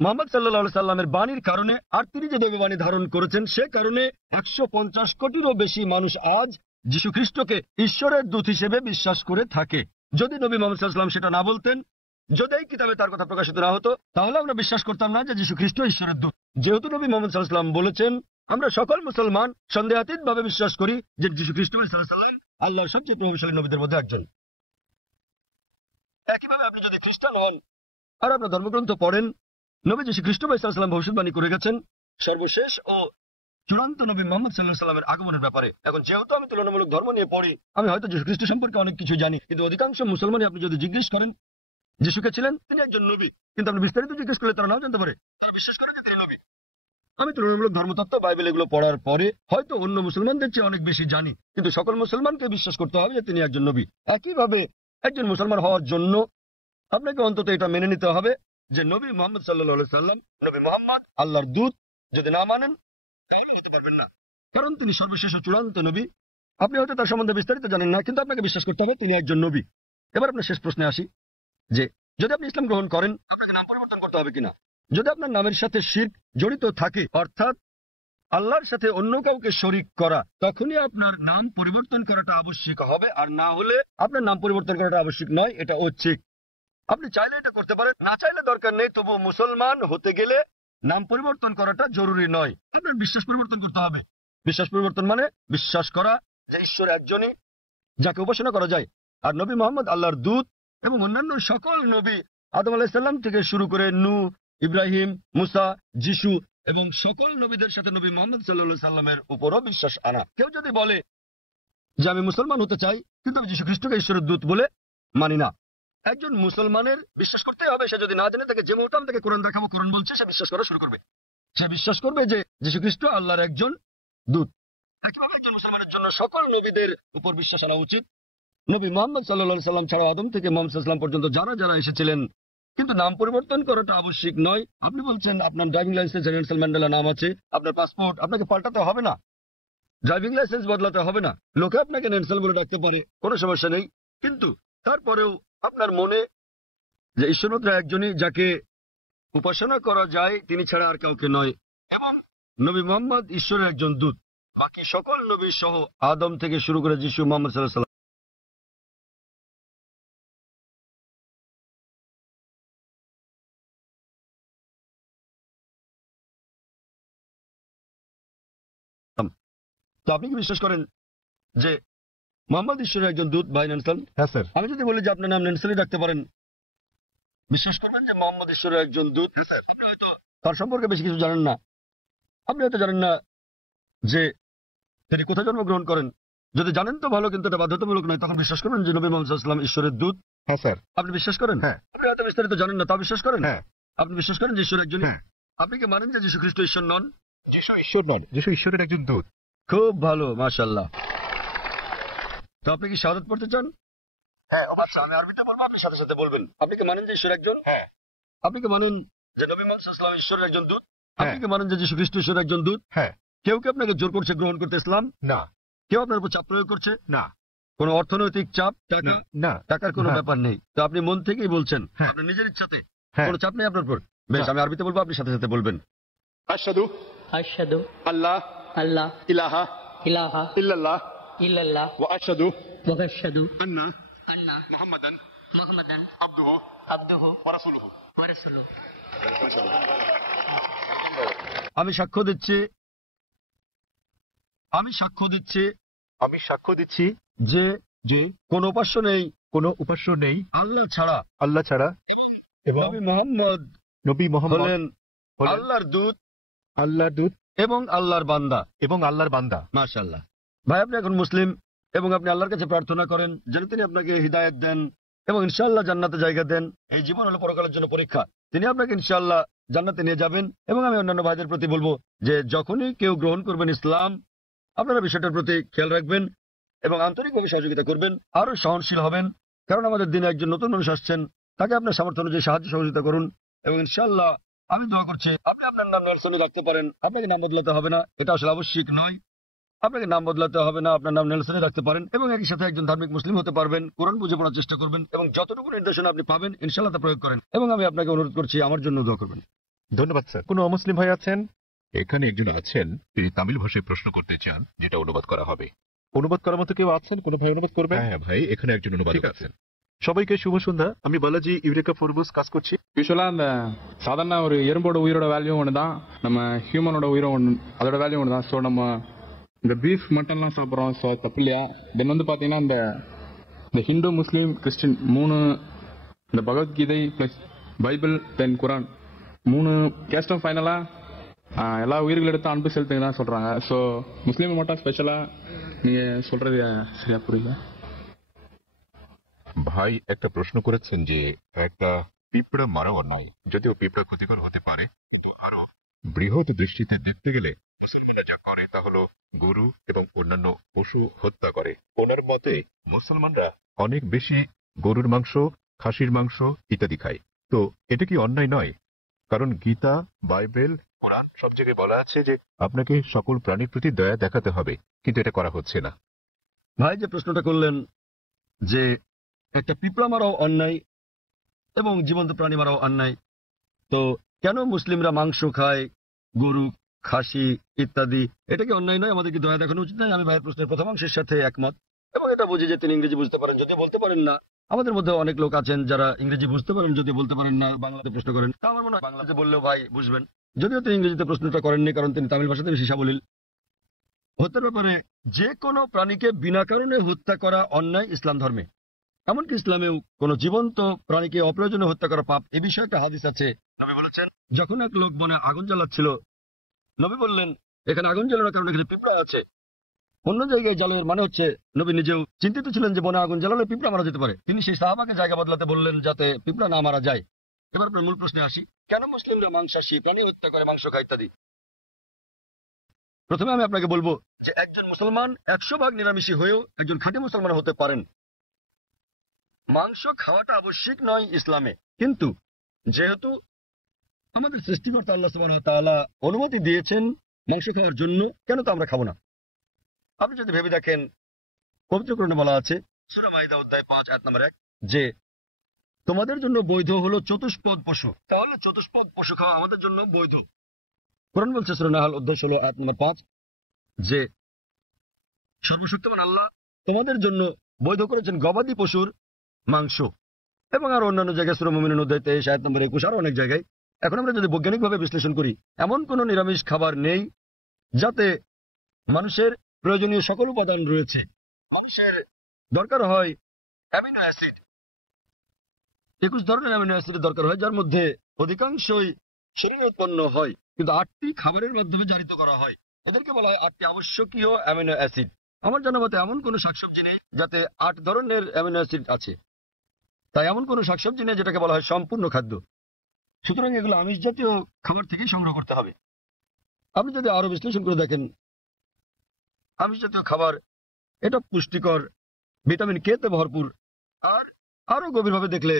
মুহাম্মদ সাল্লাল্লাহু আলাইহি সাল্লামের বাণীর কারণে আর তিনি যে দৈববাণী ধারণ করেছেন সে কারণে 150 কোটিরও বেশি মানুষ আজ যীশু খ্রিস্টকে ঈশ্বরের দূত হিসেবে বিশ্বাস করে থাকে। যদি নবী মুহাম্মদ সাল্লাল্লাহু আলাইহি সাল্লাম সেটা না বলতেন যদি এই কিতাবে তার কথা প্রকাশিত না হতো তাহলে আমরা বিশ্বাস করতাম না যে যীশু খ্রিস্ট ঈশ্বরের দূত। যেহেতু নবী মুহাম্মদ সাল্লাল্লাহু আলাইহি ওয়াসাল্লাম বলেছেন, আমরা সকল মুসলমান সন্দেহাতীত ভাবে বিশ্বাস করি যে যীশু খ্রিস্ট সাল্লাল্লাহু আলাইহি ওয়াসাল্লাম আল্লাহর সবচেয়ে প্রভাবশালী নবীদের মধ্যে একজন। একইভাবে আপনি যদি খ্রিস্টান হন আর আপনার ধর্মগ্রন্থ পড়েন, নবী যীশু খ্রিস্ট সাল্লাল্লাহু আলাইহি ওয়াসাল্লাম ভবিষ্যৎবাণী করে গেছেন সর্বশেষ ও চূড়ান্ত নবী মুহাম্মদ সাল্লাল্লাহু আলাইহি ওয়াসাল্লামের আগমনের ব্যাপারে। এখন যেহেতু আমি তুলনামূলক ধর্ম নিয়ে পড়ি, আমি হয়তো যীশু খ্রিস্ট সম্পর্কে অনেক কিছু জানি, কিন্তু অধিকাংশ মুসলমানই আপনি যদি জিজ্ঞেস করেন যিশুকে ছিলেন, তিনি একজন নবী, কিন্তু আপনি বিস্তারিত জিজ্ঞেস করলে তারা নাও জানতে পারে, তারা বিশ্বাস করে যে তিনি নবী। আমি তুলনামূলক ধর্মতত্ত্ব বাইবেল এগুলো পড়ার পরে হয়তো অন্য মুসলমানদের চেয়ে অনেক বেশি জানি, কিন্তু সকল মুসলমানকে বিশ্বাস করতে হবে যে তিনি একজন নবী। একইভাবে একজন মুসলমান হওয়ার জন্য আপনাকে অন্তত এটা মেনে নিতে হবে যে নবী মুহাম্মদ সাল্লাল্লাহু আলাইহি সাল্লাম, নবী মুহাম্মদ আল্লাহর দূত। যদি না মানেন তাহলে হতে পারবেন না, কারণ তিনি সর্বশেষ ও চূড়ান্ত নবী। আপনি হয়তো তার সম্বন্ধে বিস্তারিত জানেন না, কিন্তু আপনাকে বিশ্বাস করতে হবে তিনি একজন নবী। এবার আপনার শেষ প্রশ্নে আসি যে যদি আপনি ইসলাম গ্রহণ করেন আপনাকে নাম পরিবর্তন করতে হবে কিনা। যদি আপনার নামের সাথে শিরক জড়িত থাকে, অর্থাৎ আল্লাহর সাথে অন্য কাউকে শরিক করা, তখনই আপনার নাম পরিবর্তন করাটা আবশ্যক হবে, আর না হলে আপনার নাম পরিবর্তন করাটা আবশ্যক নয়, এটা ঐচ্ছিক। আপনি চাইলে এটা করতে পারেন, না চাইলে দরকার নেই। তবু মুসলমান হতে গেলে নাম পরিবর্তন করাটা জরুরি নয়, আপনার বিশ্বাস পরিবর্তন করতে হবে। বিশ্বাস পরিবর্তন মানে বিশ্বাস করা যে ঈশ্বর একজনই, যাকে উপাসনা করা যায়, আর নবী মুহাম্মদ আল্লাহর দূত, এবং অন্যান্য সকল নবী আদম আলাইহিস সালাম থেকে শুরু করে নূহ, ইব্রাহিম, মুসা, যিশু এবং সকল নবীদের সাথে নবী মুহাম্মদ সাল্লাল্লাহু আলাইহি সাল্লামের উপরও বিশ্বাস আনা। কেউ যদি বলে যে আমি মুসলমান হতে চাই কিন্তু আমি যীশু খ্রিস্টকে ঈশ্বরের দূত বলে মানি না, একজন মুসলমানের বিশ্বাস করতে হবে। সে যদি না জেনে থাকে, যে মুহূর্তে আমি তাকে কোরআন দেখাবো কোরআন বলছে, সে বিশ্বাস করা শুরু করবে। সে বিশ্বাস করবে যে যীশু খ্রিস্ট আল্লাহর একজন দূত। একইভাবে একজন মুসলমানের জন্য সকল নবীদের উপর বিশ্বাস আনা উচিত। নবী মুহাম্মদ সাল্লাল্লাহু আলাইহি সাল্লাম ছাড়া আদম থেকে মুহাম্মদ সাল্লাল্লাহু আলাইহি সাল্লাম পর্যন্ত যারা যারা এসেছিলেন, কিন্তু নাম পরিবর্তন করাটা আবশ্যক নয়। আপনি বলছেন আপনার ড্রাইভিং লাইসেন্সে নেলসন ম্যান্ডেলা নাম আছে, আপনার পাসপোর্ট আপনাকে পাল্টাতে হবে না, ড্রাইভিং লাইসেন্স বদলাতে হবে না, লোকে আপনাকে নেলসন বলে ডাকতে পারে, কোনো সমস্যা নেই। কিন্তু তারপরেও আপনার মনে যে ঈশ্বরমাত্র একজনই, যাকে উপাসনা করা যায়, তিনি ছাড়া আর কাউকে নয়, এবং নবী মুহাম্মদ ঈশ্বরের একজন দূত। বাকি সকল নবী সহ আদম থেকে শুরু করে যিশু, মুহাম্মদ সাল্লাল্লাহু আলাইহি সাল্লাম। তো আপনি কি বিশ্বাস করেন যে মুহাম্মদ ঈশ্বরের একজন দূত? ভাই নেলসন, হ্যাঁ স্যার। আমি যদি বলি যে আপনার নাম নেলসনই রাখতে পারেন, বিশ্বাস করবেন যে মুহাম্মদ ঈশ্বরের একজন দূত? আপনি হয়তো তার সম্পর্কে বেশি কিছু জানেন না। আপনি হয়তো জানেন না যে তিনি কোথায় জন্মগ্রহণ করেন। যদি জানেন তো ভালো, কিন্তু এটা বাধ্যতামূলক নয়। তখন বিশ্বাস করবেন যে নবী মুহাম্মদ সাল্লাল্লাহু আলাইহি ওয়াসাল্লাম ঈশ্বরের দূত? হ্যাঁ স্যার। আপনি বিশ্বাস করেন? হ্যাঁ। আপনি হয়তো বিস্তারিত জানেন না, তা বিশ্বাস করেন? হ্যাঁ। আপনি বিশ্বাস করেন যে ঈশ্বর একজন? হ্যাঁ। আপনি কি মানেন যে যীশু খ্রিস্ট ঈশ্বর নন? যিশু ঈশ্বর নন, যিশু ঈশ্বরের একজন দূত। খুব ভালো, মাশাআল্লাহ। তো আপনি কি শাহাদাত পড়তে চান? হ্যাঁ। আচ্ছা, আমি আরবিটা বলবো, আপনি সাথে সাথে বলবেন। আপনি কি মানেন যে ঈশ্বর একজন? হ্যাঁ। আপনি কি মানেন যে নবী মুহাম্মদ সাল্লাল্লাহু আলাইহি ওয়াসাল্লাম ঈশ্বরের একজন দূত? আপনি হ্যাঁ। কি মানেন যে যীশু খ্রিস্ট ঈশ্বরের একজন দূত? হ্যাঁ। কেউ কি আপনাকে জোর করছে গ্রহণ করতে ইসলাম? না। কেউ আপনার উপর চাপ প্রয়োগ করছে? না। কোনো অর্থনৈতিক চাপ, টাকা? না। টাকার কোনো হ্যাঁ। ব্যাপার নেই। তো আপনি মন থেকেই বলছেন, হ্যাঁ। আপনার নিজের ইচ্ছাতে, হ্যাঁ। কোনো চাপ নেই আপনার উপর। বেশ, না। আমি আরবিতে বলবো, আপনি সাথে সাথে বলবেন। আশহাদু আশহাদু আল্লাহ আল্লাহ ইলাহা ইলাহা ইল্লাল্লাহ ইল্লাল্লাহ ওয়া আশহাদু ওয়া আশহাদু আন্না আন্না মুহাম্মাদান মুহাম্মাদান আবদুহু আবদুহু ওয়া রাসূলুহু। ওয়া রাসূলুহু। আমি সাক্ষ্য দিচ্ছি, আমি সাক্ষ্য দিচ্ছি আমি সাক্ষ্য দিচ্ছি যে যে কোনো উপাস্য নেই কোনো উপাস্য নেই আল্লাহ ছাড়া, আল্লাহ ছাড়া, এবং নবী মুহাম্মদ নবী মুহাম্মদ হলেন হলেন আল্লাহর দূত আল্লাহর দূত এবং আল্লাহর বান্দা। এবং আল্লাহর বান্দা। মাশাআল্লাহ। ভাই, আপনি এখন মুসলিম এবং আপনি আল্লাহর কাছে প্রার্থনা করেন যেন তিনি আপনাকে হিদায়াত দেন এবং ইনশাআল্লাহ জান্নাতে জায়গা দেন। এই জীবন হলো পরকালের জন্য পরীক্ষা, তিনি আপনাকে ইনশাআল্লাহ জান্নাতে নিয়ে যাবেন। এবং আমি অন্যান্য ভাইদের প্রতি বলবো যে যখনই কেউ গ্রহণ করবেন ইসলাম, আপনারা বিষয়টার প্রতি খেয়াল রাখবেন এবং আন্তরিকভাবে সহযোগিতা করবেন, আরো সহনশীল হবেন। কারণ আমাদের দিনে একজন নতুন মানুষ আসছেন, তাকে আপনার সামর্থ্য অনুযায়ী সাহায্য সহযোগিতা করুন। এবং ইনশাআল্লাহ আমি দোয়া করছি আপনি আপনার নাম নেলসনও রাখতে পারেন, আপনাকে নাম বদলাতে হবে না, এটা আসলে আবশ্যিক নয়। আপনাকে নাম বদলাতে হবে না, আপনার নাম নেলসনই রাখতে পারেন এবং একই সাথে একজন ধার্মিক মুসলিম হতে পারবেন। কোরআন বুঝে পড়ার চেষ্টা করবেন এবং যতটুকু নির্দেশনা আপনি পাবেন ইনশাআল্লাহ তা প্রয়োগ করেন। এবং আমি আপনাকে অনুরোধ করছি আমার জন্য দোয়া করবেন। ধন্যবাদ স্যার। কোনো অমুসলিম ভাই আছেন? এখানে একজন আছেন, তিনি তামিল ভাষায় প্রশ্ন করতে চান, যেটা অনুবাদ করা হবে। অনুবাদ করার মতো কেউ আছেন? কোনো ভাই অনুবাদ করবেন? হ্যাঁ ভাই, এখানে একজন অনুবাদক ঠিক আছে। আছেন। சபைக்கு শুভ সন্ধ্যা। আমি বালাஜி ইউরেকা ফোরবস কাজ করছি। யூஸ்வலா அந்த சாதாரண ஒரு எறும்போட உயிரோட வேல்யூ ஒன்று தான், நம்ம ஹியூமனோட உயிரும் ஒன்று, அதோட வேல்யூ ஒன்று தான். ஸோ நம்ம இந்த பீஃப் மட்டன்லாம் சாப்பிட்றோம், ஸோ தப்பு இல்லையா? தென் வந்து பார்த்தீங்கன்னா இந்த ஹிந்து முஸ்லீம் கிறிஸ்டின் மூணு, இந்த பகவத்கீதை ப்ளஸ் பைபிள் தென் குரான் மூணு கேஸ்டும் ஃபைனலாக எல்லா உயிர்கள் எடுத்து அன்பு செலுத்துங்க தான் சொல்கிறாங்க. ஸோ முஸ்லீம் மட்டும் ஸ்பெஷலாக நீங்கள் சொல்கிறது சரியா புரியல? ভাই একটা প্রশ্ন করেছেন যে একটা পিঁপড়া মারা অন্যায়, যদিও পিঁপড়া ক্ষতিকর হতে পারে, তো আরো বৃহৎ দৃষ্টিতে দেখতে গেলে মুসলমানরা যা করে তা হলো গরু এবং অন্যান্য পশু হত্যা করে। ওনার মতে মুসলমানরা অনেক বেশি গরুর মাংস, খাসির মাংস ইত্যাদি খায়। তো এটা কি অন্যায় নয়? কারণ গীতা, বাইবেল, কোরআন সব জায়গায় বলা আছে যে আপনাকে সকল প্রাণীর প্রতি দয়া দেখাতে হবে, কিন্তু এটা করা হচ্ছে না। ভাই যে প্রশ্নটা করলেন যে একটা পিঁপড়া মারাও অন্যায় এবং জীবন্ত প্রাণী মারাও অন্যায়, তো কেন মুসলিমরা মাংস খায়, গরু, খাসি ইত্যাদি, এটা কি অন্যায় নয়? আমাদের কি দয়া দেখানো উচিত নয়? আমি ভাইয়ের প্রশ্নের প্রথমাংশের সাথে একমত এবং এটা বুঝি যে তিনি ইংরেজি বুঝতে পারেন। যদি বলতে পারেন না, আমাদের মধ্যে অনেক লোক আছেন যারা ইংরেজি বুঝতে পারেন, যদি বলতে পারেন না, বাংলাতে প্রশ্ন করেন, তা আমার মনে হয় বাংলাতে বললেও ভাই বুঝবেন। যদিও তিনি ইংরেজিতে প্রশ্নটা করেননি, কারণ তিনি তামিল ভাষাতে বেশি সাবলীল। হত্যার ব্যাপারে যে কোনো প্রাণীকে বিনা কারণে হত্যা করা অন্যায় ইসলাম ধর্মে। এমনকি ইসলামেও কোন জীবন্ত প্রাণীকে অপ্রয়োজনে হত্যা করা পাপ। এ বিষয়ে একটা হাদিস আছে। নবী বলেছেন, যখন এক লোক বনে আগুন জ্বালাচ্ছিল, নবী বললেন এখানে আগুন জ্বালানোর কারণে এখানে পিঁপড়া আছে। অন্য জায়গায় জ্বালানোর মানে হচ্ছে নবী নিজেও চিন্তিত ছিলেন যে বনে আগুন জ্বালালে পিঁপড়া মারা যেতে পারে। তিনি সেই সাহাবাকে জায়গা বদলাতে বললেন যাতে পিঁপড়া না মারা যায়। এবার আপনার মূল প্রশ্নে আসি, কেন মুসলিমরা মাংসাশী প্রাণী হত্যা করে, মাংস খায় ইত্যাদি। প্রথমে আমি আপনাকে বলবো যে একজন মুসলমান 100% নিরামিষী হয়েও একজন খাঁটি মুসলমান হতে পারেন। মাংস খাওয়াটা আবশ্যিক নয় ইসলামে, কিন্তু যেহেতু আমাদের সৃষ্টিকর্তা আল্লাহ সুবহানাহু ওয়া তাআলা অনুমতি দিয়েছেন মাংস খাওয়ার জন্য, কেন তো আমরা খাবো না? আপনি যদি ভেবে দেখেন, পবিত্র কোরআনে বলা আছে সূরা মাইদা অধ্যায় 5 আয়াত নম্বর 1 যে তোমাদের জন্য বৈধ হলো চতুষ্পদ পশু। তাহলে চতুষ্পদ পশু খাওয়া আমাদের জন্য বৈধ। কোরআন বলছে সূরা নাহল অধ্যায় 16 আয়াত নম্বর 5 যে সর্বশক্তিমান আল্লাহ তোমাদের জন্য বৈধ করেছেন গবাদি পশুর মাংস, এবং আর অন্যান্য জায়গায় সূরা মুমিনুন অধ্যায় 23 আয়াত নম্বর 21 আর অনেক জায়গায়। এখন আমরা যদি বৈজ্ঞানিকভাবে বিশ্লেষণ করি, এমন কোন নিরামিষ খাবার নেই যাতে মানুষের প্রয়োজনীয় সকল উপাদান রয়েছে। মানুষের দরকার হয় অ্যামিনো অ্যাসিড, 21 ধরনের অ্যামিনো অ্যাসিডের দরকার হয়, যার মধ্যে অধিকাংশই শরীরে উৎপন্ন হয়, কিন্তু 8টি খাবারের মাধ্যমে জারিত করা হয়। এদেরকে বলা হয় 8টি আবশ্যকীয় অ্যামিনো অ্যাসিড। আমার জানা মতে এমন কোন শাকসবজি নেই যাতে 8 ধরনের অ্যামিনো অ্যাসিড আছে। তাই এমন কোন শাকসবজি নেই যেটাকে বলা হয় সম্পূর্ণ খাদ্য। সুতরাং এগুলো আমিষ জাতীয় খাবার থেকেই সংগ্রহ করতে হবে। আপনি যদি আরো বিশ্লেষণ করে দেখেন, আমিষ জাতীয় খাবার এটা পুষ্টিকর, ভিটামিন কে তে ভরপুর। আর আরো গভীরভাবে দেখলে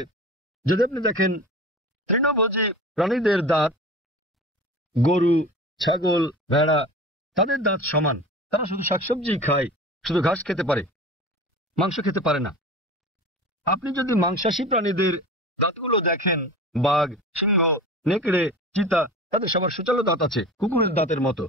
যদি আপনি দেখেন তৃণভোজী প্রাণীদের দাঁত, গরু, ছাগল, ভেড়া, তাদের দাঁত সমান। তারা শুধু শাকসবজি খায়, শুধু ঘাস খেতে পারে, মাংস খেতে পারে না। আপনি যদি মাংসাশী প্রাণীদের দাঁতগুলো দেখেন, বাঘ, সিংহ, নেকড়ে, চিতা, তাদের সবার সুচালো দাঁত আছে, কুকুরের দাঁতের মতো।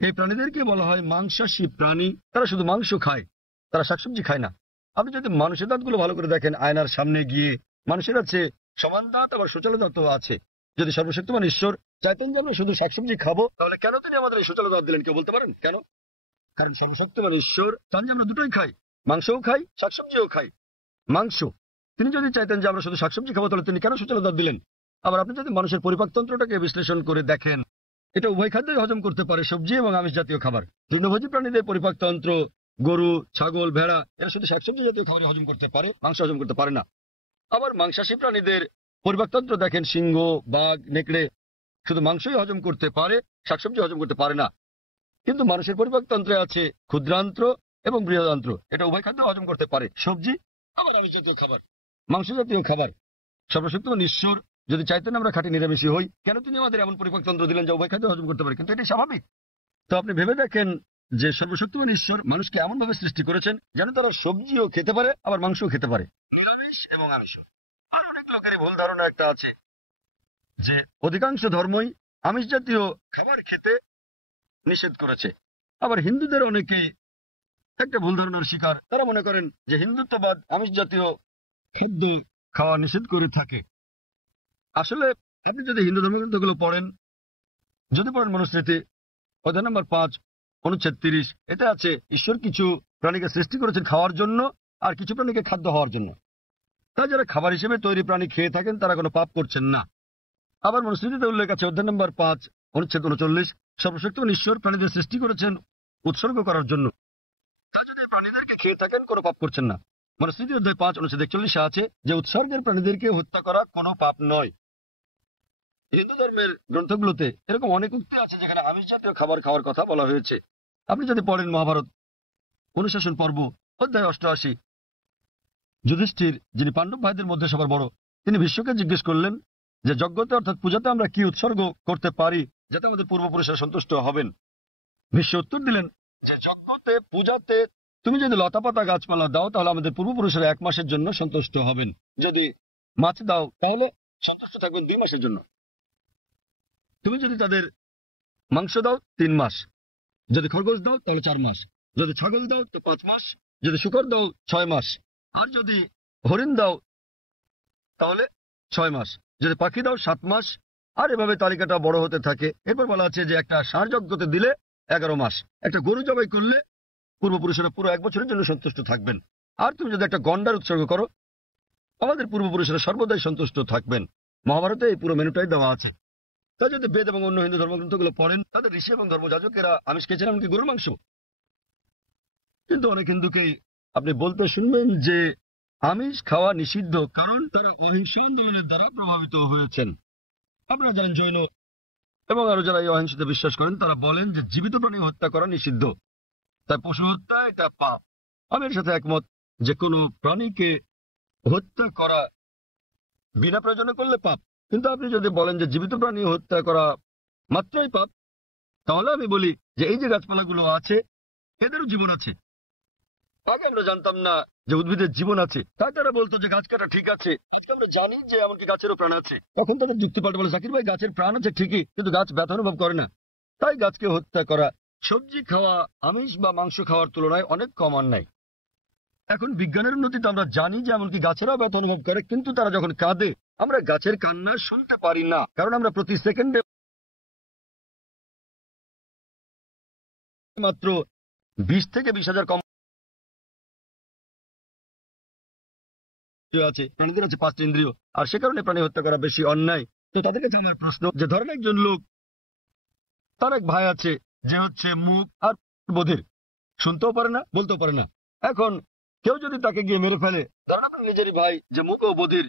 এই প্রাণীদেরকে বলা হয় মাংসাশী প্রাণী। তারা শুধু মাংস খায়, তারা শাকসবজি খায় না। আপনি যদি মানুষের দাঁতগুলো ভালো করে দেখেন, আয়নার সামনে গিয়ে, মানুষের আছে সমান দাঁত, আবার সুচালো দাঁতও আছে। যদি সর্বশক্তিমান ঈশ্বর চাইতেন যে আমরা শুধু শাকসবজি খাবো, তাহলে কেন তিনি আমাদের এই সুচালো দাঁত দিলেন? কেউ বলতে পারেন কেন? কারণ সর্বশক্তিমান ঈশ্বর চান যে আমরা দুটোই খাই, মাংসও খাই, শাকসবজিও খাই। মাংস তিনি যদি চাইতেন যে আমরা শুধু শাকসবজি খাবো, তাহলে তিনি কেন সুচালো দাঁত দিলেন? আবার আপনি যদি মানুষের পরিপাকতন্ত্রটাকে বিশ্লেষণ করে দেখেন, এটা উভয় খাদ্যই হজম করতে পারে, সবজি এবং আমিষ জাতীয় খাবার। তৃণভোজী প্রাণীদের পরিপাকতন্ত্র, গরু, ছাগল, ভেড়া, এরা শুধু শাকসবজি জাতীয় খাবার হজম করতে পারে, মাংস হজম করতে পারে না। আবার মাংসাশী প্রাণীদের পরিপাকতন্ত্র দেখেন, সিংহ, বাঘ, নেকড়ে শুধু মাংসই হজম করতে পারে, শাকসবজি হজম করতে পারে না। কিন্তু মানুষের পরিপাকতন্ত্রে আছে ক্ষুদ্রান্ত্র এবং বৃহদান্ত্র, এটা উভয় খাদ্য হজম করতে পারে, সবজি আবার আমিষ জাতীয় খাবার, মাংস জাতীয় খাবার। সর্বশক্তিমান ঈশ্বর যদি চাইতেন আমরা খাঁটি নিরামিষী হই, কেন তিনি আমাদের এমন পরিপাকতন্ত্র দিলেন যে উভয় খাদ্য হজম করতে পারে? কিন্তু এটাই স্বাভাবিক। তো আপনি ভেবে দেখেন যে সর্বশক্তিমান ঈশ্বর মানুষকে এমন ভাবে সৃষ্টি করেছেন যেন তারা সবজিও খেতে পারে, আবার মাংসও খেতে পারে, নিরামিষ এবং আমিষ। আর অনেক লোকের ভুল ধারণা একটা আছে যে অধিকাংশ ধর্মই আমিষ জাতীয় খাবার খেতে নিষেধ করেছে। আবার হিন্দুদের অনেকে একটা ভুল ধারণার শিকার। তারা মনে করেন যে হিন্দুত্ববাদ আমিষ জাতীয় খাদ্য খাওয়া নিষেধ করে থাকে। আসলে আপনি যদি হিন্দু ধর্মগ্রন্থগুলো পড়েন, যদি পড়েন মনুস্মৃতি অধ্যায় নম্বর 5 অনুচ্ছেদ 30, এটা আছে ঈশ্বর কিছু প্রাণীকে সৃষ্টি করেছেন খাওয়ার জন্য আর কিছু প্রাণীকে খাদ্য হওয়ার জন্য। তাই যারা খাবার হিসেবে তৈরি প্রাণী খেয়ে থাকেন তারা কোনো পাপ করছেন না। আবার মনুস্মৃতিতে উল্লেখ আছে অধ্যায় নম্বর 5 অনুচ্ছেদ 39, সর্বশক্তিমান ঈশ্বর প্রাণীদের সৃষ্টি করেছেন উৎসর্গ করার জন্য। তাই যদি প্রাণীদেরকে খেয়ে থাকেন কোনো পাপ করছেন না। মনুস্মৃতি অধ্যায় 5 অনুচ্ছেদ 41 আছে যে উৎসর্গের প্রাণীদেরকে হত্যা করা কোনো পাপ নয়। হিন্দু ধর্মের গ্রন্থগুলোতে এরকম অনেক উক্তি আছে যেখানে আমিষ জাতীয় খাবার খাওয়ার কথা বলা হয়েছে। আপনি যদি পড়েন মহাভারত অনুশাসন পর্ব অধ্যায় 88, যুধিষ্ঠির যিনি পাণ্ডব ভাইদের মধ্যে সবার বড়, তিনি ভীষ্মকে জিজ্ঞেস করলেন যে যজ্ঞতে অর্থাৎ পূজাতে আমরা কি উৎসর্গ করতে পারি যাতে আমাদের পূর্বপুরুষরা সন্তুষ্ট হবেন। ভীষ্ম উত্তর দিলেন যে যজ্ঞতে পূজাতে তুমি যদি লতাপাতা গাছপালা দাও তাহলে আমাদের পূর্বপুরুষরা 1 মাসের জন্য সন্তুষ্ট হবেন, যদি মাছ দাও তাহলে সন্তুষ্ট থাকবেন 2 মাসের জন্য, তুমি যদি তাদের মাংস দাও 3 মাস, যদি খরগোশ দাও তাহলে 4 মাস, যদি ছাগল দাও তো 5 মাস, যদি শূকর দাও 6 মাস, আর যদি হরিণ দাও তাহলে 6 মাস, যদি পাখি দাও 7 মাস। আর এভাবে তালিকাটা বড় হতে থাকে। এরপর বলা আছে যে একটা ষাঁড় যজ্ঞতে দিলে 11 মাস, একটা গরু জবাই করলে পূর্বপুরুষেরা পুরো 1 বছরের জন্য সন্তুষ্ট থাকবেন। আর তুমি যদি একটা গন্ডার উৎসর্গ করো আমাদের পূর্বপুরুষেরা সর্বদাই সন্তুষ্ট থাকবেন। মহাভারতে এই পুরো মেনুটাই দেওয়া আছে। তা যদি বেদ এবং অন্য হিন্দু ধর্মগ্রন্থগুলো পড়েন তাদের ঋষি এবং ধর্মযাজকেরা আমিষ খেয়েছেন এমনকি গরুর মাংস। কিন্তু অনেক হিন্দুকেই আপনি বলতে শুনবেন যে আমিষ খাওয়া নিষিদ্ধ কারণ তারা অহিংসা আন্দোলনের দ্বারা প্রভাবিত হয়েছেন। আপনারা জানেন জৈন এবং আরো যারা এই অহিংসাতে বিশ্বাস করেন তারা বলেন যে জীবিত প্রাণী হত্যা করা নিষিদ্ধ, তাই পশু হত্যা এটা পাপ। আমি এর সাথে একমত যে কোনো প্রাণীকে হত্যা করা বিনা প্রয়োজনে করলে পাপ। কিন্তু আপনি যদি বলেন যে জীবিত প্রাণী হত্যা করা মাত্রই পাপ, তাহলে আমি বলি যে এই যে গাছপালাগুলো আছে এদেরও জীবন আছে। আগে আমরা জানতাম না যে উদ্ভিদের জীবন আছে, তাই তারা বলতো যে গাছ কাটা ঠিক আছে। আজকে আমরা জানি যে এমনকি গাছেরও প্রাণ আছে। তখন তাদের যুক্তি পাল্টে বলে জাকির ভাই গাছের প্রাণ আছে ঠিকই, কিন্তু গাছ ব্যথা অনুভব করে না, তাই গাছকে হত্যা করা সবজি খাওয়া আমিষ বা মাংস খাওয়ার তুলনায় অনেক কম অন্যায়। এখন বিজ্ঞানের উন্নতিতে আমরা জানি যে এমনকি গাছেরাও ব্যথা অনুভব করে, কিন্তু তারা যখন কাঁদে আমরা গাছের কান্না শুনতে পারি না, কারণ আমরা প্রতি সেকেন্ডে মাত্র 20 থেকে 20,000 কম আছে। প্রাণীদের আছে 5টি ইন্দ্রিয়, আর সে কারণে প্রাণী হত্যা করা বেশি অন্যায়। তো তাদের কাছে আমার প্রশ্ন যে ধরেন একজন লোক, তার এক ভাই আছে যে হচ্ছে মুখ আর বধির, শুনতেও পারে না বলতেও পারে না। এখন কেউ যদি তাকে গিয়ে মেরে ফেলে, ধরেন আপনার নিজেরই ভাই যে মুখ ও বধির,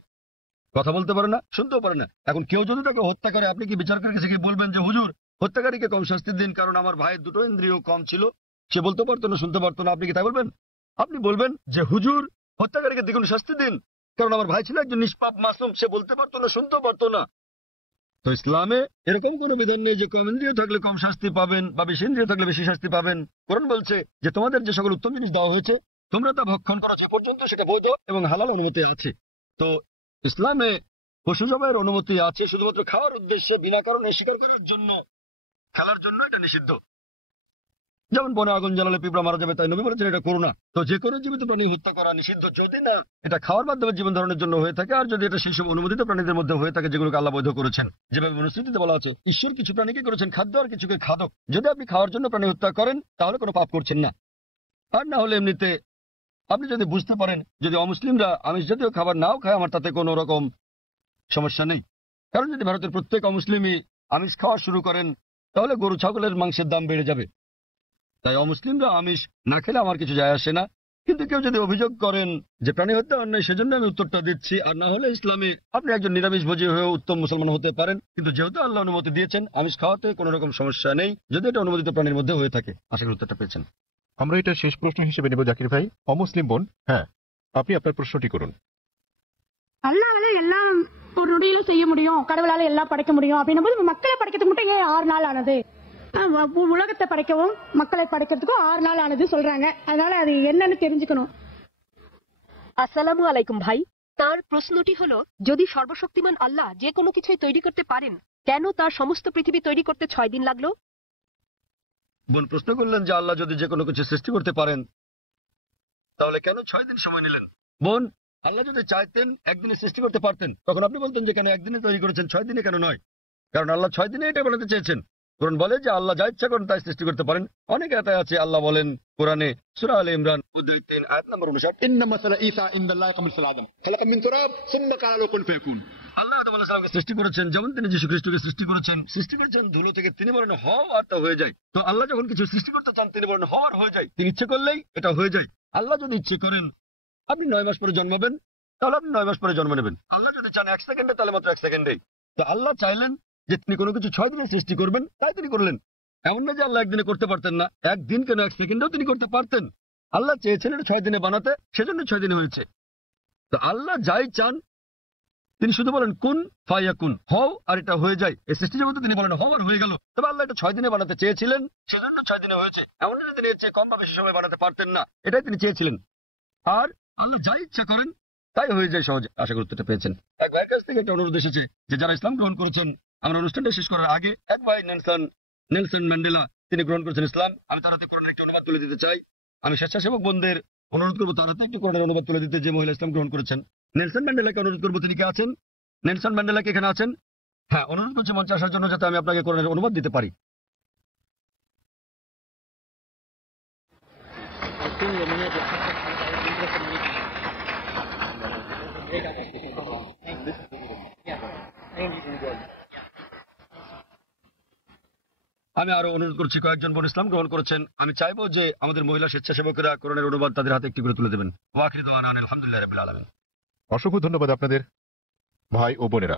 কথা বলতে পারে না শুনতেও পারে না, এখন কেউ যদি তাকে হত্যা করে আপনি কি বিচারকের কাছে গিয়ে বলবেন যে হুজুর হত্যাকারীকে কম শাস্তি দিন কারণ আমার ভাইয়ের 2টো ইন্দ্রিয় কম ছিল, সে বলতে পারতো না শুনতে পারতো না, আপনি কি তাই বলবেন? আপনি বলবেন যে হুজুর হত্যাকারীকে দ্বিগুণ শাস্তি দিন কারণ আমার ভাই ছিল একজন নিষ্পাপ মাসুম, সে বলতে পারতো না শুনতেও পারতো না। তো ইসলামে এরকম কোনো বিধান নেই যে কম ইন্দ্রিয় থাকলে কম শাস্তি পাবেন বা বেশি ইন্দ্রিয় থাকলে বেশি শাস্তি পাবেন। কোরআন বলছে যে তোমাদের যে সকল উত্তম জিনিস দেওয়া হয়েছে তোমরা তা ভক্ষণ করা পর্যন্ত সেটা বৈধ এবং হালাল অনুমতি আছে। তো ইসলামে পশু জবাইয়ের অনুমতি আছে শুধুমাত্র খাওয়ার উদ্দেশ্যে, বিনা কারণে শিকার করার জন্য, খেলার জন্য এটা নিষিদ্ধ। যেমন বনে আগুন জ্বালালে পিঁপড়া মারা যাবে, তাই নবী বলেছেন এটা করো না। তো যে কোনো জীবিত প্রাণী হত্যা করা নিষিদ্ধ যদি না এটা খাওয়ার মাধ্যমে জীবন ধারণের জন্য হয়ে থাকে, আর যদি এটা সেই সব অনুমোদিত প্রাণীদের মধ্যে হয়ে থাকে যেগুলোকে আল্লাহ বৈধ করেছেন। যেভাবে মনুস্মৃতিতে বলা আছে ঈশ্বর কিছু প্রাণীকে করেছেন খাদ্য আর কিছুকে খাদক। যদি আপনি খাওয়ার জন্য প্রাণী হত্যা করেন তাহলে কোনো পাপ করছেন না। আর না হলে এমনিতে আপনি যদি বুঝতে পারেন যদি অমুসলিমরা আমিষ জাতীয় খাবার নাও খায় আমার তাতে কোনো রকম সমস্যা নেই, কারণ যদি ভারতের প্রত্যেক অমুসলিমই আমিষ খাওয়া শুরু করেন তাহলে গরু ছাগলের মাংসের দাম বেড়ে যাবে। তাই অমুসলিমরা আমিষ না খেলে আমার কিছু যায় আসে না। কিন্তু কেউ যদি অভিযোগ করেন যে প্রাণী হত্যা অন্যায়, সেজন্য আমি উত্তরটা দিচ্ছি। আর না হলে ইসলামে আপনি একজন নিরামিষভোজী হয়ে উত্তম মুসলমান হতে পারেন, কিন্তু যেহেতু আল্লাহ অনুমতি দিয়েছেন আমিষ খাওয়াতে কোনো রকম সমস্যা নেই যদি এটা অনুমোদিত প্রাণীর মধ্যে হয়ে থাকে। আশা করি উত্তরটা পেয়েছেন। আমরা এটা শেষ প্রশ্ন হিসেবে নেব জাকির ভাই। অমুসলিম বোন, হ্যাঁ আপনি আপনার প্রশ্নটি করুন। அல்லாஹ்வால எல்லாம் ஒரு நொடியில செய்ய முடியும், கடவுளால எல்லாம் படைக்க முடியும் அப்படின்னும் போது மக்களை படைக்கிறதுக்கு மட்டும் ஏன் 6 நாள் ஆனது? உலகத்தை படைக்கவும் மக்களை படைக்கிறதுக்கும் 6 நாள் ஆனது சொல்றாங்க, அதனால அது என்னன்னு தெரிஞ்சுக்கணும்। আসসালামু আলাইকুম ভাই, তার প্রশ্নটি হলো যদি সর্বশক্তিমান আল্লাহ যে কোনো কিছুই তৈরি করতে পারেন কেন তার সমস্ত পৃথিবী তৈরি করতে 6 দিন লাগলো? বোন প্রশ্ন করলেন যে আল্লাহ যদি যে কোনো কিছু সৃষ্টি করতে পারেন তাহলে কেন 6 দিন সময় নিলেন। বোন আল্লাহ যদি চাইতেন একদিনে সৃষ্টি করতে পারতেন, তখন আপনি বলতেন যে কেন একদিনে তৈরি করেছেন, 6 দিনে কেন নয়? কারণ আল্লাহ 6 দিনে এটা বানাতে চেয়েছেন। কোরআন বলে যে আল্লাহ যা ইচ্ছা করেন তাই সৃষ্টি করতে পারেন। অনেক আয়াতে আছে, আল্লাহ বলেন কোরআনে সূরা আলে ইমরান অধ্যায় 3 আয়াত নম্বর 59, ইন্না মাসালা ঈসা ইনদাল্লাহি কামিসাল আদম খালাকা মিন তুরাব সুম্মা কালা লাহু কুন ফায়াকুন। আল্লাহ আদম আলাইহিস সালামকে সৃষ্টি করেছেন যেমন তিনি যীশু খ্রিস্টকে সৃষ্টি করেছেন ধুলো থেকে, তিনি বলেন হও আর তা হয়ে যায়। তো আল্লাহ যখন কিছু সৃষ্টি করতে চান তিনি বলেন হও আর হয়ে যায়, তিনি ইচ্ছে করলেই এটা হয়ে যায়। আল্লাহ যদি ইচ্ছে করেন আপনি 9 মাস পরে জন্মাবেন, তাহলে আপনি 9 মাস পরে জন্ম নেবেন। আল্লাহ যদি চান 1 সেকেন্ডে, তাহলে মাত্র 1 সেকেন্ডেই। তো আল্লাহ চাইলেন যে তিনি কোনো কিছু 6 দিনে সৃষ্টি করবেন, তাই তিনি করলেন। এমন না যে আল্লাহ একদিনে করতে পারতেন না, একদিন কেন 1 সেকেন্ডেও তিনি করতে পারতেন। আল্লাহ চেয়েছেন এটা 6 দিনে বানাতে, সেজন্য 6 দিনে হয়েছে। তো আল্লাহ যাই চান তিনি শুধু বলেন কুন ফায়াকুন, হও আর এটা হয়ে যায়। এই সৃষ্টি জগতে তিনি বলেন হও আর হয়ে গেল। তবে আল্লাহ এটা 6 দিনে বানাতে চেয়েছিলেন, সেজন্য 6 দিনে হয়েছে। এমন না তিনি এর চেয়ে কম বা বেশি সময় বানাতে পারতেন না, এটাই তিনি চেয়েছিলেন। আর আল্লাহ যাই ইচ্ছা করেন তাই হয়ে যায় সহজে। আশা করি উত্তরটা পেয়েছেন। এক ভাইয়ের কাছ থেকে একটা অনুরোধ এসেছে যে যারা ইসলাম গ্রহণ করেছেন, আমরা অনুষ্ঠানটা শেষ করার আগে এক ভাই নেলসন ম্যান্ডেলা তিনি গ্রহণ করেছেন ইসলাম। আমি তার হাতে কোরআনের একটি অনুবাদ তুলে দিতে চাই। আমি স্বেচ্ছাসেবক বন্ধুদের অনুরোধ করবো তার হাতে একটি কোরআনের অনুবাদ তুলে দিতে, যে মহিলা ইসলাম গ্রহণ করেছেন। নেলসন ম্যান্ডেলাকে অনুরোধ করবো, তিনি কে আছেন? নেলসন ম্যান্ডেলা কি এখানে আছেন? হ্যাঁ, অনুরোধ করছি মঞ্চে আসার জন্য যাতে আমি আপনাকে কোরআনের অনুবাদ দিতে পারি। আমি আরো অনুরোধ করছি, কয়েকজন বোন ইসলাম গ্রহণ করেছেন। আমি চাইবো যে আমাদের মহিলা স্বেচ্ছাসেবকেরা কোরআনের অনুবাদ তাদের হাতে একটি করে তুলে দেবেন। ওয়া আখিরু দাওয়ানা আলহামদুলিল্লাহি রাব্বিল আলামিন। অসংখ্য ধন্যবাদ আপনাদের ভাই ও বোনেরা।